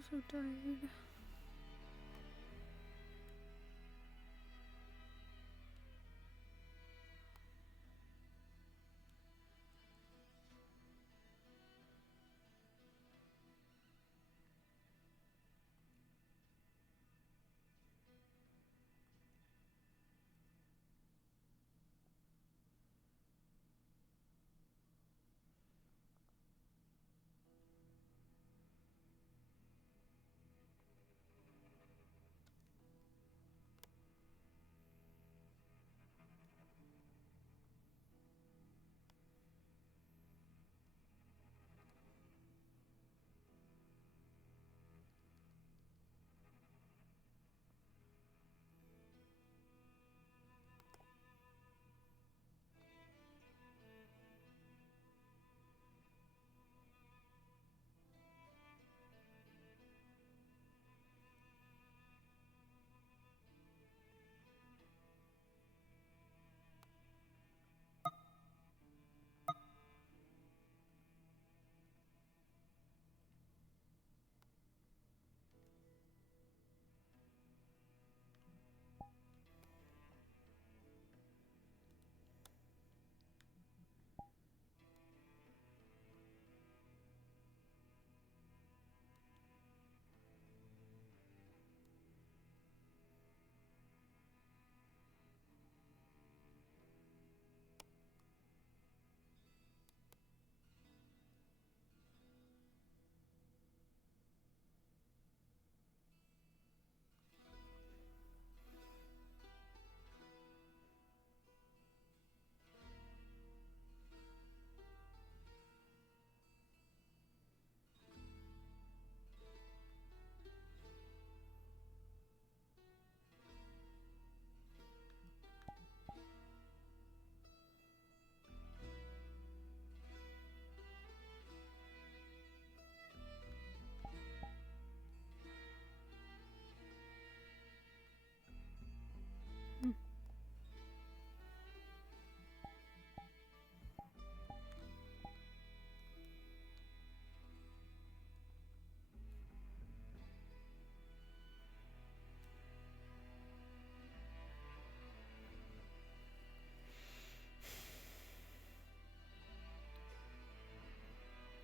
I'm so tired.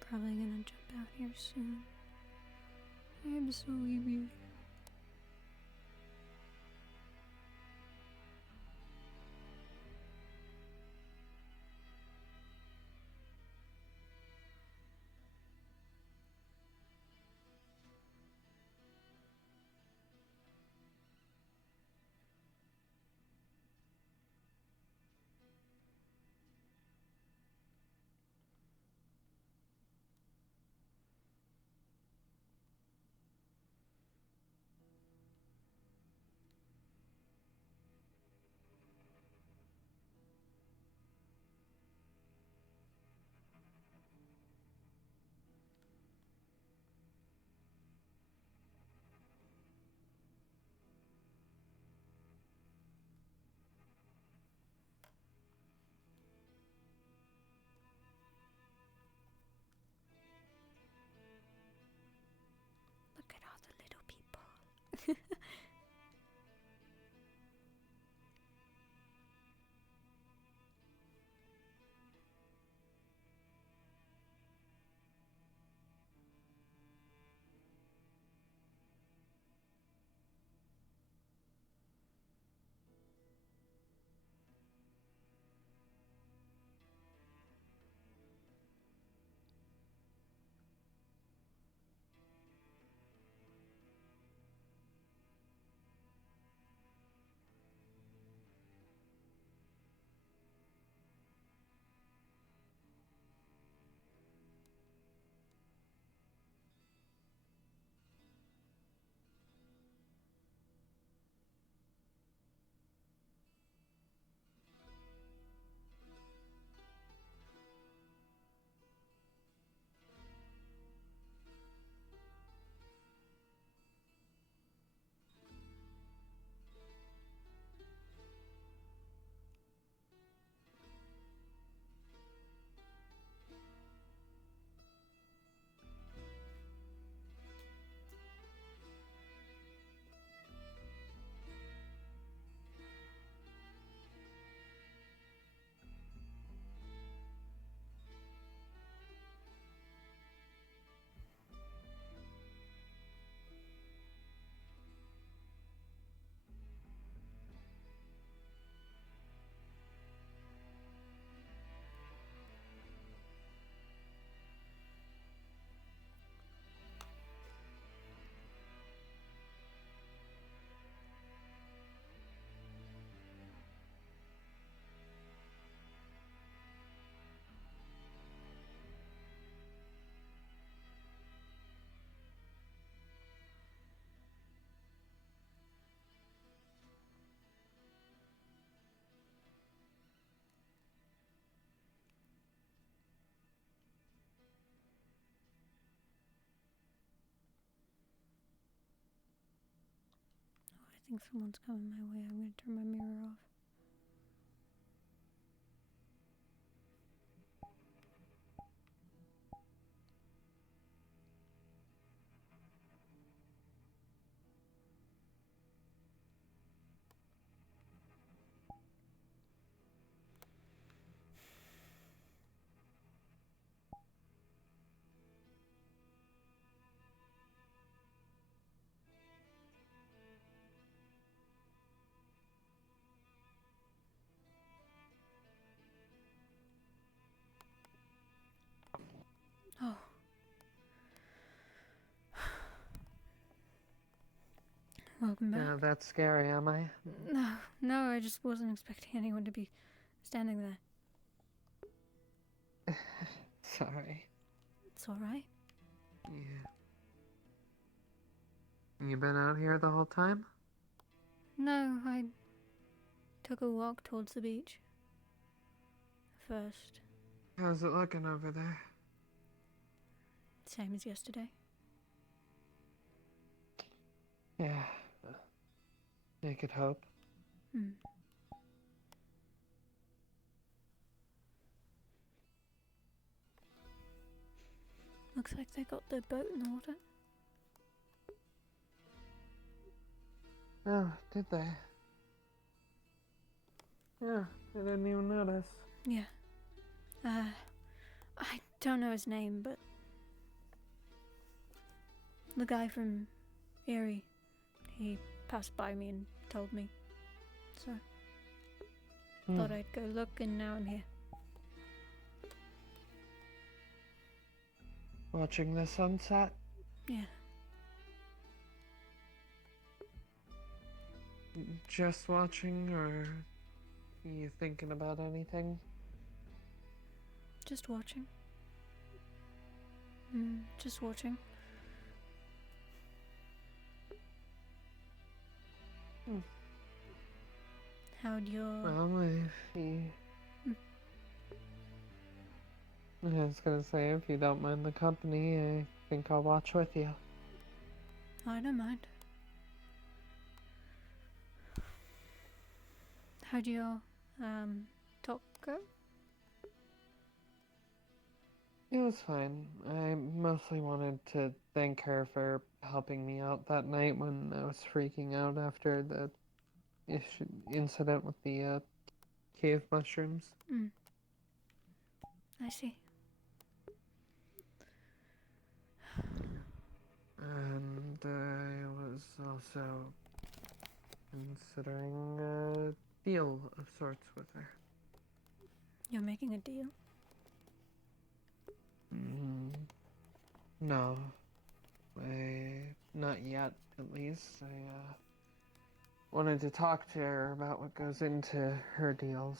Probably gonna jump out here soon. I am so sleepy. think someone's coming my way. I'm going to turn my mirror off. Oh. Welcome back. Yeah, that's scary, am I? No, I just wasn't expecting anyone to be standing there. Sorry. It's alright. Yeah. You been out here the whole time? No, I took a walk towards the beach. First. How's it looking over there? Same as yesterday. Yeah. I could hope. Hmm. Looks like they got their boat in the water. Oh, did they? Yeah, I didn't even notice. Yeah. I don't know his name, but the guy from Erie, he passed by me and told me. So, thought I'd go look, and now I'm here. Watching the sunset? Yeah. Just watching, or are you thinking about anything? Just watching. Just watching. How'd your... Well, if you... I was gonna say, if you don't mind the company, I think I'll watch with you. I don't mind. How'd your, talk go? It was fine. I mostly wanted to thank her for helping me out that night when I was freaking out after the incident with the cave mushrooms. I see. And I was also considering a deal of sorts with her. You're making a deal? No. Not yet, at least. I wanted to talk to her about what goes into her deals.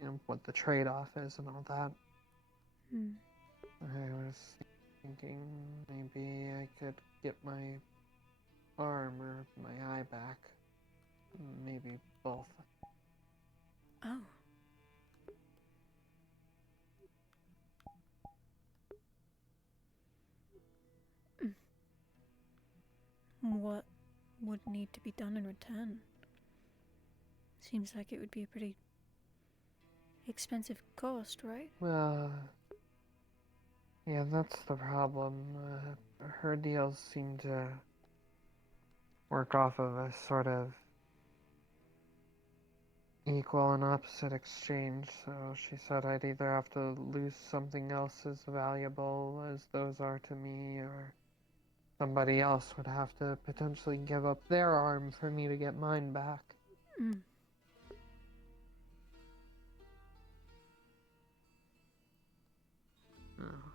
You know, what the trade-off is and all that. I was thinking maybe I could get my arm or my eye back. Maybe both. Oh. What would need to be done in return? Seems like it would be a pretty expensive cost, right? Well, yeah, that's the problem. Her deals seem to work off of a sort of equal and opposite exchange, so she said I'd either have to lose something else as valuable as those are to me, or somebody else would have to potentially give up their arm for me to get mine back. Oh.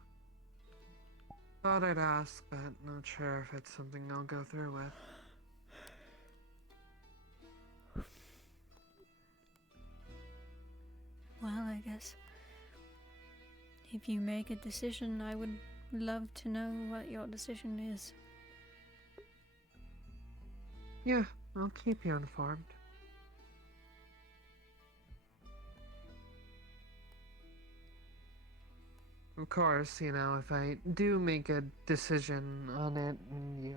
Thought I'd ask, but not sure if it's something I'll go through with. Well, I guess if you make a decision, I would love to know what your decision is. Yeah, I'll keep you informed. Of course, you know, if I do make a decision on it and you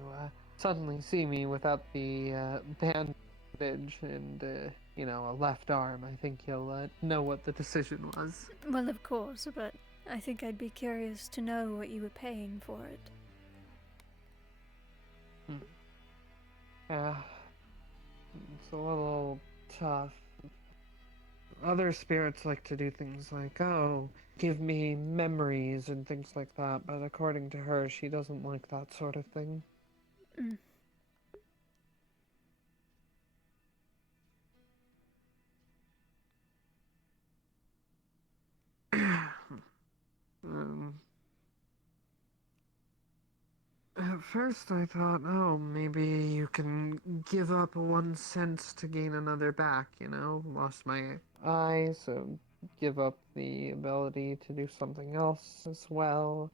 suddenly see me without the bandage and, a left arm, I think he'll know what the decision was. Well, of course, but I think I'd be curious to know what you were paying for it. Yeah, it's a little tough. Other spirits like to do things like, oh, give me memories and things like that, but according to her, she doesn't like that sort of thing. Mm. At first I thought, oh, maybe you can give up 1 cent to gain another back, Lost my eye, so give up the ability to do something else as well.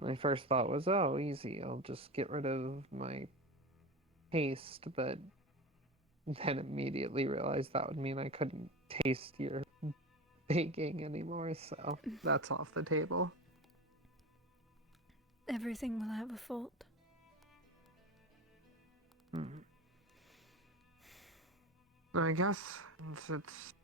My first thought was, oh, easy, I'll just get rid of my taste, but then immediately realized that would mean I couldn't taste your baking anymore, so that's off the table. Everything will have a fault. I guess since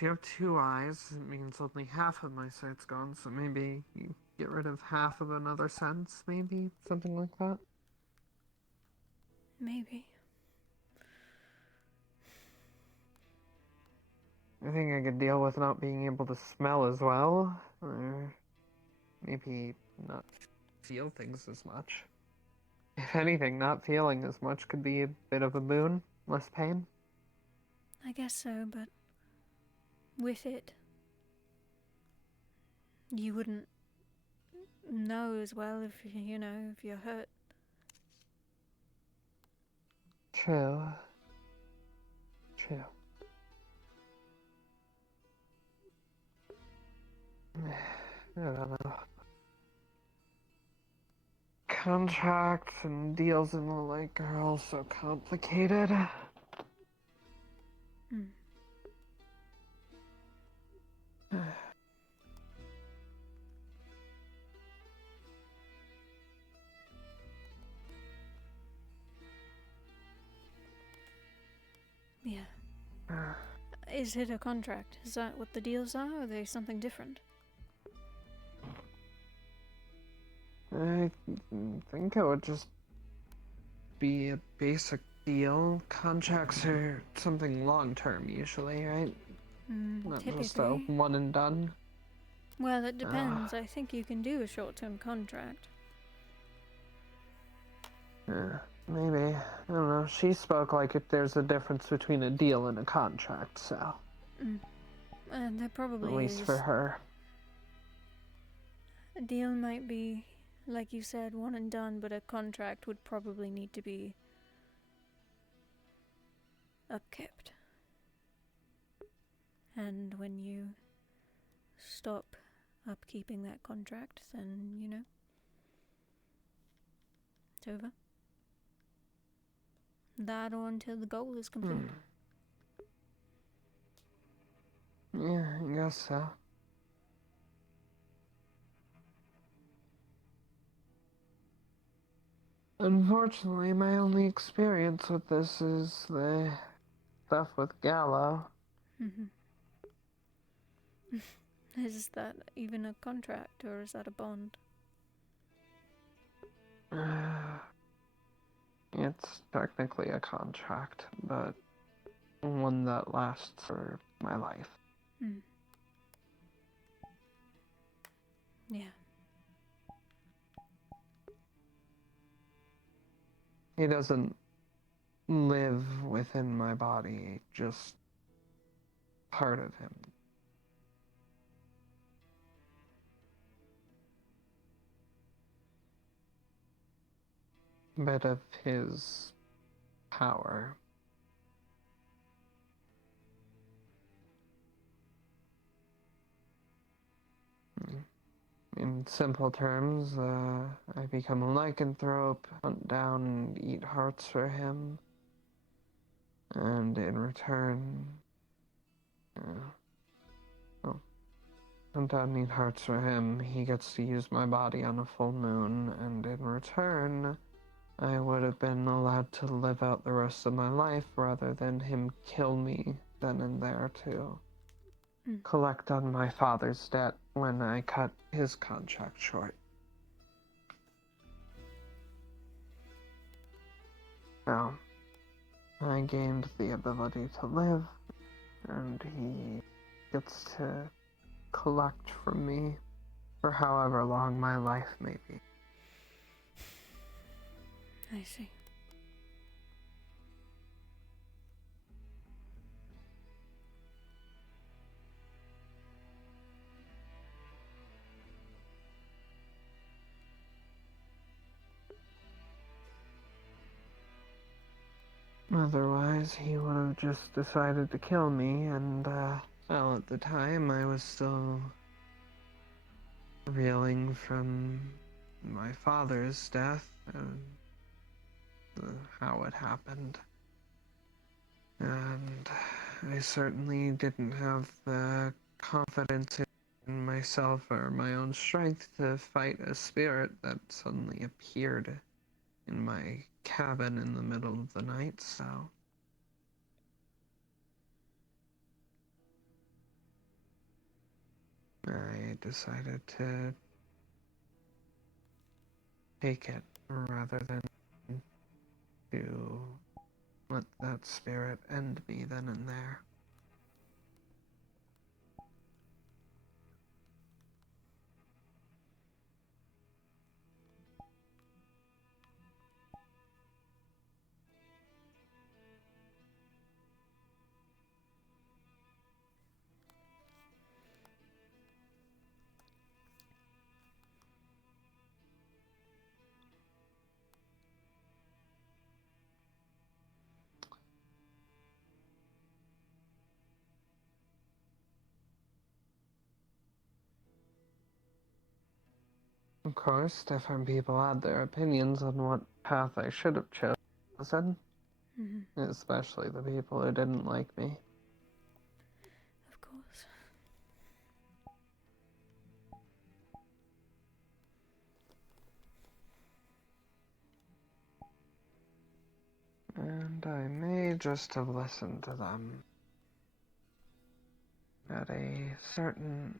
you have 2 eyes, it means only half of my sight's gone, so maybe you get rid of half of another sense, maybe? Something like that? Maybe. I think I could deal with not being able to smell as well, or maybe not feel things as much. If anything, not feeling as much could be a bit of a boon. Less pain. I guess so, but with it, you wouldn't know as well if you're hurt. True. I don't know. Contracts and deals and the like are all so complicated. Yeah. Is it a contract? Is that what the deals are, or are they something different? I think it would just be a basic deal. Contracts are something long-term usually, right? Not just a Typically. one and done. Well, it depends. I think you can do a short-term contract. Maybe. I don't know. She spoke like if there's a difference between a deal and a contract, so. And there probably At least for her. A deal might be, like you said, one and done, but a contract would probably need to be upkept. And when you stop upkeeping that contract, then, it's over. That or until the goal is complete. Yeah, I guess so. Unfortunately, my only experience with this is the stuff with Gallo. Is that even a contract, or is that a bond? It's technically a contract, but one that lasts for my life. Yeah. He doesn't live within my body, just part of him. Bit of his power. In simple terms, I become a lycanthrope, hunt down and eat hearts for him, and in return, hunt down and eat hearts for him, he gets to use my body on a full moon, and in return, I would have been allowed to live out the rest of my life rather than him kill me then and there to collect on my father's debt when I cut his contract short. Now, I gained the ability to live, and he gets to collect from me for however long my life may be. I see. Otherwise, he would have just decided to kill me, and, well, at the time, I was still reeling from my father's death and how it happened. And I certainly didn't have the confidence in myself or my own strength to fight a spirit that suddenly appeared in my cabin in the middle of the night, so I decided to take it rather than to let that spirit end me then and there. Of course, different people had their opinions on what path I should have chosen, especially the people who didn't like me. Of course. And I may just have listened to them. Had a certain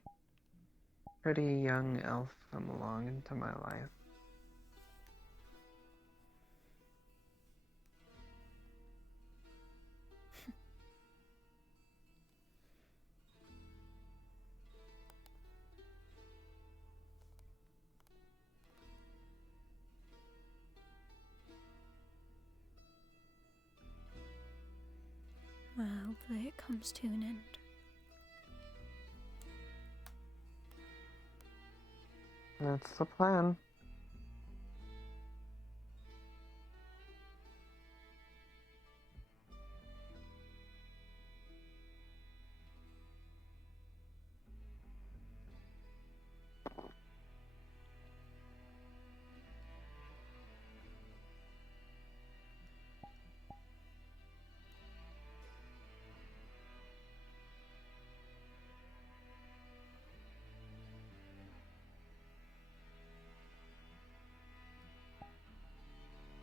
pretty young elf come along into my life. Well, hopefully it comes to an end. That's the plan.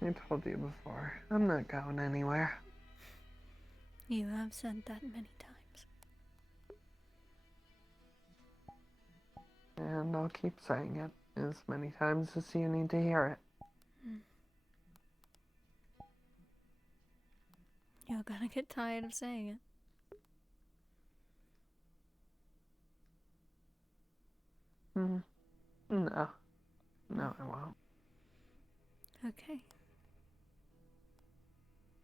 I told you before, I'm not going anywhere. You have said that many times. And I'll keep saying it as many times as you need to hear it. You're gonna get tired of saying it. No. No, I won't. Okay.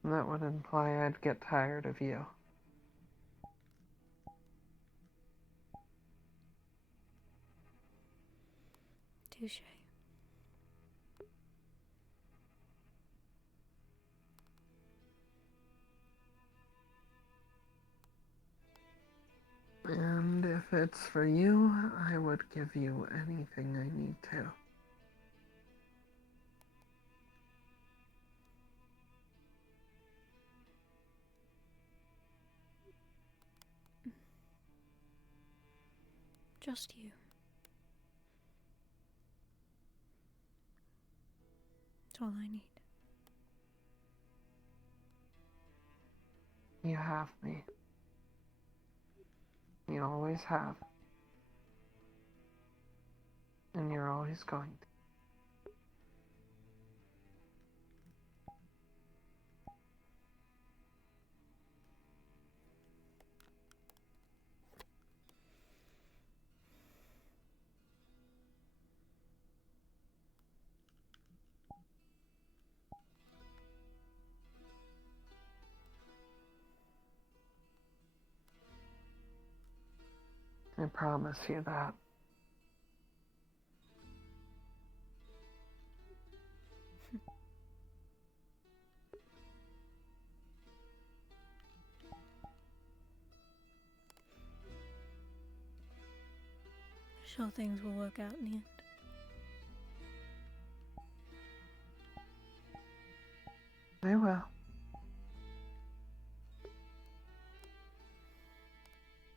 That would imply I'd get tired of you. Touche. And if it's for you, I would give you anything I need to. Just you. That's all I need. You have me. You always have. And you're always going to. I promise you that. Sure things will work out in the end. They will.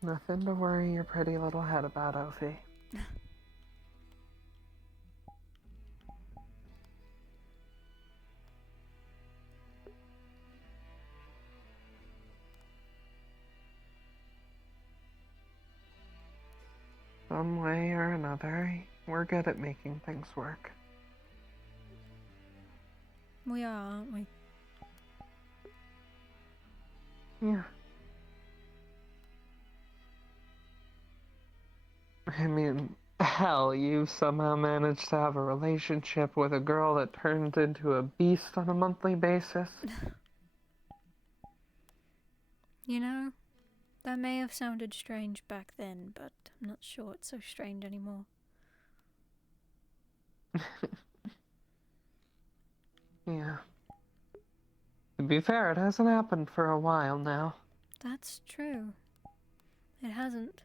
Nothing to worry your pretty little head about, Ophi. Some way or another, we're good at making things work. We are, aren't we? Yeah. I mean, hell, you somehow managed to have a relationship with a girl that turned into a beast on a monthly basis. You know, that may have sounded strange back then, but I'm not sure it's so strange anymore. Yeah. To be fair, it hasn't happened for a while now. That's true. It hasn't.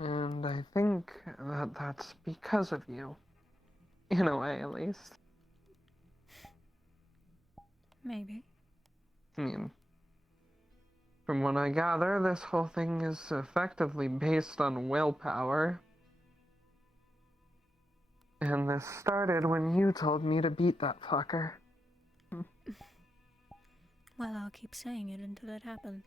And I think that that's because of you. In a way, at least. Maybe. I mean, from what I gather, this whole thing is effectively based on willpower. And this started when you told me to beat that fucker. Well, I'll keep saying it until it happens.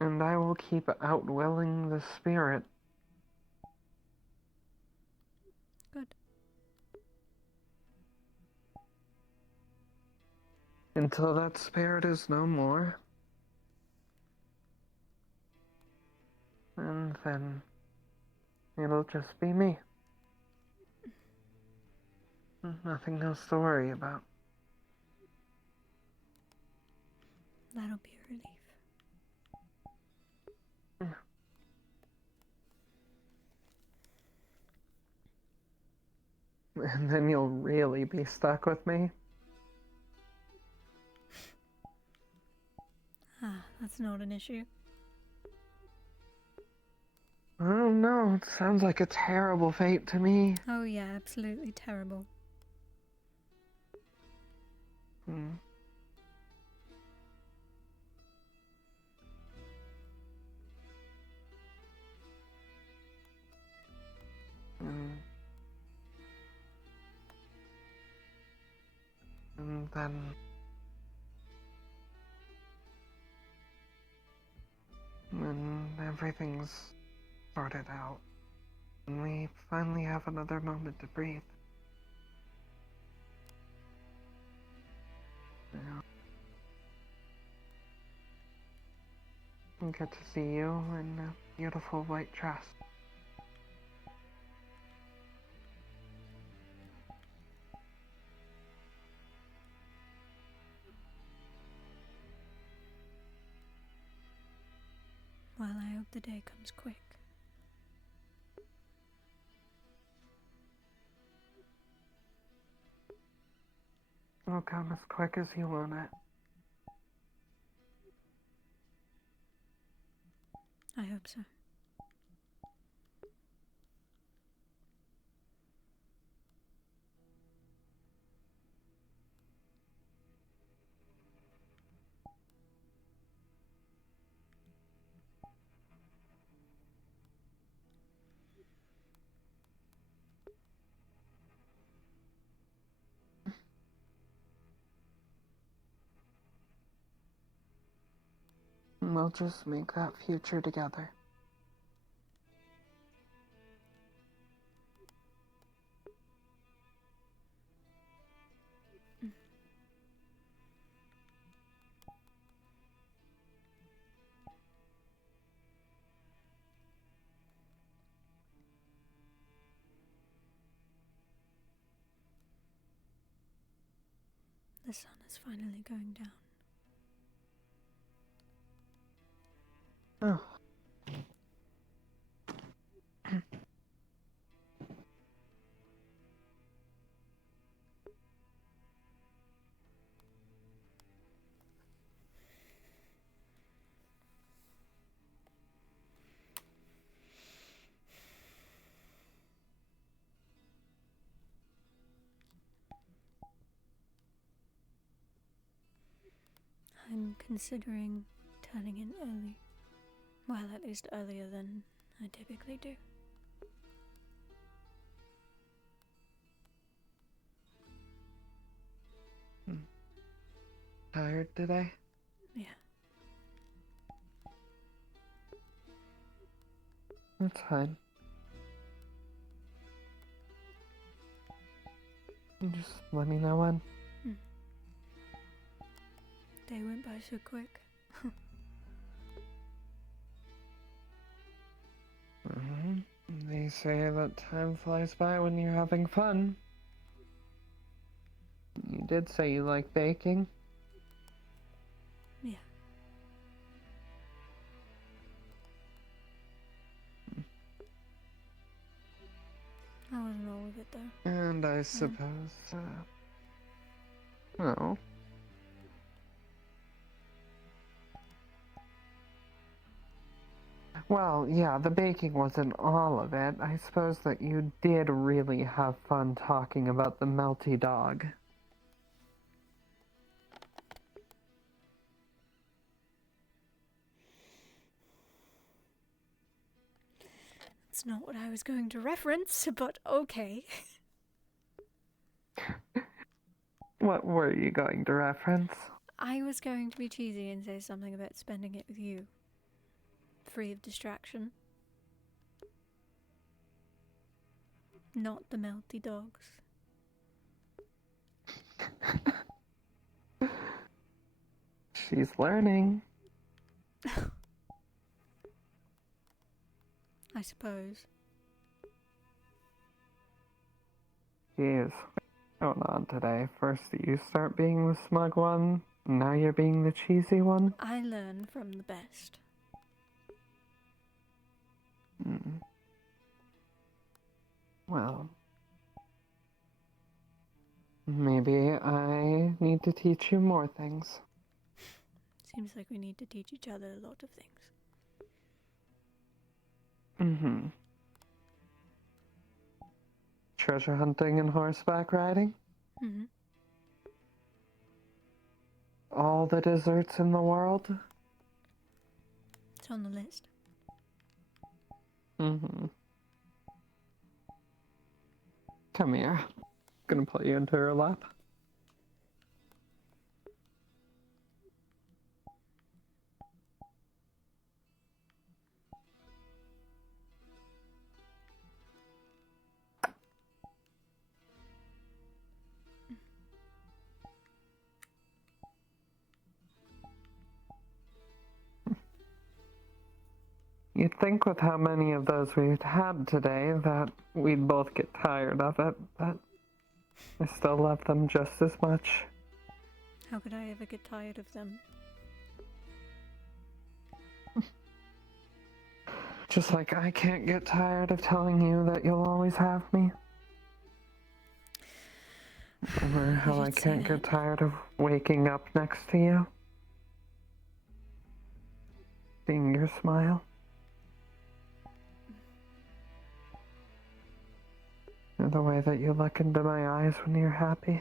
And I will keep outwilling the spirit. Good. Until that spirit is no more. And then it'll just be me. Nothing else to worry about. That'll be a relief. And then you'll really be stuck with me. Ah, that's not an issue. I don't know, it sounds like a terrible fate to me. Oh yeah, absolutely terrible. Hmm. And then when everything's sorted out, and we finally have another moment to breathe. Yeah. And get to see you in a beautiful white dress. Well, I hope the day comes quick. It'll come as quick as you want it. I hope so. and we'll just make that future together. The sun is finally going down. Oh. I'm considering turning in early. Well, at least earlier than I typically do. Tired today? Yeah. That's fine. Just let me know when. Day went by so quick. They say that time flies by when you're having fun. You did say you like baking. Yeah. I wasn't all of it though. And I suppose, oh. Well, yeah, the baking wasn't all of it. I suppose that you did really have fun talking about the melty dog. It's not what I was going to reference, but okay. What were you going to reference? I was going to be cheesy and say something about spending it with you. Free of distraction. Not the melty dogs. She's learning. I suppose. Jeez, what's going on today? First you start being the smug one, now you're being the cheesy one? I learn from the best. Well, maybe I need to teach you more things. Seems like we need to teach each other a lot of things. Treasure hunting and horseback riding? All the desserts in the world? It's on the list. Come here. Gonna put you into her lap. You'd think with how many of those we'd had today that we'd both get tired of it, but I still love them just as much. How could I ever get tired of them? Just like I can't get tired of telling you that you'll always have me. Or how I can't get tired of waking up next to you. Seeing your smile. Or the way that you look into my eyes when you're happy.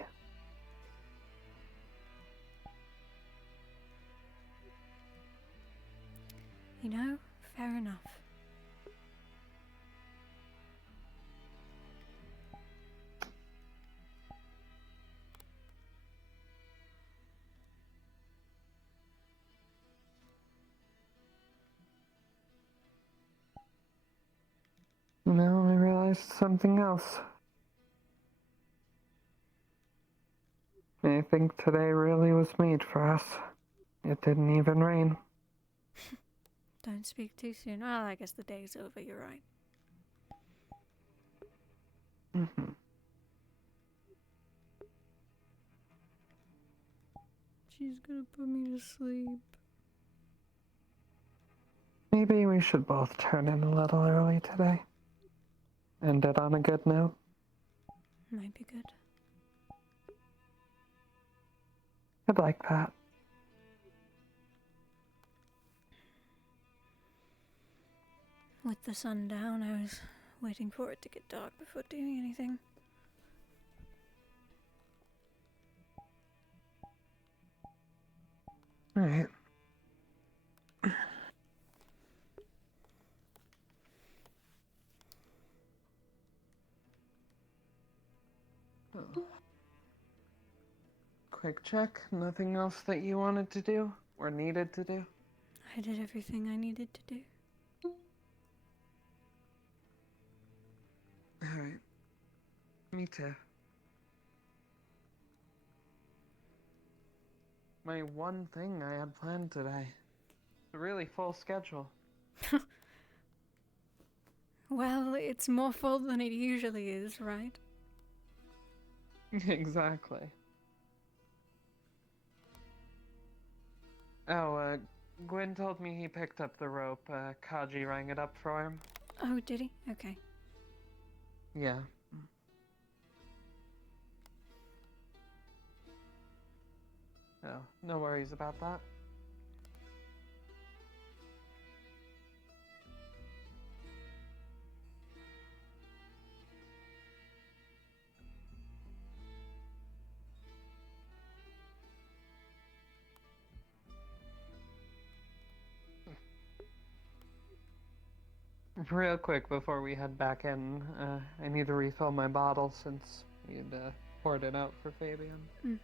You know, fair enough. now I realized something else. I think today really was made for us. It didn't even rain. Don't speak too soon. Well, I guess the day's over, you're right. Mm-hmm. She's gonna put me to sleep. Maybe we should both turn in a little early today. End it on a good note. Might be good. I'd like that. With the sun down, I was waiting for it to get dark before doing anything. Alright. Quick check. Nothing else that you wanted to do or needed to do? I did everything I needed to do. Alright. Me too. My one thing I had planned today. A really full schedule. Well, it's more full than it usually is, right? Exactly. Oh, Gwen told me he picked up the rope. Kaji rang it up for him. Oh, did he? Okay. Yeah. Oh, no worries about that. Real quick before we head back in, I need to refill my bottle since you'd poured it out for Fabian. Mm.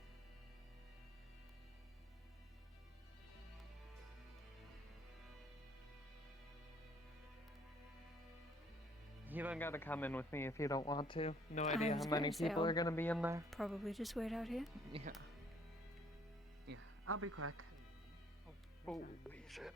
You don't gotta come in with me if you don't want to. No I idea was how many gonna say people I'll are gonna be in there. Probably just wait out here. Yeah. Yeah, I'll be quick. Oh, shit.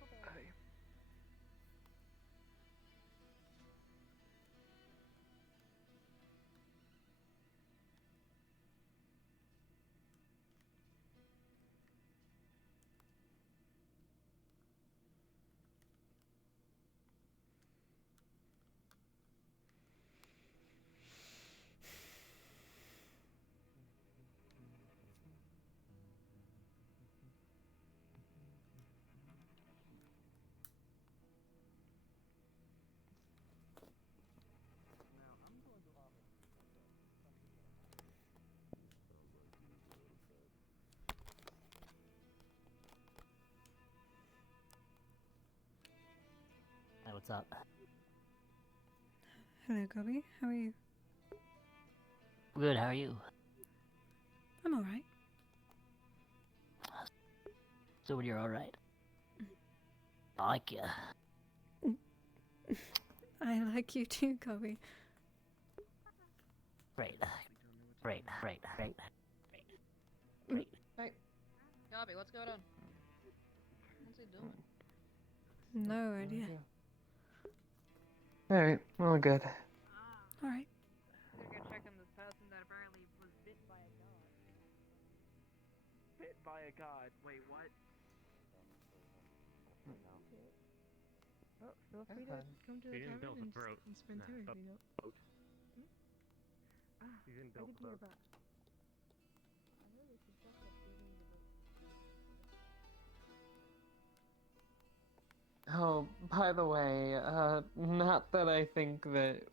Hey, what's up? Hello, Gubby. How are you? Good, how are you? I'm alright. So you're alright? I like you. I like you too, Gubby. Great. Great. Hey. Gobby, what's going on? What's he doing? No idea. Alright, well, good. Alright. We're gonna check on this person that apparently was bit by a god. Bit by a god. Wait, what? Oh, feel free to come to the tavern and spend time if you don't. I can do your back. I know they should check that building the boat. Oh, by the way, not that I think that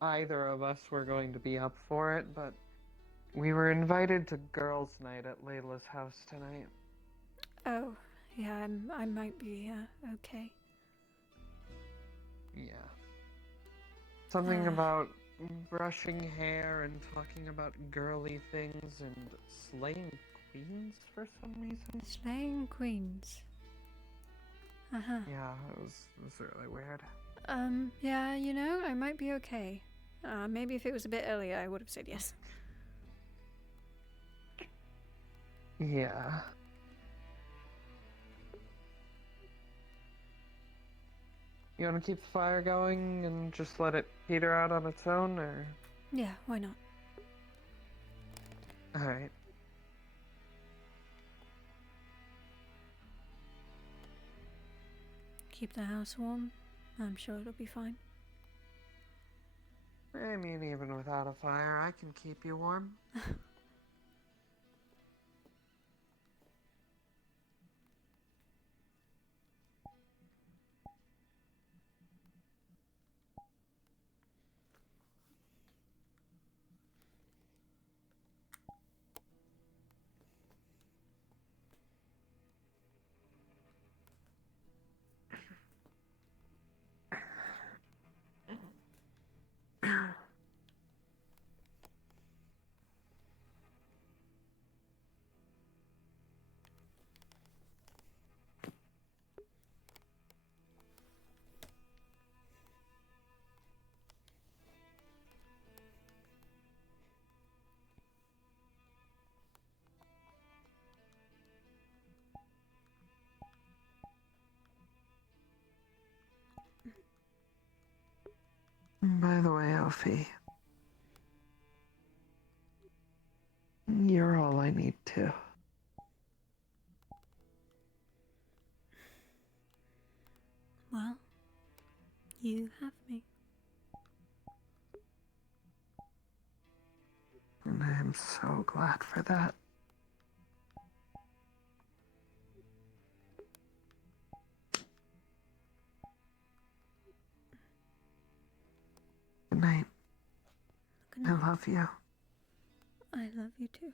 either of us were going to be up for it, but we were invited to girls' night at Layla's house tonight. Oh, yeah, I might be, okay. Yeah. Something about brushing hair and talking about girly things and slaying queens for some reason. Slaying queens. Uh-huh. Yeah, it was really weird. Yeah, you know, I might be okay. Maybe if it was a bit earlier, I would have said yes. Yeah. You want to keep the fire going and just let it peter out on its own, or? Yeah, why not? Alright. Keep the house warm. I'm sure it'll be fine. I mean, even without a fire, I can keep you warm. By the way, Ophi, you're all I need to. Well, you have me. And I'm so glad for that. Good night. Good night. I love you. I love you too.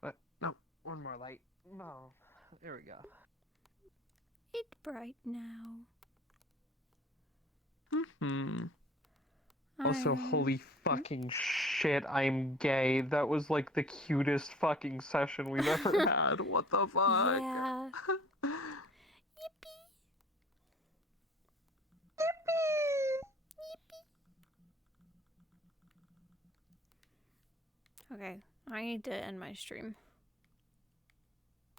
But, no, one more light. No, there we go. It's bright now. Also, holy fucking shit, I'm gay. That was like the cutest fucking session we've ever had. What the fuck? Yeah. Okay, I need to end my stream.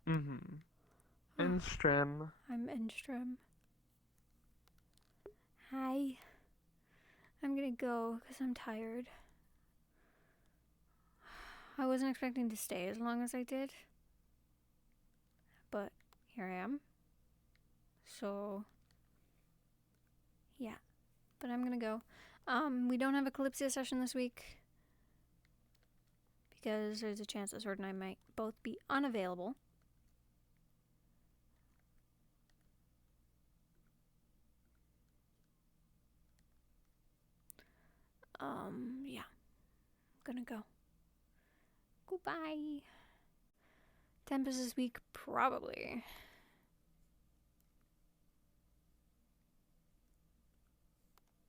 And Strim. I'm Enstrom. Hi. I'm gonna go because I'm tired. I wasn't expecting to stay as long as I did. But here I am. So, yeah. But I'm gonna go. We don't have a Calypso session this week. Because there's a chance that Sword and I might both be unavailable. Yeah. I'm gonna go. Goodbye. Tempest this week, probably.